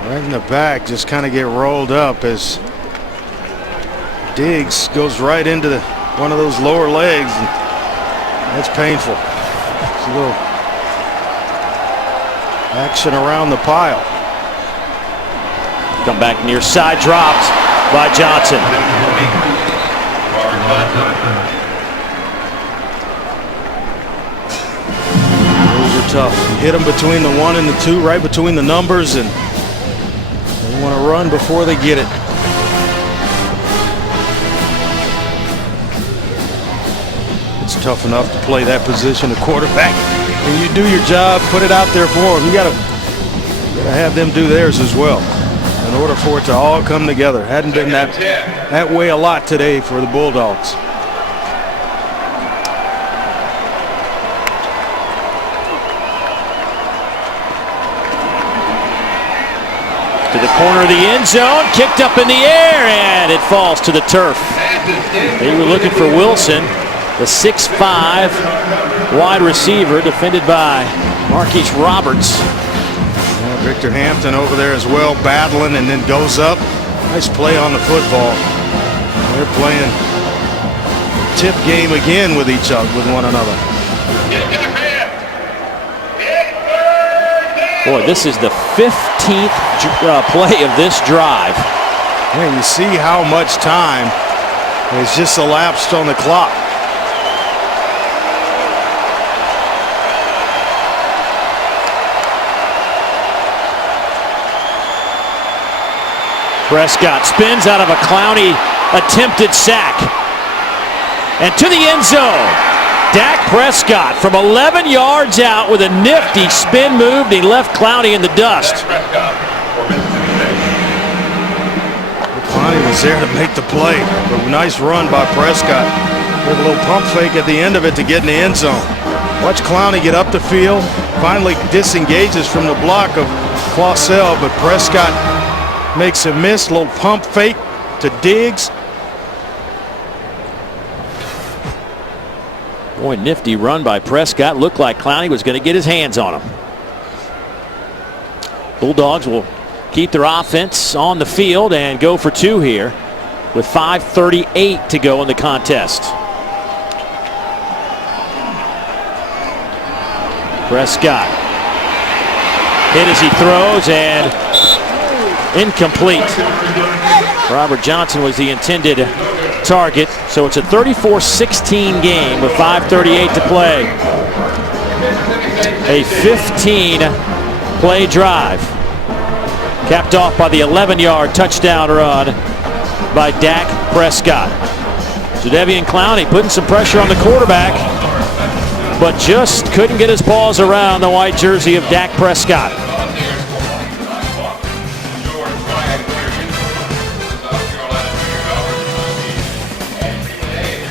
right in the back, just kind of get rolled up as Diggs goes right into one of those lower legs. And that's painful. It's a little action around the pile. Come back near side, dropped by Johnson. Tough. You hit them between the 1 and the 2, right between the numbers, and they want to run before they get it. It's tough enough to play that position of quarterback. And you do your job, put it out there for them. You gotta have them do theirs as well in order for it to all come together. Hadn't been that way a lot today for the Bulldogs. To the corner of the end zone, kicked up in the air, and it falls to the turf. They were looking for Wilson, the 6'5" wide receiver, defended by Marquise Roberts. Victor Hampton over there as well, battling, and then goes up. Nice play on the football. They're playing tip game again with each other, with one another. Boy, this is the 15th play of this drive. Yeah, you see how much time has just elapsed on the clock. Prescott spins out of a Clowney attempted sack. And to the end zone. Dak Prescott from 11 yards out with a nifty spin move. He left Clowney in the dust. Clowney was there to make the play. A nice run by Prescott. With a little pump fake at the end of it to get in the end zone. Watch Clowney get up the field. Finally disengages from the block of Clausell, but Prescott makes a miss. Little pump fake to Diggs. Boy, nifty run by Prescott. Looked like Clowney was going to get his hands on him. Bulldogs will keep their offense on the field and go for 2 here with 5:38 to go in the contest. Prescott hit as he throws, and incomplete. Robert Johnson was the intended target. So it's a 34-16 game with 5:38 to play. A 15-play drive, capped off by the 11-yard touchdown run by Dak Prescott. Jadeveon Clowney putting some pressure on the quarterback, but just couldn't get his balls around the white jersey of Dak Prescott.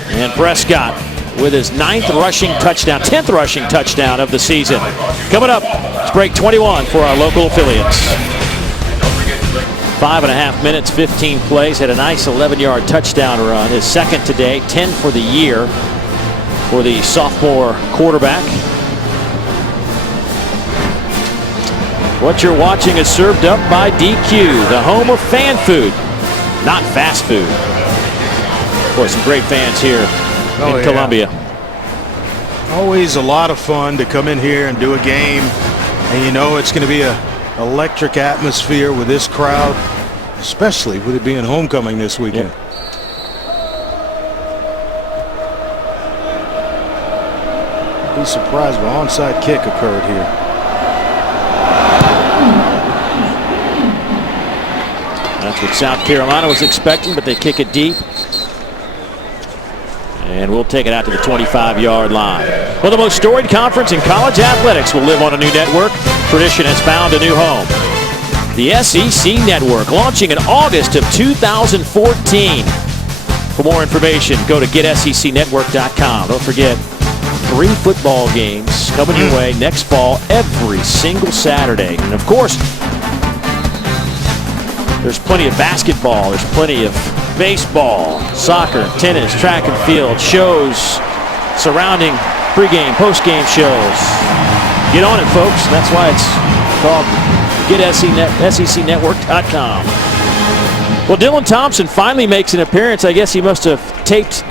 And Prescott with his 9th rushing touchdown, 10th rushing touchdown of the season. Coming up, it's break 21 for our local affiliates. 5.5 minutes, 15 plays, had a nice 11-yard touchdown run, his second today, 10 for the year for the sophomore quarterback. What you're watching is served up by DQ, the home of fan food, not fast food. Boy, some great fans here in Columbia. Always a lot of fun to come in here and do a game, and you know it's going to be a electric atmosphere with this crowd, especially with it being homecoming this weekend. Be surprised if an onside kick occurred here. That's what South Carolina was expecting, but they kick it deep. And we'll take it out to the 25-yard line. Well, the most storied conference in college athletics will live on a new network. Tradition has found a new home. The SEC Network, launching in August of 2014. For more information, go to getsecnetwork.com. Don't forget, 3 football games coming your way next fall every single Saturday. And of course, there's plenty of basketball. There's plenty of baseball, soccer, tennis, track and field, shows surrounding pregame, postgame shows. Get on it, folks. That's why it's called getsecnetwork.com. Well, Dylan Thompson finally makes an appearance. I guess he must have taped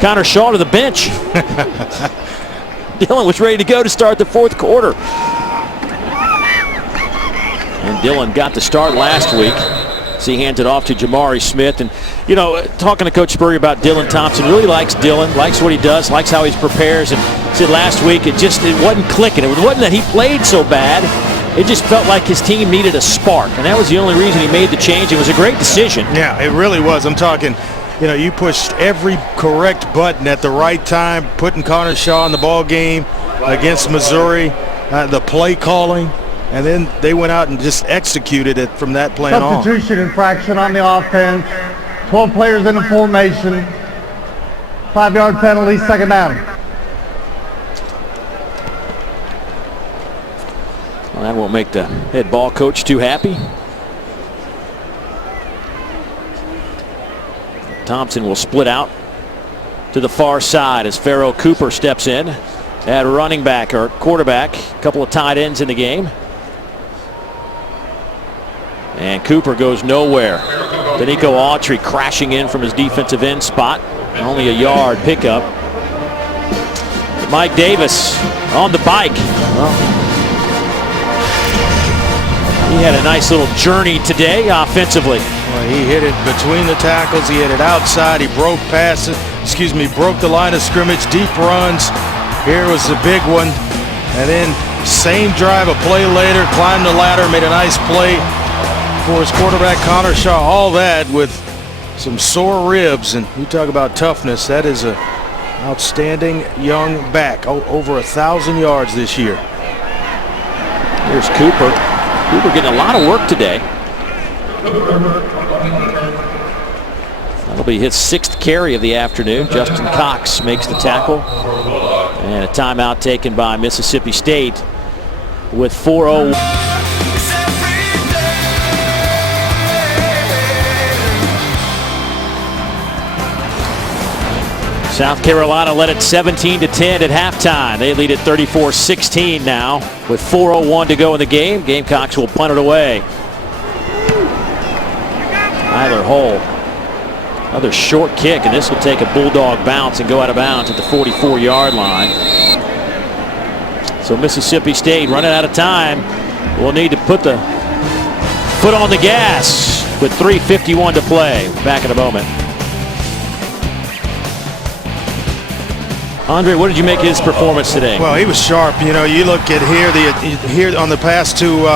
Connor Shaw to the bench. Dylan was ready to go to start the 4th quarter. And Dylan got the start last week. So he hands it off to Jamari Smith. And, you know, talking to Coach Spurrier about Dylan Thompson, really likes Dylan, likes what he does, likes how he prepares. And said last week it wasn't clicking. It wasn't that he played so bad. It just felt like his team needed a spark. And that was the only reason he made the change. It was a great decision. Yeah, it really was. I'm talking, you know, you pushed every correct button at the right time, putting Connor Shaw in the ball game against Missouri, the play calling. And then they went out and just executed it from that point on. Substitution infraction on the offense. 12 players in a formation. 5-yard penalty, second down. Well, that won't make the head ball coach too happy. Thompson will split out to the far side as Pharoh Cooper steps in at running back or quarterback. A couple of tight ends in the game. And Cooper goes nowhere. Danico Autry crashing in from his defensive end spot. Only a yard pickup. Mike Davis on the bike. Well, he had a nice little journey today offensively. Well, he hit it between the tackles. He hit it outside. He broke passes. Broke the line of scrimmage. Deep runs. Here was the big one. And then same drive, a play later, climbed the ladder, made a nice play for his quarterback Connor Shaw. All that with some sore ribs, and you talk about toughness. That is a outstanding young back. Over 1,000 yards this year. Here's Cooper. Cooper getting a lot of work today. That'll be his 6th carry of the afternoon. Justin Cox makes the tackle. And a timeout taken by Mississippi State with 4:01. South Carolina led it 17-10 at halftime. They lead it 34-16 now with 4:01 to go in the game. Gamecocks will punt it away. Tyler Hull, another short kick, and this will take a bulldog bounce and go out of bounds at the 44-yard line. So Mississippi State running out of time. Will need to put the foot on the gas. with 3:51 to play. Back in a moment. Andre, what did you make of his performance today? Well, he was sharp. You know, you look at here on the pass to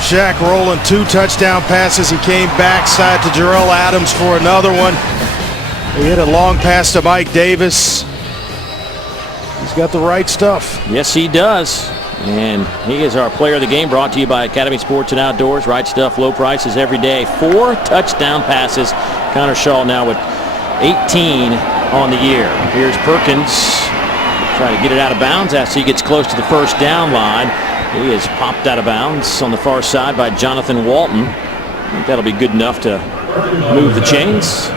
Shaq Rowland, 2 touchdown passes. He came backside to Jarrell Adams for another one. He hit a long pass to Mike Davis. He's got the right stuff. Yes, he does. And he is our player of the game, brought to you by Academy Sports and Outdoors. Right stuff, low prices every day. 4 touchdown passes. Connor Shaw now with 18 on the year. Here's Perkins trying to get it out of bounds after he gets close to the first down line. He is popped out of bounds on the far side by Jonathan Walton. I think that'll be good enough to move the chains.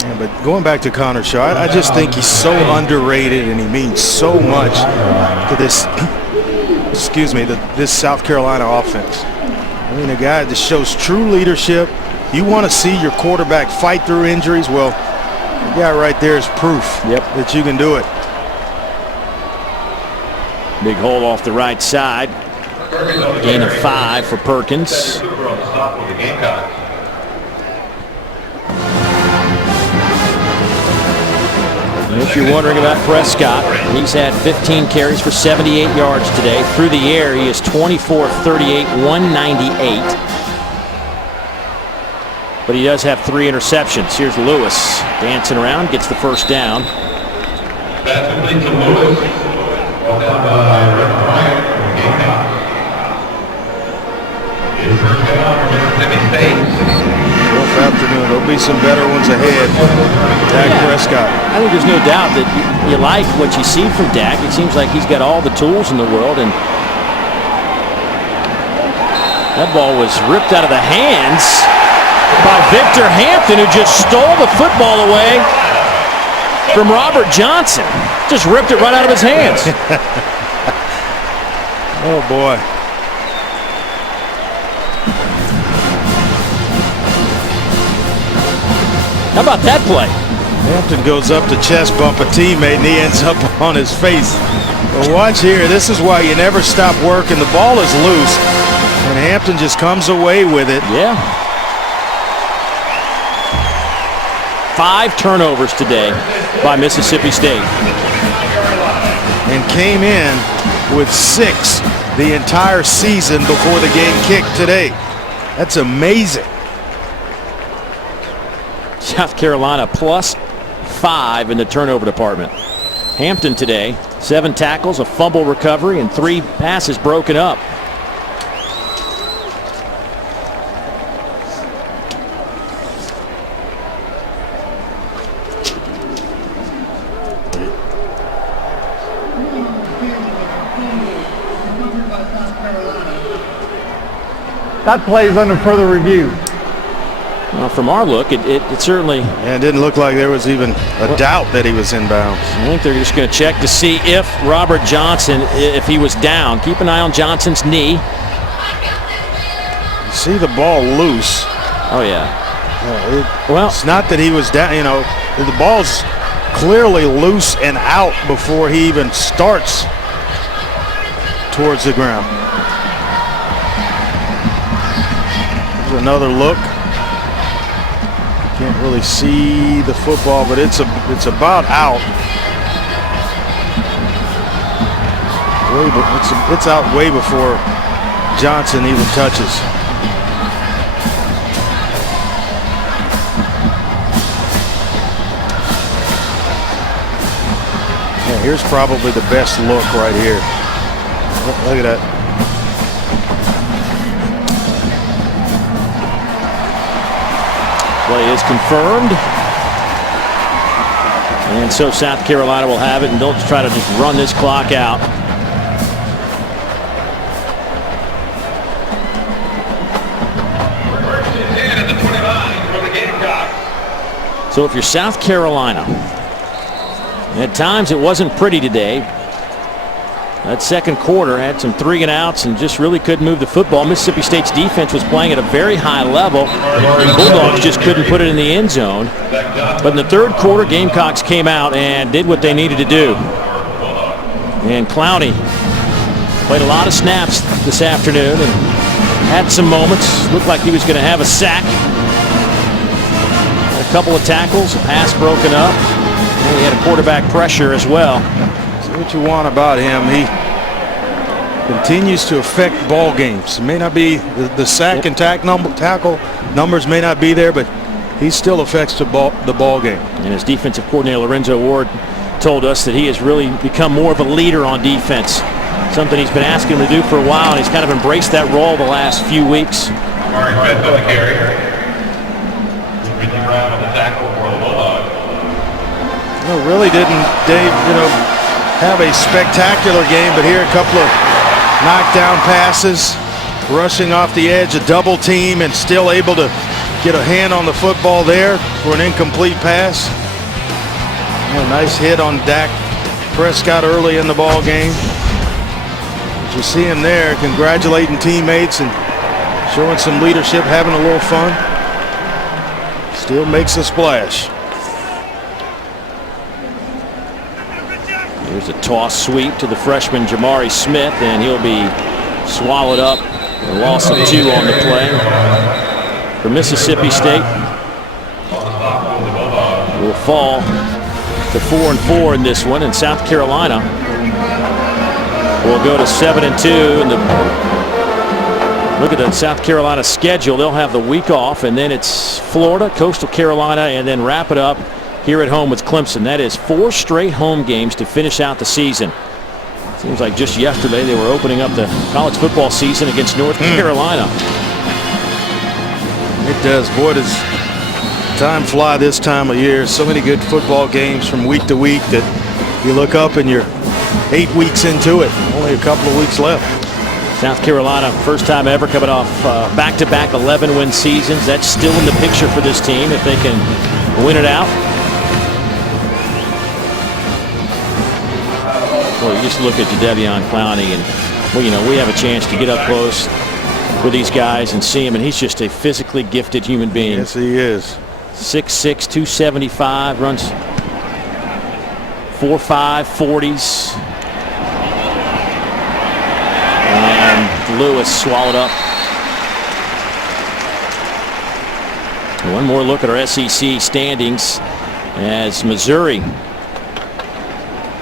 Yeah, but going back to Connor Shaw, I just think he's so underrated, and he means so much to this, this South Carolina offense. I mean, a guy that shows true leadership. You want to see your quarterback fight through injuries? Well, the guy right there is proof that you can do it. Big hole off the right side. Gain of 5 for Perkins. And if you're wondering about Prescott, he's had 15 carries for 78 yards today. Through the air, he is 24 of 38, 198. But he does have 3 interceptions. Here's Lewis dancing around, gets the first down. That's complete to Lewis. Well done by Rick Bryant from the Gamecocks. His first down for Mississippi State. Rough afternoon. There'll be some better ones ahead. Dak Prescott. I think there's no doubt that you like what you see from Dak. It seems like he's got all the tools in the world, and that ball was ripped out of the hands by Victor Hampton, who just stole the football away from Robert Johnson. Just ripped it right out of his hands. Oh, boy. How about that play? Hampton goes up to chest bump a teammate, and he ends up on his face. But watch here. This is why you never stop working. The ball is loose, and Hampton just comes away with it. Yeah. 5 turnovers today by Mississippi State. And came in with 6 the entire season before the game kicked today. That's amazing. South Carolina plus 5 in the turnover department. Hampton today, 7 tackles, a fumble recovery, and 3 passes broken up. That play is under further review. Well, from our look, it certainly... And it didn't look like there was even a doubt that he was inbounds. I think they're just going to check to see if Robert Johnson, if he was down. Keep an eye on Johnson's knee. You see the ball loose. Oh, yeah. Well, it's not that he was down. You know, the ball's clearly loose and out before he even starts towards the ground. There's another look. Can't really see the football, but it's about out. It's out way before Johnson even touches. Yeah, here's probably the best look right here. Look at that. Play is confirmed. And so South Carolina will have it, and they'll try to just run this clock out. So if you're South Carolina, at times it wasn't pretty today. That second quarter had some 3 and outs and just really couldn't move the football. Mississippi State's defense was playing at a very high level. The Bulldogs just couldn't put it in the end zone. But in the third quarter, Gamecocks came out and did what they needed to do. And Clowney played a lot of snaps this afternoon and had some moments. Looked like he was going to have a sack. Had a couple of tackles, a pass broken up. And he had a quarterback pressure as well. See what you want about him. He continues to affect ball games. It may not be the sack and tackle numbers may not be there, but he still affects the ball game. And his defensive coordinator Lorenzo Ward told us that he has really become more of a leader on defense. Something he's been asking him to do for a while, and he's kind of embraced that role the last few weeks. Amari Smith on the carry. Ridley Brown on the tackle for the Bulldogs. Really didn't Dave, have a spectacular game, but here a couple of knockdown passes, rushing off the edge, a double team, and still able to get a hand on the football there for an incomplete pass. A nice hit on Dak Prescott early in the ball game. But you see him there congratulating teammates and showing some leadership, having a little fun. Still makes a splash. Here's a toss sweep to the freshman Jamari Smith, and he'll be swallowed up. A loss of 2 on the play for Mississippi State. Will fall to 4-4 in this one, and South Carolina will go to 7-2. And look at the South Carolina schedule. They'll have the week off, and then it's Florida, Coastal Carolina, and then wrap it up here at home with Clemson. That is 4 straight home games to finish out the season. Seems like just yesterday they were opening up the college football season against North Carolina. It does. Boy, does time fly this time of year. So many good football games from week to week that you look up and you're 8 weeks into it. Only a couple of weeks left. South Carolina, first time ever coming off back-to-back 11-win seasons. That's still in the picture for this team if they can win it out. Well, you just look at Jadeveon Clowney, and well, we have a chance to get up close with these guys and see him, and he's just a physically gifted human being. Yes, he is. 6'6", 275, runs 4.5 40s. And Lewis swallowed up. One more look at our SEC standings as Missouri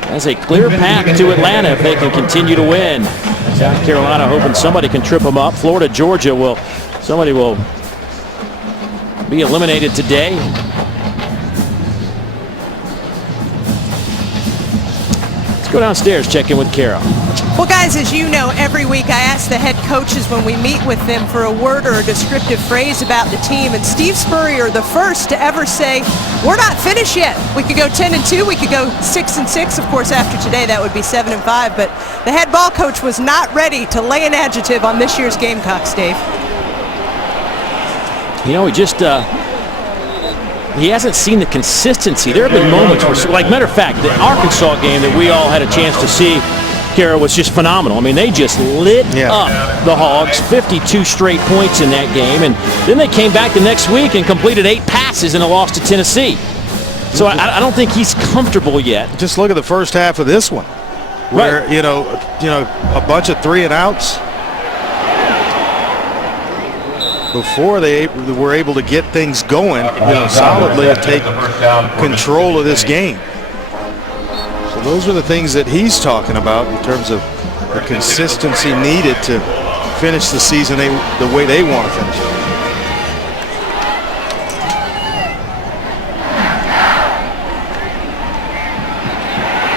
has a clear path to Atlanta if they can continue to win. South Carolina hoping somebody can trip them up. Florida, Georgia somebody will be eliminated today. Let's go downstairs, check in with Kara. Well, guys, as you know, every week I ask the head coaches when we meet with them for a word or a descriptive phrase about the team. And Steve Spurrier, the first to ever say, we're not finished yet. We could go 10-2. We could go 6-6. Of course, after today, that would be 7-5. But the head ball coach was not ready to lay an adjective on this year's Gamecocks, Dave. He just he hasn't seen the consistency. There have been moments where, like, matter of fact, the Arkansas game that we all had a chance to see, Kara, was just phenomenal. I mean, they just lit up the Hogs, 52 straight points in that game, and then they came back the next week and completed 8 passes in a loss to Tennessee. So I don't think he's comfortable yet. Just look at the first half of this one, where a bunch of 3-and-outs. Before they were able to get things going, solidly and take control of this game. So those are the things that he's talking about in terms of the consistency needed to finish the season the way they want to finish it.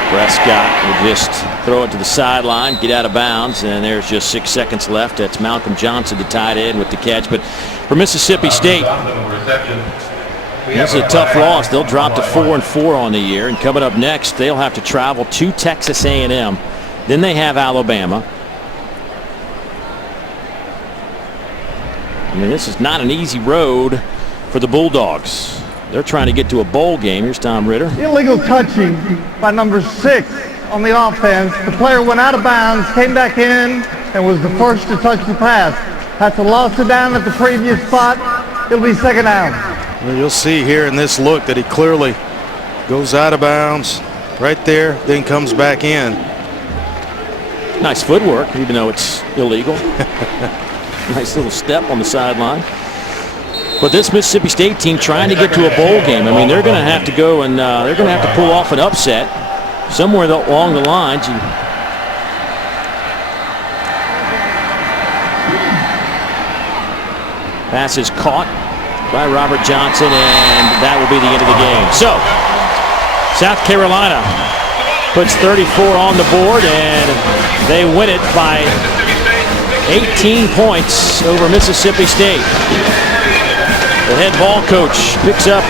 Prescott will just throw it to the sideline, get out of bounds, and there's just 6 seconds left. That's Malcolm Johnson, the tight end, with the catch. But for Mississippi State, this is a tough loss. They'll drop to 4-4 on the year, and coming up next, they'll have to travel to Texas A&M. Then they have Alabama. I mean, this is not an easy road for the Bulldogs. They're trying to get to a bowl game. Here's Tom Ritter. Illegal touching by number 6 on the offense. The player went out of bounds, came back in, and was the first to touch the pass. That's a loss of down at the previous spot. It'll be 2nd down. Well, you'll see here in this look that he clearly goes out of bounds right there, then comes back in. Nice footwork, even though it's illegal. Nice little step on the sideline. But this Mississippi State team trying to get to a bowl game. I mean, they're going to have to go and they're going to have to pull off an upset somewhere along the lines. Pass is caught by Robert Johnson, and that will be the end of the game. So, South Carolina puts 34 on the board, and they win it by 18 points over Mississippi State. The head ball coach picks up